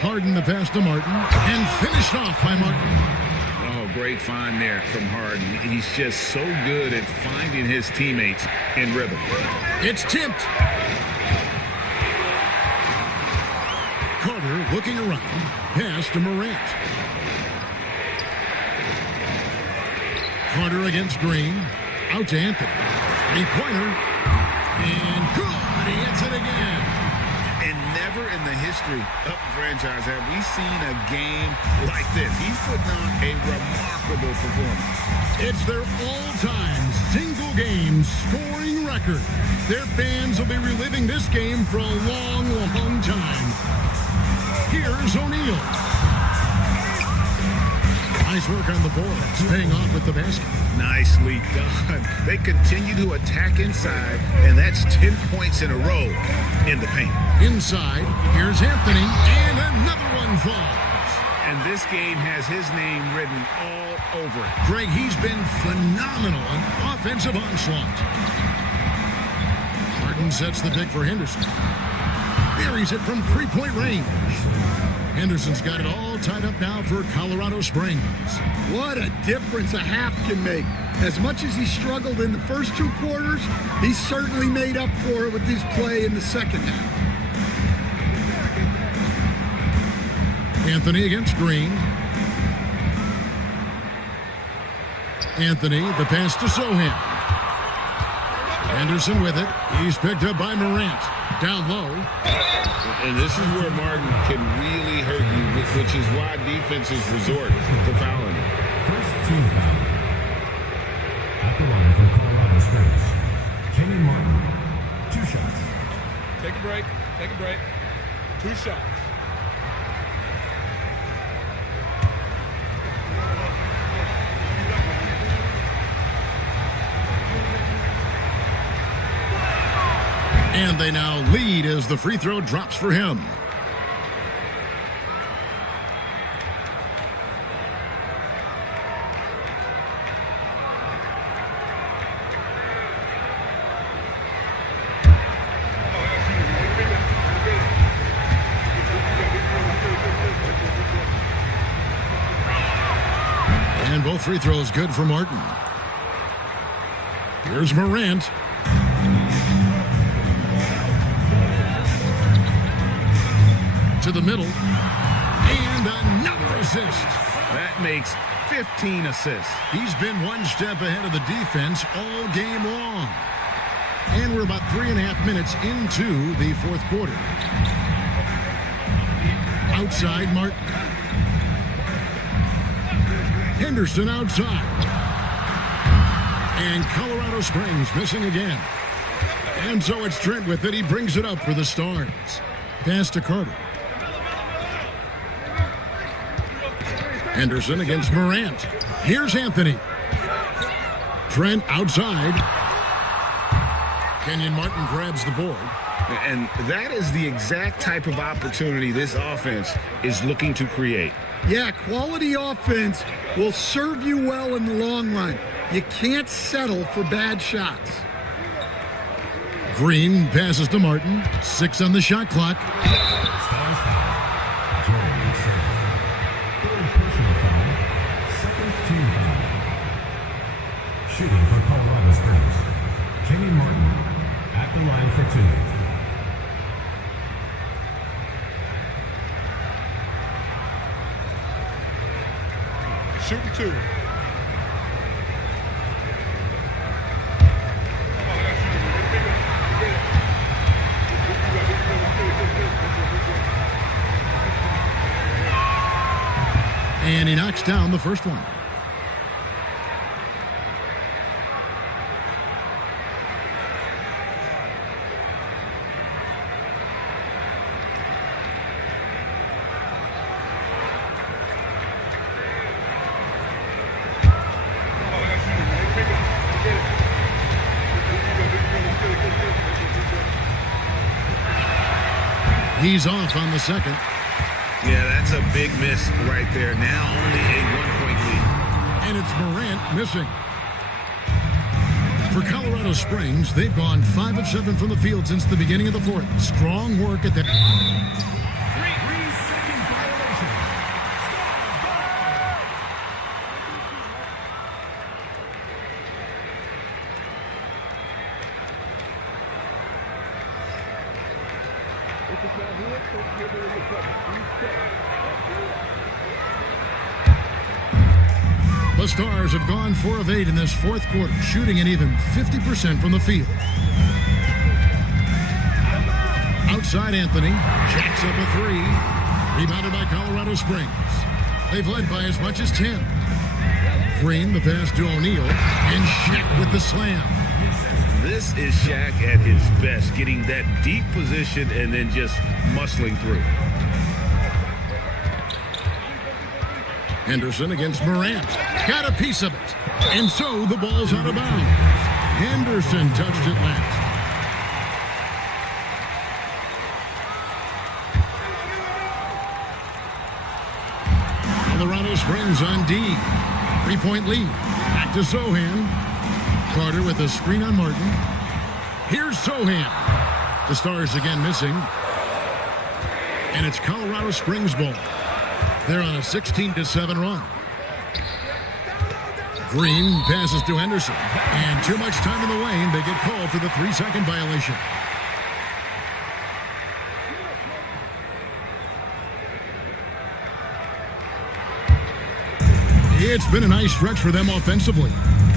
Harden the pass to Martin, and finished off by Martin. Oh, great find there from Harden. He's just so good at finding his teammates in rhythm. It's tipped. Carter looking around. Pass to Morant. Carter against Green. Out to Anthony. 3-pointer. And good. He hits it again. And never in the history of the franchise have we seen a game like this. He's putting on a remarkable performance. It's their all-time single-game scoring record. Their fans will be reliving this game for a long, long time. Here's O'Neal. Nice work on the boards, paying off with the basket. Nicely done. They continue to attack inside, and that's 10 points in a row in the paint. Inside, here's Anthony, and another one falls. And this game has his name written all over it. Greg, he's been phenomenal on offensive onslaught. Harden sets the pick for Henderson. Buries it from 3-point range. Henderson's got it all tied up now for Colorado Springs. What a difference a half can make. As much as he struggled in the first 2 quarters, he certainly made up for it with his play in the second half. Anthony against Green. Anthony, the pass to Sohan. Anderson with it. He's picked up by Morant. Down low. And this is where Martin can really hurt you, which is why defenses resort to fouling. First team foul. At the line for Colorado Springs, Kenyon Martin. 2 shots. Take a break. Take a break. 2 shots. And they now lead as the free throw drops for him. And both free throws good for Martin. Here's Morant. To the middle, and another assist. That makes 15 assists. He's been one step ahead of the defense all game long. And we're about 3.5 minutes into the fourth quarter. Outside, Martin. Henderson outside. And Colorado Springs missing again. And so it's Trent with it. He brings it up for the Stars. Pass to Carter. Henderson against Morant. Here's Anthony. Trent outside. Kenyon Martin grabs the board. And that is the exact type of opportunity this offense is looking to create. Yeah, quality offense will serve you well in the long run. You can't settle for bad shots. Green passes to Martin. 6 on the shot clock. Stars foul. Jordan Serve. Third personal foul. Second team foul. Shooting for Colorado Springs, Kenyon Martin at the line for 2. Shooting 2. And he knocks down the first one. He's off on the second. Yeah, that's a big miss right there. Now only a 1-point lead. And it's Morant missing. For Colorado Springs, they've gone 5 of 7 from the field since the beginning of the fourth. Strong work at that. 3-second violation. The Stars have gone 4 of 8 in this fourth quarter, shooting an even 50% from the field. Outside Anthony, jacks up a 3. Rebounded by Colorado Springs. They've led by as much as 10. Green, the pass to O'Neal, and Shaq with the slam. This is Shaq at his best, getting that deep position and then just muscling through. Henderson against Morant. Got a piece of it. And so the ball's out of bounds. Henderson touched it last. Colorado Springs on D. 3-point lead. Back to Sohan. Carter with a screen on Martin. Here's Sohan. The Stars again missing. And it's Colorado Springs ball. They're on a 16-7 run. Green passes to Henderson. And too much time in the lane. They get called for the 3-second violation. It's been a nice stretch for them offensively.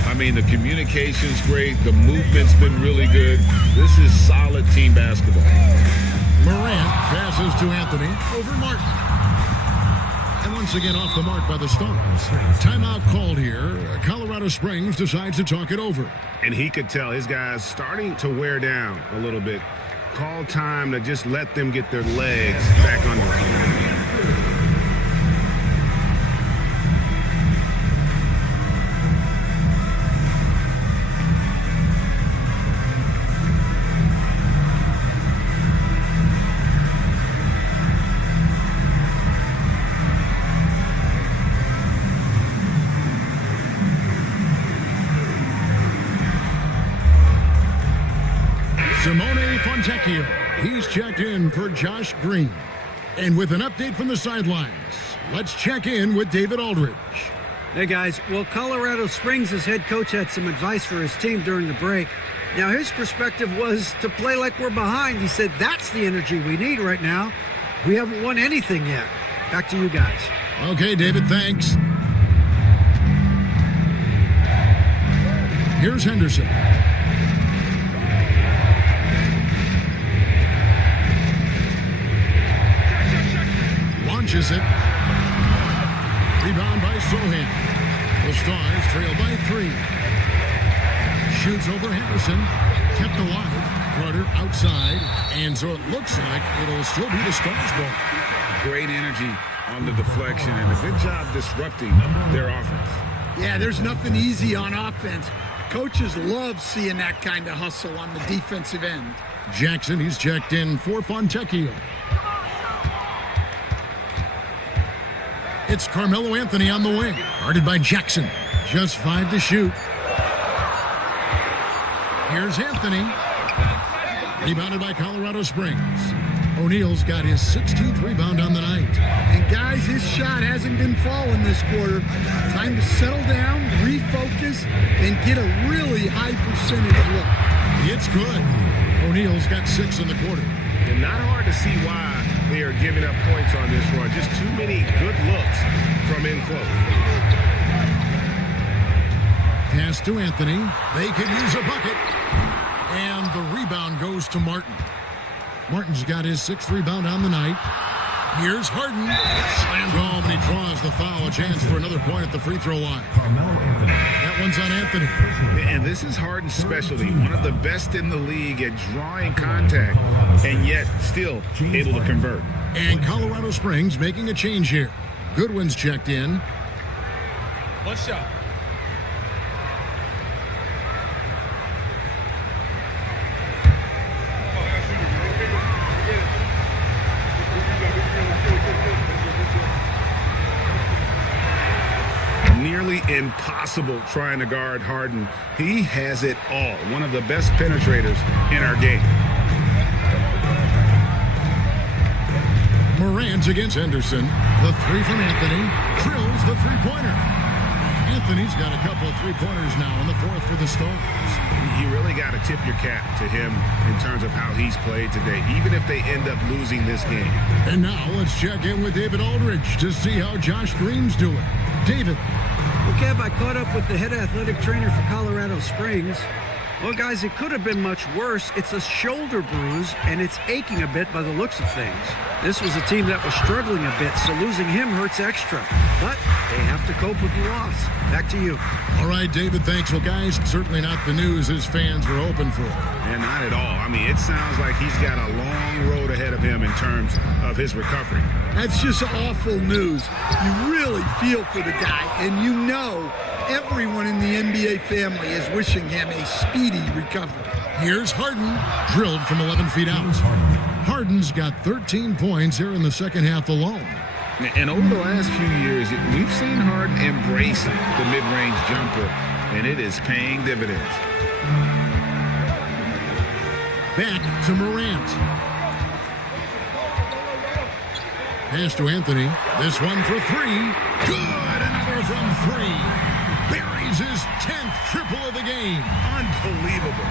I mean, the communication's great. The movement's been really good. This is solid team basketball. Morant passes to Anthony over Martin. And once again off the mark by the Stars. Timeout called here. Colorado Springs decides to talk it over. And he could tell his guys starting to wear down a little bit. Call time to just let them get their legs back under them. Simone Fontecchio. He's checked in for Josh Green. And with an update from the sidelines, let's check in with David Aldridge. Hey guys, well, Colorado Springs' head coach had some advice for his team during the break. Now his perspective was to play like we're behind. He said that's the energy we need right now. We haven't won anything yet. Back to you guys. Okay, David, thanks. Here's Henderson. Launches it. Rebound by Sohan. The Stars trail by 3. Shoots over Henderson. Kept alive. Carter outside. And so it looks like it'll still be the Stars' ball. Great energy on the deflection and a good job disrupting their offense. Yeah, there's nothing easy on offense. Coaches love seeing that kind of hustle on the defensive end. Jackson, he's checked in for Fontecchio. It's Carmelo Anthony on the wing. Guarded by Jackson. Just 5 to shoot. Here's Anthony. Rebounded by Colorado Springs. O'Neal's got his 16th rebound on the night. And guys, his shot hasn't been falling this quarter. Time to settle down, refocus, and get a really high percentage look. It's good. O'Neal's got 6 in the quarter. And not hard to see why they are giving up points on this run. Just too many good looks from in close. Pass to Anthony. They can use a bucket. And the rebound goes to Martin. Martin's got his 6th rebound on the night. Here's Harden. Slammed home, and he draws the foul. A chance for another point at the free throw line. That one's on Anthony. And this is Harden's specialty. One of the best in the league at drawing contact, and yet still able to convert. And Colorado Springs making a change here. Goodwin's checked in. One shot. Nearly impossible trying to guard Harden. He has it all. One of the best penetrators in our game. Morant against Henderson. The 3 from Anthony. Drills the three-pointer. Anthony's got a couple of three-pointers now in the 4th for the Stars. You really got to tip your cap to him in terms of how he's played today, even if they end up losing this game. And now let's check in with David Aldridge to see how Josh Green's doing. David. Well, Kev, I caught up with the head athletic trainer for Colorado Springs. Well, guys, it could have been much worse. It's a shoulder bruise, and it's aching a bit by the looks of things. This was a team that was struggling a bit, so losing him hurts extra. But they have to cope with the loss. Back to you. All right, David, thanks. Well, guys, certainly not the news his fans were hoping for. And not at all. I mean, it sounds like he's got a long road ahead of him in terms of his recovery. That's just awful news. You really feel for the guy, and you know everyone in the NBA family is wishing him a speedy recovery. Here's Harden, drilled from 11 feet out. Harden's got 13 points here in the second half alone. And over the last few years, we've seen Harden embrace the mid-range jumper, and it is paying dividends. Back to Morant. Pass to Anthony. This one for 3. Good. Another from 3. Buries his 10th triple of the game. Unbelievable.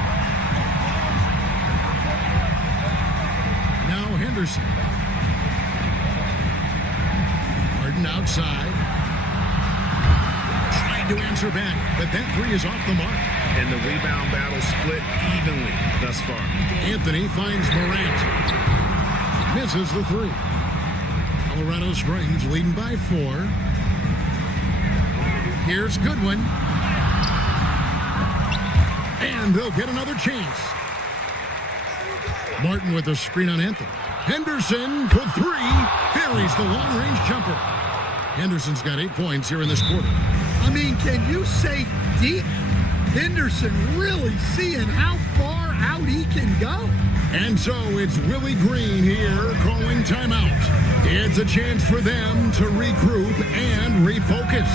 Now Henderson. Harden outside. Tried to answer back, but that three is off the mark. And the rebound battle split evenly thus far. Anthony finds Morant. Misses the three. Colorado Springs leading by 4. Here's Goodwin. And they'll get another chance. Martin with a screen on Anthony. Henderson for 3. Buries the long-range jumper. Henderson's got 8 points here in this quarter. I mean, can you say deep? Henderson really seeing how far out he can go. And so it's Willie Green here calling timeout. It's a chance for them to regroup and refocus.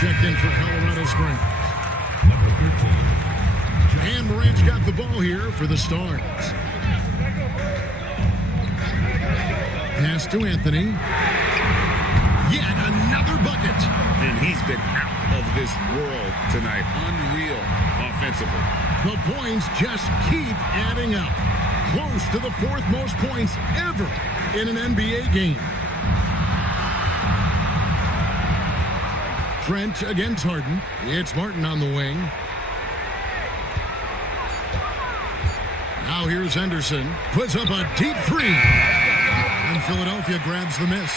Checked in for Colorado Springs. Number 13. And Morant's got the ball here for the Stars. Pass to Anthony. Yet another bucket. And he's been out of this world tonight. Unreal offensively. The points just keep adding up. Close to the 4th most points ever in an NBA game. Trent against Harden. It's Martin on the wing. Now here's Henderson. Puts up a deep three. And Philadelphia grabs the miss.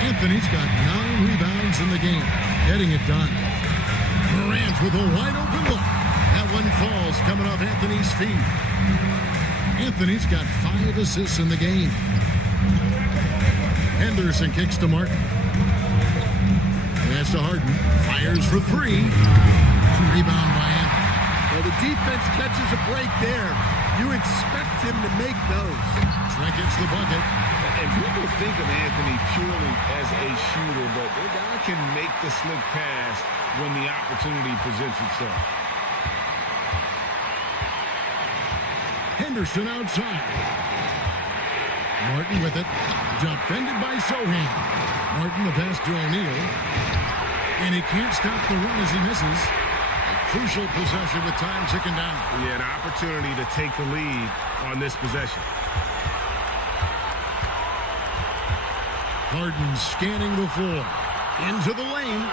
Anthony's got 9 rebounds in the game. Getting it done. Morant with a wide open look. That one falls coming off Anthony's feet. Anthony's got 5 assists in the game. Henderson kicks to Martin. Pass to Harden. Fires for 3. Rebound by Anthony. Well, the defense catches a break there. You expect him to make those. Trent gets the bucket. And people think of Anthony purely as a shooter, but the guy can make the slick pass when the opportunity presents itself. Henderson outside. Martin with it. Defended by Sohan. Martin the pass to O'Neal. And he can't stop the run as he misses. A crucial possession with time ticking down. He had an opportunity to take the lead on this possession. Harden scanning the floor. Into the lane.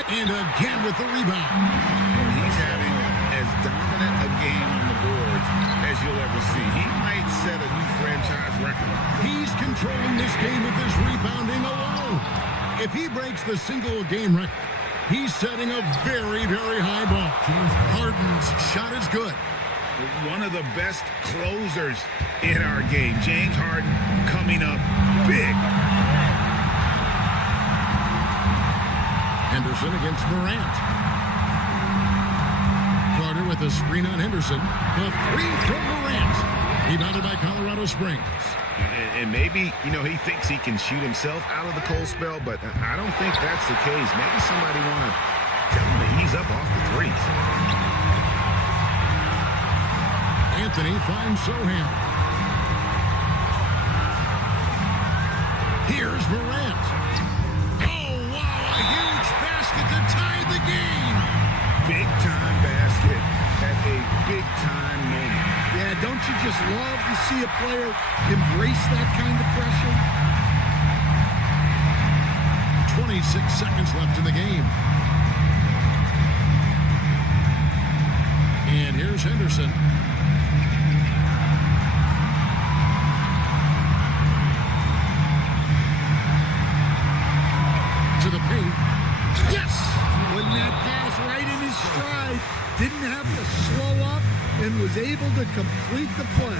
And again with the rebound. And he's having as dominant a game on the boards as you'll ever see. He might set a new franchise record. He's controlling this game with his rebounding alone. If he breaks the single-game record, he's setting a very, very high bar. Harden's shot is good. One of the best closers in our game. James Harden coming up big. Henderson against Morant. Carter with a screen on Henderson. The 3 from Morant. Rebounded by Colorado Springs. And maybe, he thinks he can shoot himself out of the cold spell, but I don't think that's the case. Maybe somebody want to tell him to ease up off the threes. Anthony finds Sohan. Here's Morant. Oh, wow, a huge basket to tie the game. Big-time basket at a big-time moment. Yeah, don't you just love to see a player embrace that kind of pressure? 26 seconds left in the game. And here's Henderson. To the paint. Yes! Putting that pass right in his stride. Didn't have to slow up and was able to complete the play.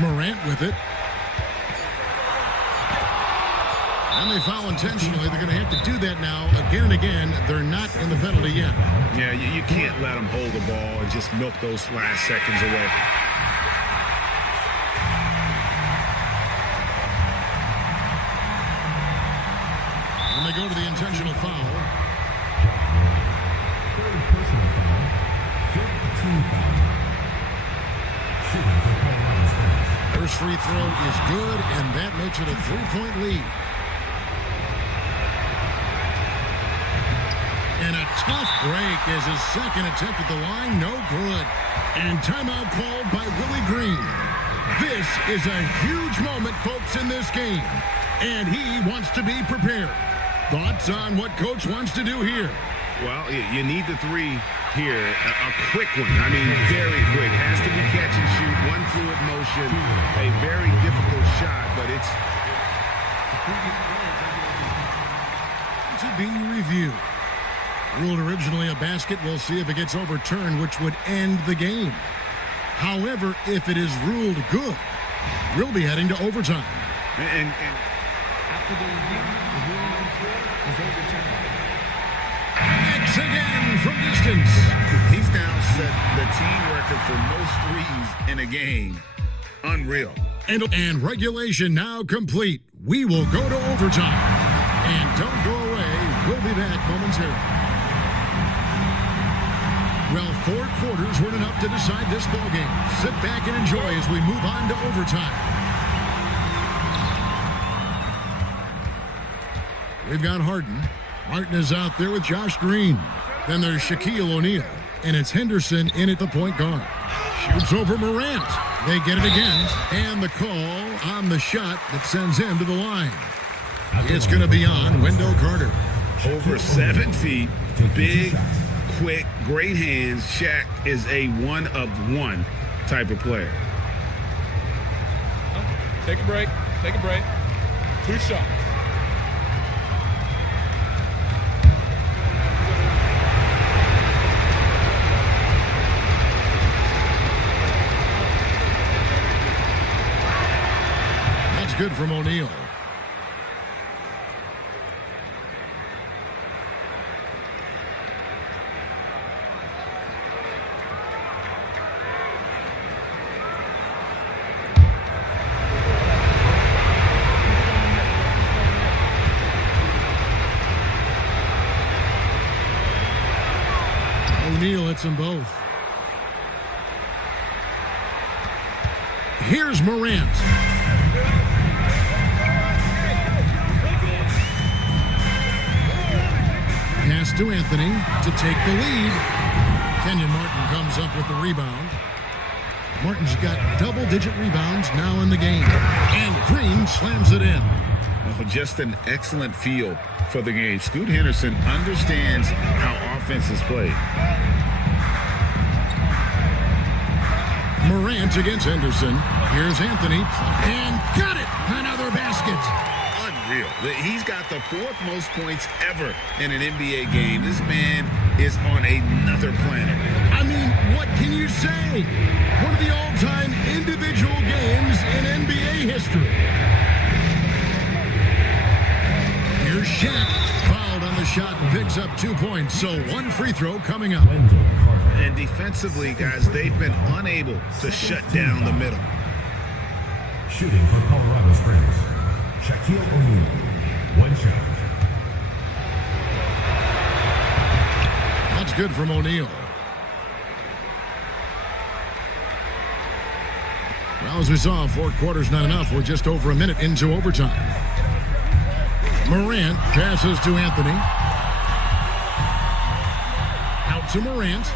Morant with it. And they foul intentionally. They're going to have to do that now again and again. They're not in the penalty yet. Yeah, you can't let them hold the ball and just milk those last seconds away. And they go to the intentional foul. Third personal foul. Fifth team foul. Shooting for Colorado Springs. First free throw is good, and that makes it a 3-point lead. And a tough break as his second attempt at the line, no good. And timeout called by Willie Green. This is a huge moment, folks, in this game. And he wants to be prepared. Thoughts on what Coach wants to do here? Well, you need the three here. A quick one. I mean, very quick. Has to be catch and shoot. One fluid motion. A very difficult shot, but it's to be reviewed. Ruled originally a basket. We'll see if it gets overturned, which would end the game. However, if it is ruled good, we'll be heading to overtime. And after the review, the ruling on the floor is overturned. X again from distance. He's now set the team record for most threes in a game. Unreal. And regulation now complete. We will go to overtime. And don't go away. We'll be back momentarily. Well, 4 quarters weren't enough to decide this ballgame. Sit back and enjoy as we move on to overtime. We've got Harden. Martin is out there with Josh Green. Then there's Shaquille O'Neal. And it's Henderson in at the point guard. Shoots over Morant. They get it again. And the call on the shot that sends him to the line. It's going to be on Wendell Carter. Over 7 feet. Big, quick, great hands. Shaq is a one-of-one type of player. Take a break. Take a break. 2 shots. That's good from O'Neal. O'Neal hits them both. Here's Morant. Pass to Anthony to take the lead. Kenyon Martin comes up with the rebound. Martin's got double-digit rebounds now in the game. And Green slams it in. Oh, just an excellent feel for the game. Scoot Henderson understands how offense is played. Morant against Henderson. Here's Anthony. And got it! Another basket. Unreal. He's got the 4th most points ever in an NBA game. This man is on another planet. I mean, what can you say? One of the all-time individual games in NBA history. Here's Shaq. Fouled on the shot and picks up 2 points. So 1 free throw coming up. And defensively, guys, they've been unable to shut down the middle. Shooting for Colorado Springs. Shaquille O'Neal. 1 shot. That's good from O'Neal. Well, as we saw, 4 quarters not enough. We're just over a minute into overtime. Morant passes to Anthony. Out to Morant.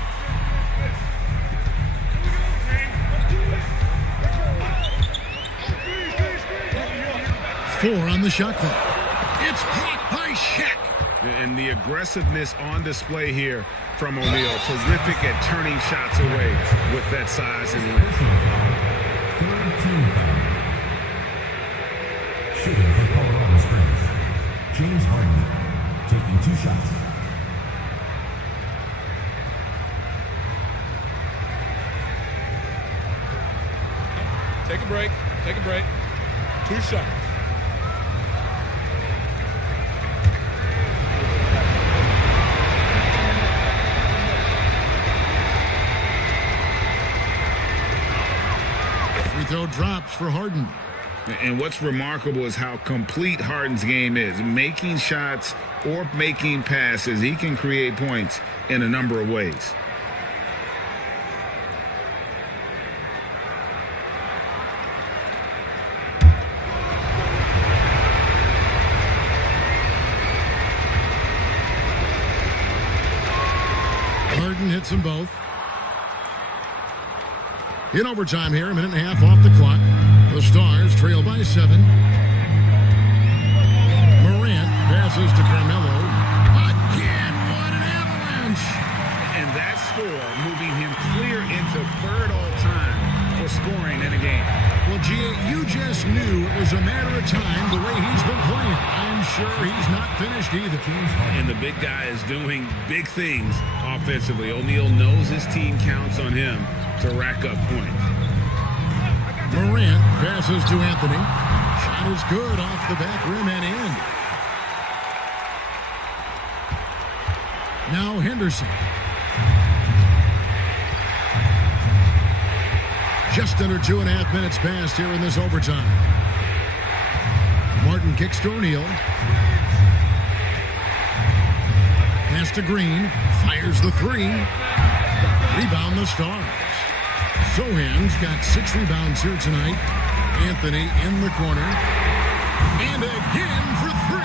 Four on the shot clock. It's blocked by Shaq. And the aggressiveness on display here from O'Neal. Terrific at turning shots away with that size and length. Shooting for Colorado Springs. James Harden taking 2 shots. Take a break. Take a break. 2 shots. Free throw drops for Harden. And what's remarkable is how complete Harden's game is. Making shots or making passes, he can create points in a number of ways. Harden hits them both. In overtime here, a minute and a half off the clock. The Stars trail by 7. Morant passes to Carmelo. Again, what an avalanche! And that score moving him clear into third all-time for scoring in a game. Well, G.A., you just knew it was a matter of time the way he's been playing. I'm sure he's not finished either. And the big guy is doing big things offensively. O'Neal knows his team counts on him to rack up points. Morant passes to Anthony. Shot is good off the back rim and in. Now Henderson. Just under 2.5 minutes passed here in this overtime. Martin kicks to O'Neal. Pass to Green. Fires the 3. Rebound the Stars. Sohan's got 6 rebounds here tonight. Anthony in the corner. And again for 3.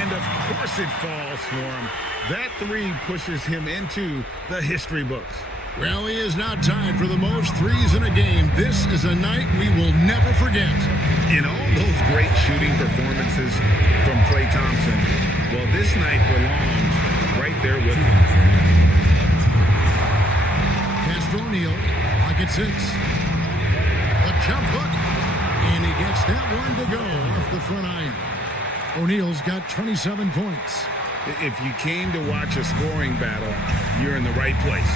And of course it falls for him. That 3 pushes him into the history books. Well, he is now tied for the most threes in a game. This is a night we will never forget. In all those great shooting performances from Klay Thompson, well, this night belongs right there with him. Castro O'Neal, pocket 6. A jump hook, and he gets that one to go off the front iron. O'Neal's got 27 points. If you came to watch a scoring battle, you're in the right place.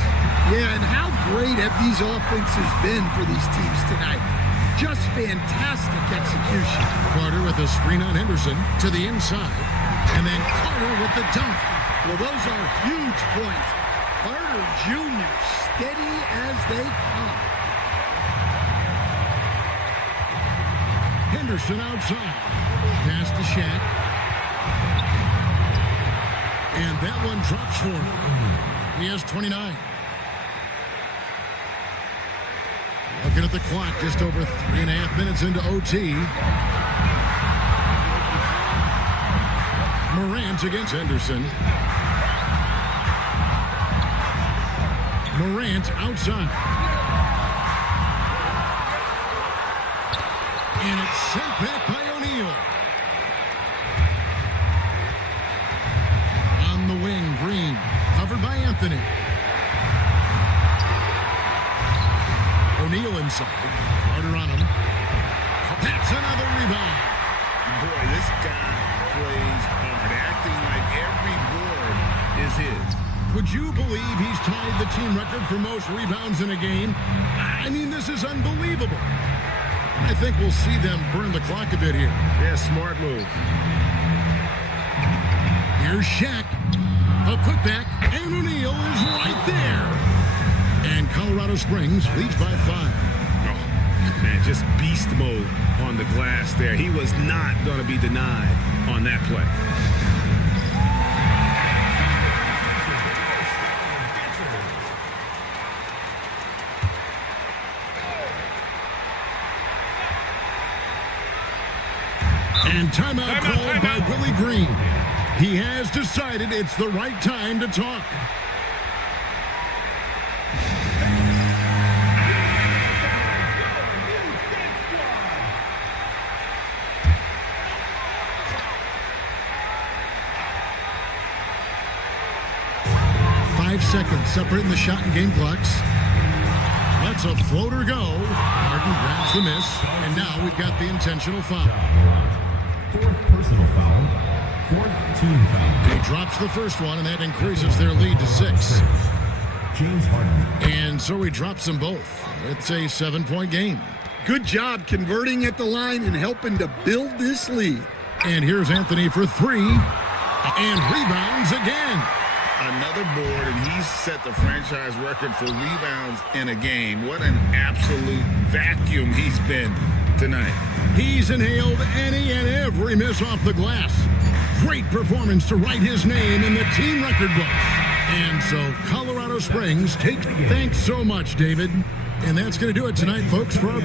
Yeah, and how great have these offenses been for these teams tonight? Just fantastic execution. Carter with a screen on Henderson to the inside, and then Carter with the dunk. Well, those are huge points. Carter Jr. steady as they come. Henderson outside. Pass to Shaq. And that one drops for him. He has 29. Looking at the clock, just over 3.5 minutes into OT. Morant against Henderson. Morant outside. And it's sent back by O'Neal. On the wing, Green. Covered by Anthony. O'Neal inside. Carter on him. That's another rebound. Boy, this guy plays hard, acting like every board is his. Would you believe he's tied the team record for most rebounds in a game? I mean, this is unbelievable. And I think we'll see them burn the clock a bit here. Yeah, smart move. Here's Shaq. A putback, and O'Neal is right there. And Colorado Springs leads by 5. Oh, man, just beast mode on the glass there. He was not going to be denied on that play. And timeout called by Willie Green. He has decided it's the right time to talk. Seconds separating the shot and game clocks. Let's a floater go. Harden grabs the miss, and now we've got the intentional foul. 4th personal foul. 4th team foul. He drops the first one, and that increases their lead to 6. James Harden. And so he drops them both. It's a 7-point game. Good job converting at the line and helping to build this lead. And here's Anthony for 3 and rebounds again. Another board, and he's set the franchise record for rebounds in a game. What an absolute vacuum he's been tonight. He's inhaled any and every miss off the glass. Great performance to write his name in the team record books. And so Colorado Springs takes. Thanks so much, David. And that's going to do it tonight, folks, for our